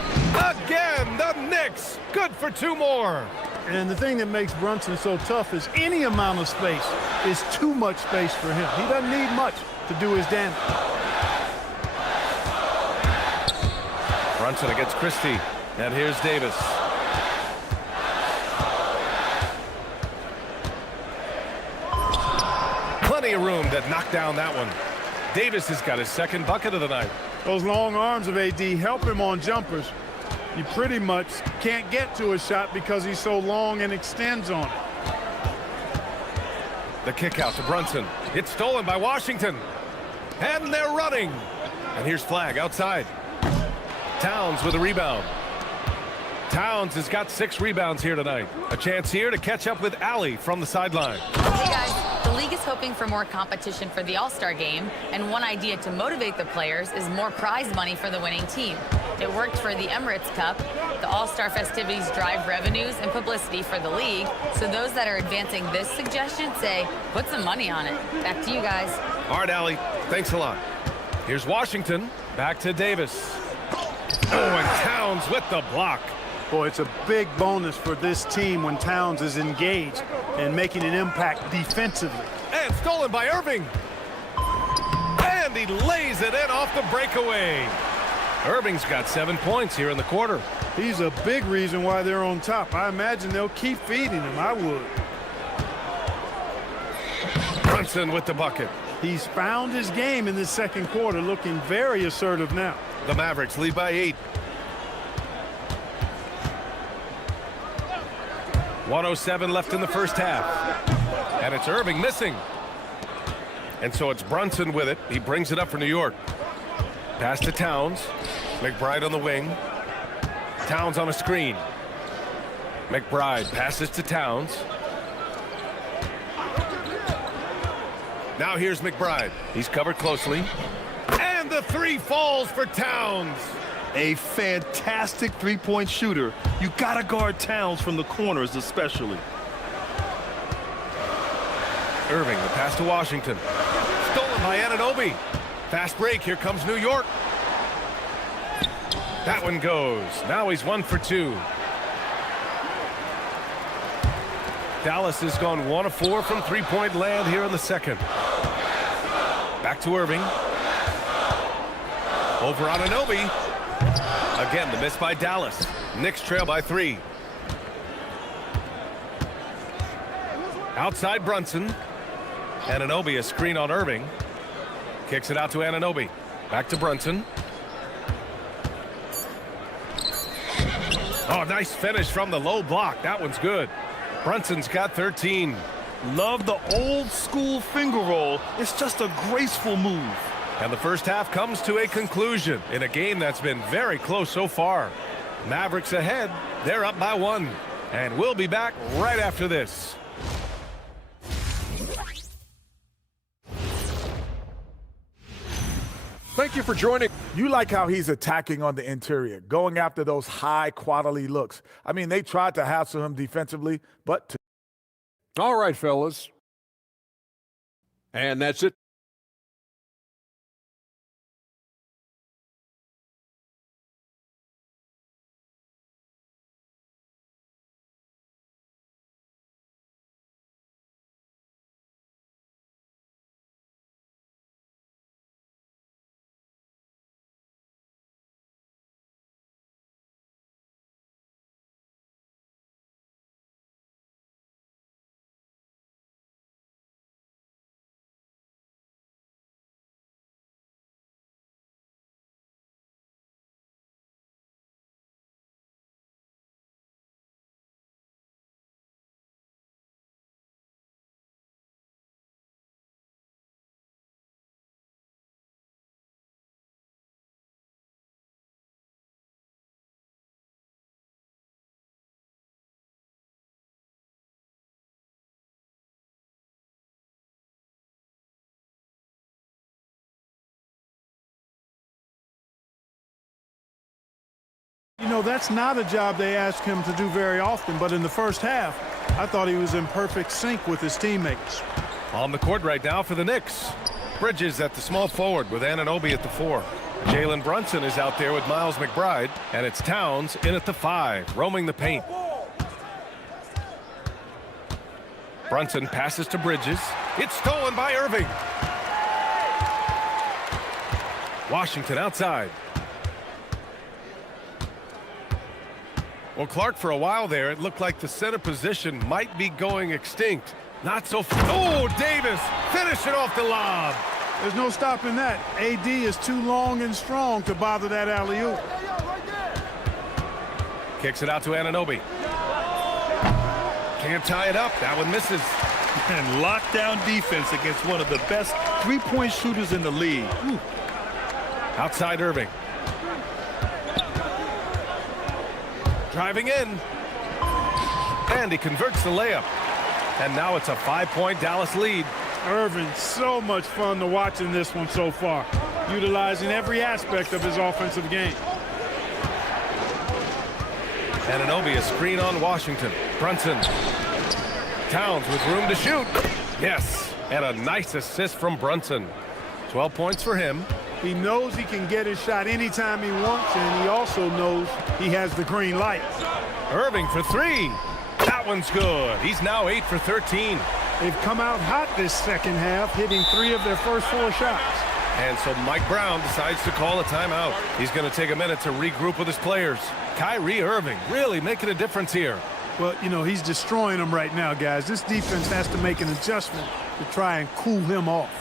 Again, the Knicks. Good for 2 more. And the thing that makes Brunson so tough is any amount of space is too much space for him. He doesn't need much to do his damage. Brunson against Christie, and here's Davis. Plenty of room to knock down that one. Davis has got his second bucket of the night. Those long arms of AD help him on jumpers. You pretty much can't get to his shot because he's so long and extends on it. The kick out to Brunson. It's stolen by Washington. And they're running. And here's Flag outside. Towns with a rebound. Towns has got 6 rebounds here tonight. A chance here to catch up with Allie from the sideline. Hey guys, the league is hoping for more competition for the All-Star game, and one idea to motivate the players is more prize money for the winning team. It worked for the Emirates Cup. The All-Star festivities drive revenues and publicity for the league, so those that are advancing this suggestion say, put some money on it. Back to you guys. All right, Allie, thanks a lot. Here's Washington, back to Davis. Oh, and Towns with the block. Boy, it's a big bonus for this team when Towns is engaged and making an impact defensively. And stolen by Irving. And he lays it in off the breakaway. Irving's got 7 points here in the quarter. He's a big reason why they're on top. I imagine they'll keep feeding him. I would. Brunson with the bucket. He's found his game in this second quarter, looking very assertive now. The Mavericks lead by 8. 1:07 left in the first half. And it's Irving missing. And so it's Brunson with it. He brings it up for New York. Pass to Towns. McBride on the wing. Towns on a screen. McBride passes to Towns. Now here's McBride. He's covered closely. And the 3 falls for Towns. A fantastic three-point shooter. You gotta guard Towns from the corners especially. Irving, the pass to Washington. Stolen by Anunoby. Fast break, here comes New York. That one goes. Now he's 1 for 2. Dallas has gone 1 of 4 from three-point land here in the second. Back to Irving. Over Anunoby. Again, the miss by Dallas. Knicks trail by 3. Outside Brunson. Anunoby, a screen on Irving. Kicks it out to Anunoby. Back to Brunson. Oh, nice finish from the low block. That one's good. Brunson's got 13. Love the old school finger roll. It's just a graceful move. And the first half comes to a conclusion in a game that's been very close so far. Mavericks ahead. They're up by 1. And we'll be back right after this. Thank you for joining. You like how he's attacking on the interior, going after those high-quality looks. I mean, they tried to hassle him defensively, but... All right, fellas. And that's it. You know, that's not a job they ask him to do very often, but in the first half, I thought he was in perfect sync with his teammates. On the court right now for the Knicks. Bridges at the small forward with Anunoby at the 4. Jalen Brunson is out there with Miles McBride, and it's Towns in at the 5, roaming the paint. Brunson passes to Bridges. It's stolen by Irving. Washington outside. Well, Clark, for a while there, it looked like the center position might be going extinct. Not so far. Oh, Davis finishing off the lob. There's no stopping that. AD is too long and strong to bother that alley-oop. Kicks it out to Anunoby. Can't tie it up. That one misses. And lockdown defense against one of the best three-point shooters in the league. Ooh. Outside Irving. Driving in. And he converts the layup. And now it's a 5-point Dallas lead. Irving, so much fun to watch in this one so far, utilizing every aspect of his offensive game. Anunoby, a screen on Washington. Brunson. Towns with room to shoot. Yes, and a nice assist from Brunson. 12 points for him. He knows he can get his shot anytime he wants, and he also knows he has the green light. Irving for three. That one's good. He's now 8 for 13. They've come out hot this second half, hitting 3 of their first 4 shots. And so Mike Brown decides to call a timeout. He's going to take a minute to regroup with his players. Kyrie Irving really making a difference here. Well, you know, he's destroying them right now, guys. This defense has to make an adjustment to try and cool him off.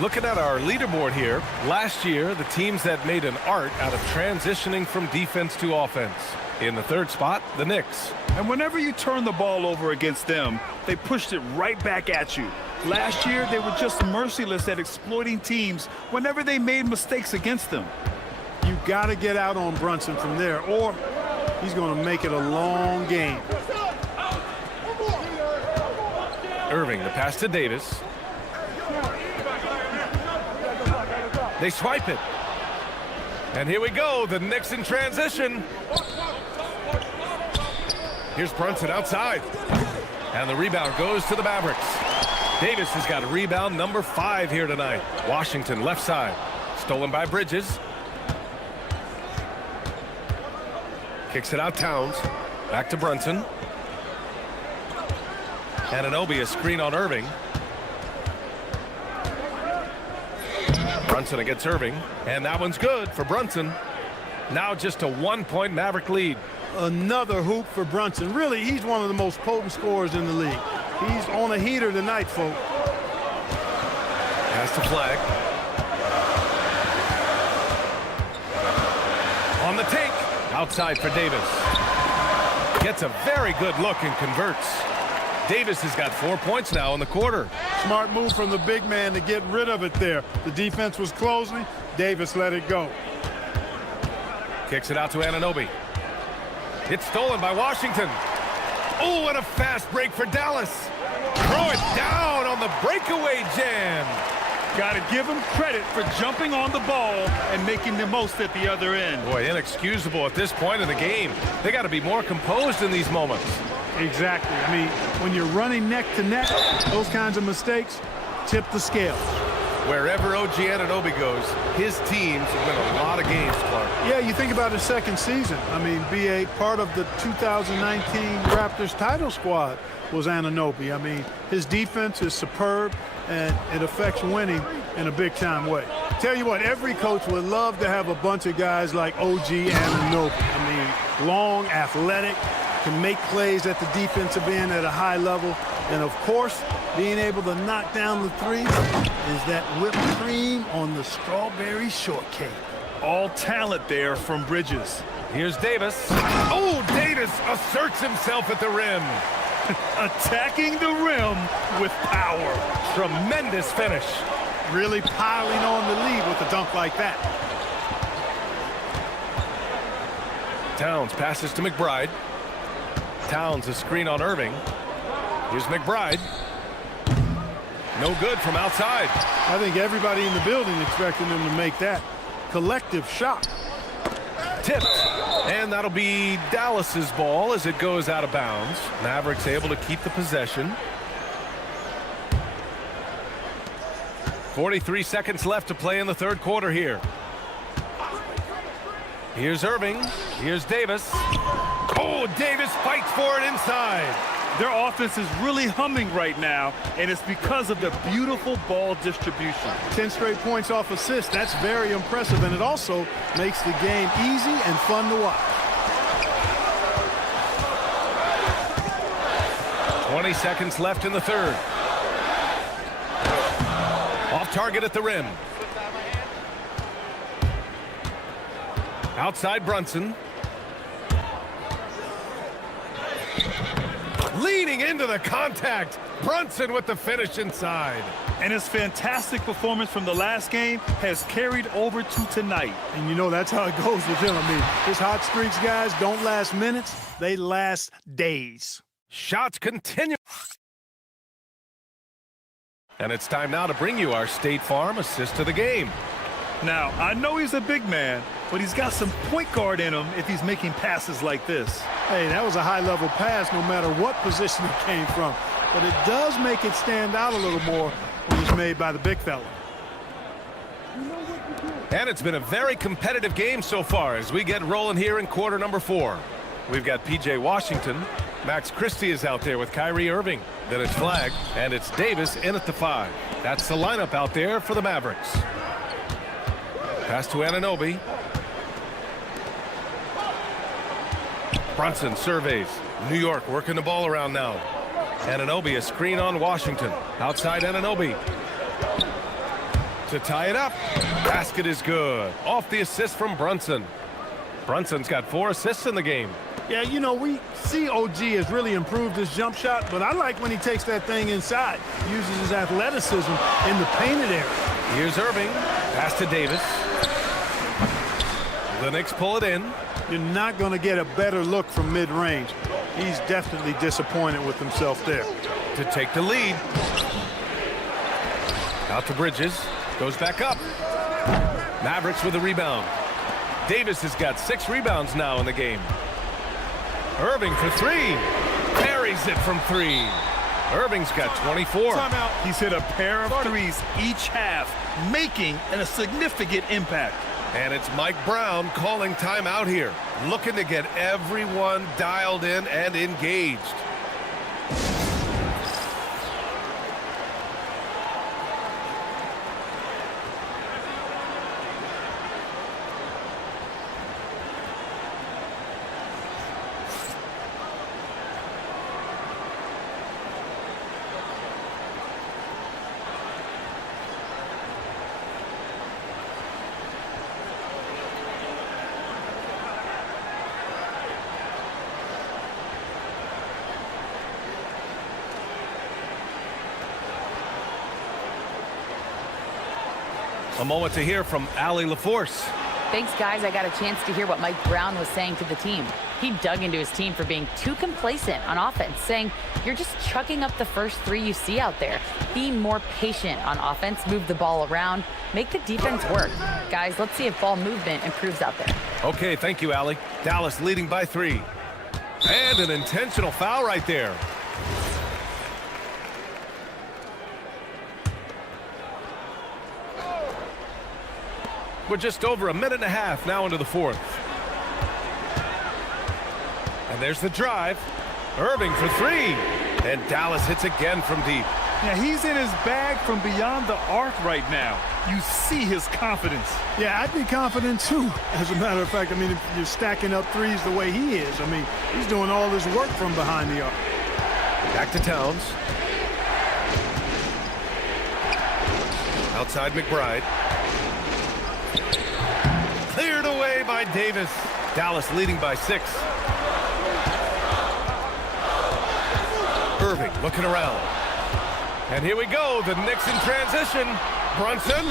Looking at our leaderboard here, last year, the teams that made an art out of transitioning from defense to offense. In the third spot, the Knicks. And whenever you turn the ball over against them, they pushed it right back at you. Last year, they were just merciless at exploiting teams whenever they made mistakes against them. You got to get out on Brunson from there, or he's going to make it a long game. Irving, the pass to Davis. They swipe it. And here we go, the Knicks in transition. Here's Brunson outside. And the rebound goes to the Mavericks. Davis has got rebound number 5 here tonight. Washington left side. Stolen by Bridges. Kicks it out Towns. Back to Brunson. Anunoby, a screen on Irving. Brunson against Irving, and that one's good for Brunson. Now just a 1-point Maverick lead. Another hoop for Brunson. Really, he's one of the most potent scorers in the league. He's on a heater tonight, folks. Pass to Flag. On the take. Outside for Davis. Gets a very good look and converts. Davis has got 4 points now in the quarter. Smart move from the big man to get rid of it there. The defense was closing. Davis let it go. Kicks it out to Anunoby. It's stolen by Washington. Oh, and a fast break for Dallas. Throw it down on the breakaway jam. Got to give him credit for jumping on the ball and making the most at the other end. Boy, inexcusable at this point in the game. They got to be more composed in these moments. Exactly. I mean, when you're running neck to neck, those kinds of mistakes tip the scale. Wherever OG Anunoby goes, his teams win a lot of games, Clark. Yeah, you think about his second season. I mean, be a part of the 2019 Raptors title squad was Anunoby. I mean, his defense is superb, and it affects winning in a big-time way. Tell you what, every coach would love to have a bunch of guys like OG Anunoby. I mean, long, athletic, can make plays at the defensive end at a high level. And, of course, being able to knock down the three is that whipped cream on the strawberry shortcake. All talent there from Bridges. Here's Davis. Oh, Davis asserts himself at the rim. Attacking the rim with power. Tremendous finish. Really piling on the lead with a dunk like that. Towns passes to McBride. Towns a screen on Irving. Here's McBride. No good from outside. I think everybody in the building expecting them to make that collective shot. Tipped. And that'll be Dallas's ball as it goes out of bounds. Mavericks able to keep the possession. 43 seconds left to play in the third quarter here. Here's Irving. Here's Davis. Oh, Davis fights for it inside. Their offense is really humming right now, and it's because of the beautiful ball distribution. 10 straight points off assists. That's very impressive, and it also makes the game easy and fun to watch. 20 seconds left in the third. Off target at the rim. Outside Brunson. Leading into the contact. Brunson with the finish inside. And his fantastic performance from the last game has carried over to tonight. And you know that's how it goes with him. I mean, his hot streaks, guys, don't last minutes. They last days. Shots continue. And it's time now to bring you our State Farm assist of the game. Now, I know he's a big man, but he's got some point guard in him if he's making passes like this. Hey, that was a high-level pass no matter what position it came from. But it does make it stand out a little more when it's made by the big fella. And it's been a very competitive game so far as we get rolling here in quarter number 4. We've got P.J. Washington. Max Christie is out there with Kyrie Irving. Then it's Flagg, and it's Davis in at the 5. That's the lineup out there for the Mavericks. Pass to Anunoby. Brunson surveys. New York working the ball around now. Anunoby a screen on Washington. Outside Anunoby. To tie it up. Basket is good. Off the assist from Brunson. Brunson's got 4 assists in the game. Yeah, you know, we see OG has really improved his jump shot, but I like when he takes that thing inside, uses his athleticism in the painted area. Here's Irving. Pass to Davis. The Knicks pull it in. You're not going to get a better look from mid-range. He's definitely disappointed with himself there. To take the lead. Out to Bridges. Goes back up. Mavericks with a rebound. Davis has got 6 rebounds now in the game. Irving for 3. Buries it from 3. Irving's got 24. Timeout. He's hit a pair of threes each half, making a significant impact. And it's Mike Brown calling timeout here, looking to get everyone dialed in and engaged. A moment to hear from Allie LaForce. Thanks, guys. I got a chance to hear what Mike Brown was saying to the team. He dug into his team for being too complacent on offense, saying, you're just chucking up the first 3 you see out there. Be more patient on offense, move the ball around, make the defense work. Guys, let's see if ball movement improves out there. Okay, thank you, Allie. Dallas leading by 3. And an intentional foul right there. We're just over a minute and a half now into the 4th. And there's the drive. Irving for 3. And Dallas hits again from deep. Yeah, he's in his bag from beyond the arc right now. You see his confidence. Yeah, I'd be confident too. As a matter of fact, I mean, if you're stacking up threes the way he is, I mean, he's doing all this work from behind the arc. Back to Towns. Outside McBride. Cleared away by Davis. Dallas leading by 6. Irving looking around. And here we go, the Knicks in transition. Brunson.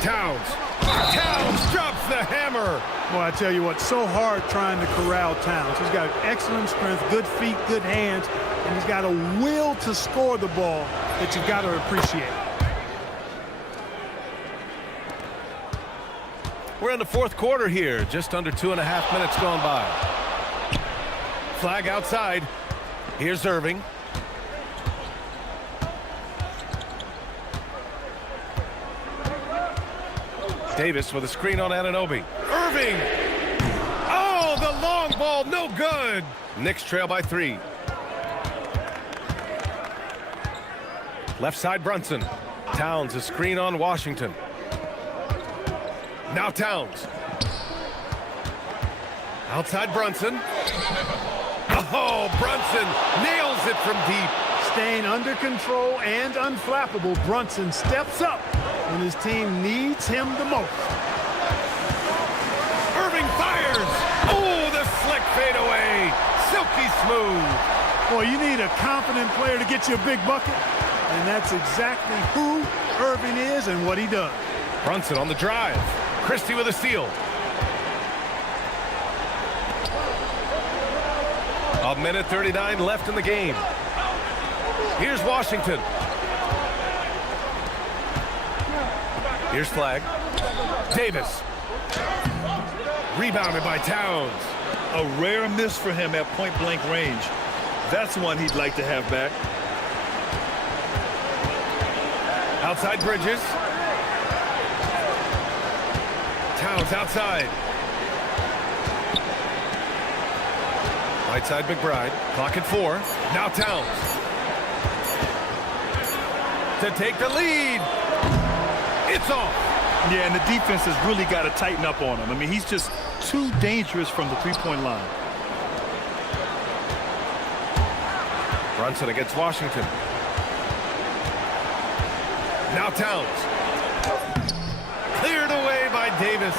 Towns. Towns drop the hammer. Well, I tell you what, so hard trying to corral Towns. He's got excellent strength, good feet, good hands, and he's got a will to score the ball that you've got to appreciate. We're in the fourth quarter here, just under 2.5 minutes gone by. Flag outside. Here's Irving. Davis with a screen on Anunoby. Irving! Oh, the long ball, no good! Knicks trail by 3. Left side Brunson. Towns a screen on Washington. Now Towns. Outside Brunson. Oh, Brunson nails it from deep. Staying under control and unflappable, Brunson steps up when his team needs him the most. Irving fires. Oh, the slick fadeaway. Silky smooth. Boy, you need a confident player to get you a big bucket. And that's exactly who Irving is and what he does. Brunson on the drive. Christie with a steal. A minute 39 left in the game. Here's Washington. Here's Flag. Davis. Rebounded by Towns. A rare miss for him at point-blank range. That's one he'd like to have back. Outside Bridges. Towns outside. Right side McBride. Clock at 4. Now Towns. To take the lead. It's off. Yeah, and the defense has really got to tighten up on him. I mean, he's just too dangerous from the three-point line. Brunson against Washington. Now Towns. Cleared away by Davis.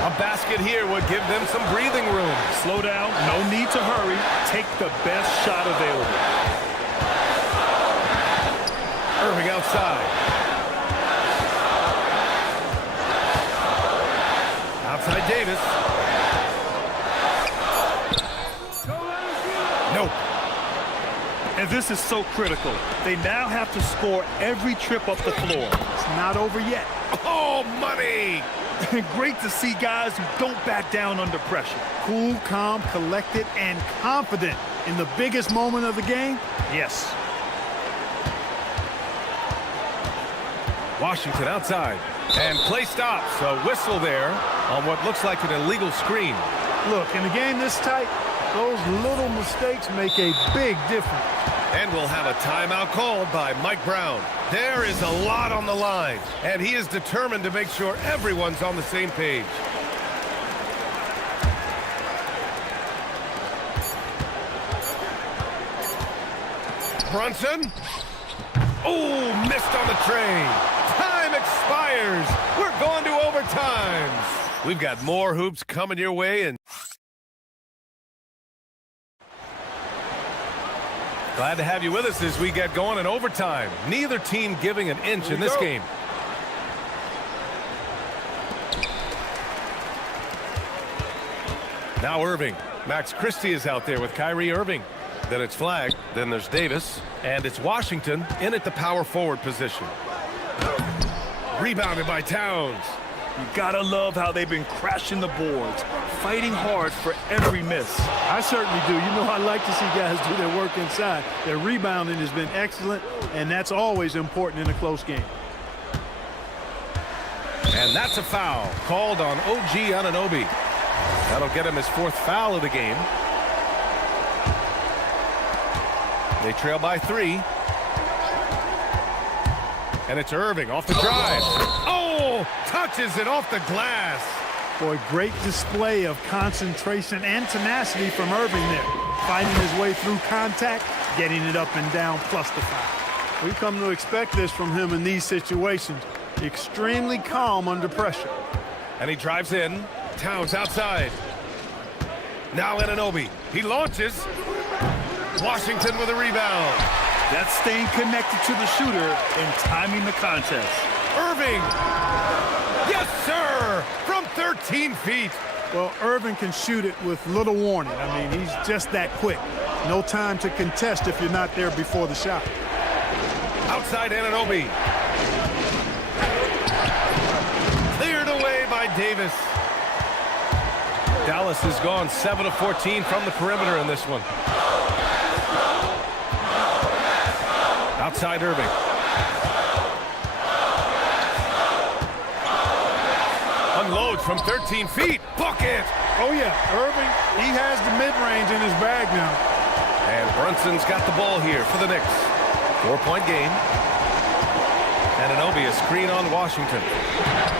A basket here would give them some breathing room. Slow down. No need to hurry. Take the best shot available. Irving outside. Outside Davis. Nope. And this is so critical. They now have to score every trip up the floor. It's not over yet. Oh, money! Great to see guys who don't back down under pressure. Cool, calm, collected, and confident in the biggest moment of the game. Yes. Washington outside. And play stops. A whistle there on what looks like an illegal screen. Look, in a game this tight, those little mistakes make a big difference. And we'll have a timeout called by Mike Brown. There is a lot on the line, and he is determined to make sure everyone's on the same page. Brunson. Oh, missed on the train. Time expires. We're going to overtime. We've got more hoops coming your way, and glad to have you with us as we get going in overtime. Neither team giving an inch in this game. Now Irving. Max Christie is out there with Kyrie Irving. Then it's Flag. Then there's Davis. And it's Washington in at the power forward position. Rebounded by Towns. You gotta love how they've been crashing the boards, fighting hard for every miss. I certainly do. You know, I like to see guys do their work inside. Their rebounding has been excellent, and that's always important in a close game. And that's a foul called on OG Anunoby. That'll get him his 4th foul of the game. They trail by 3. And it's Irving off the drive. Oh, touches it off the glass. Boy, great display of concentration and tenacity from Irving there. Fighting his way through contact, getting it up and down, plus the foul. We've come to expect this from him in these situations. Extremely calm under pressure. And he drives in. Towns outside. Now Anunoby. He launches. Washington with a rebound. That's staying connected to the shooter and timing the contest. Irving. Yes, sir. From 13. 14 feet. Well, Irving can shoot it with little warning. I mean, he's just that quick. No time to contest if you're not there before the shot. Outside Anunoby. Cleared away by Davis. Dallas has gone 7 of 14 from the perimeter in this one. Outside Irving. Unloads from 13 feet. Bucket! Oh, yeah. Irving, he has the mid-range in his bag now. And Brunson's got the ball here for the Knicks. 4-point game. Anunoby, a screen on Washington.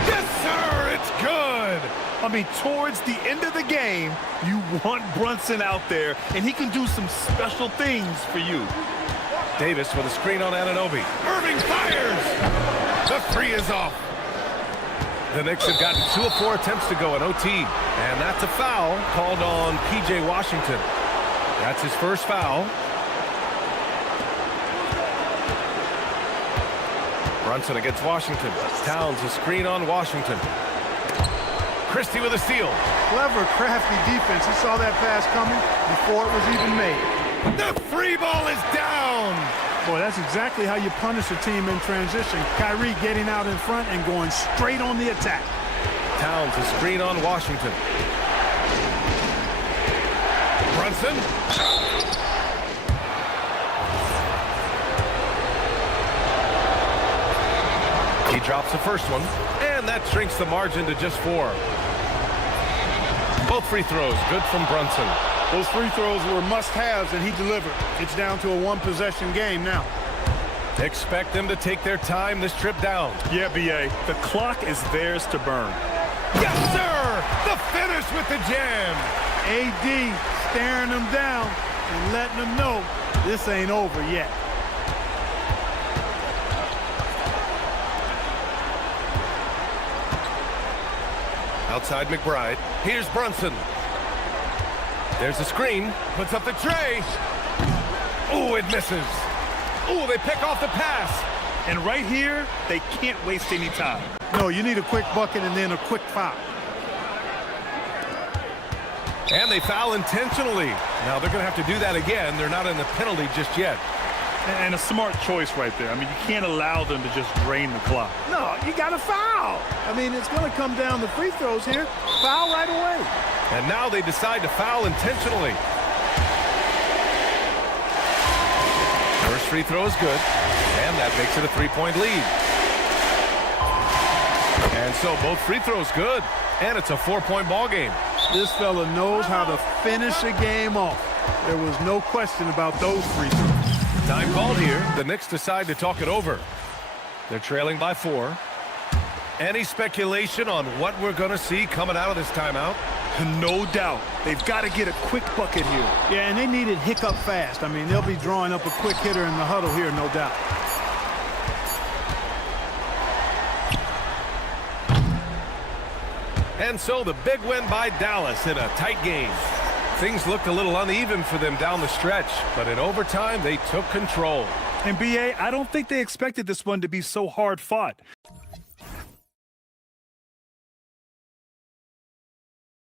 Yes, sir! It's good! I mean, towards the end of the game, you want Brunson out there, and he can do some special things for you. Davis with a screen on Anunoby. Irving fires! The three is off. The Knicks have gotten 2 of 4 attempts to go in OT. And that's a foul called on P.J. Washington. That's his first foul. Brunson against Washington. Towns a screen on Washington. Christie with a steal. Clever, crafty defense. He saw that pass coming before it was even made. The free ball is down. Boy, that's exactly how you punish a team in transition. Kyrie getting out in front and going straight on the attack. Towns a screen on Washington. Brunson. He drops the first one, and that shrinks the margin to just 4. Both free throws good from Brunson. Those free throws were must-haves, and he delivered. It's down to a one-possession game now. Expect them to take their time this trip down. Yeah, B.A., the clock is theirs to burn. Yes, sir! The finish with the jam! AD staring them down and letting them know this ain't over yet. Outside McBride. Here's Brunson. There's a screen. Puts up the tray. Oh, it misses. Oh, they pick off the pass. And right here, they can't waste any time. No, you need a quick bucket and then a quick foul. And they foul intentionally. Now they're going to have to do that again. They're not in the penalty just yet. And a smart choice right there. I mean, you can't allow them to just drain the clock. No, you got to foul. I mean, it's going to come down to free throws here. Foul right away. And now they decide to foul intentionally. First free throw is good. And that makes it a 3-point lead. And so both free throws good. And it's a 4-point ball game. This fella knows how to finish a game off. There was no question about those free throws. Time called here. The Knicks decide to talk it over. They're trailing by 4. Any speculation on what we're going to see coming out of this timeout? No doubt. They've got to get a quick bucket here. Yeah, and they need it hiccup fast. I mean, they'll be drawing up a quick hitter in the huddle here, no doubt. And so the big win by Dallas in a tight game. Things looked a little uneven for them down the stretch, but in overtime, they took control. And B.A., I don't think they expected this one to be so hard fought.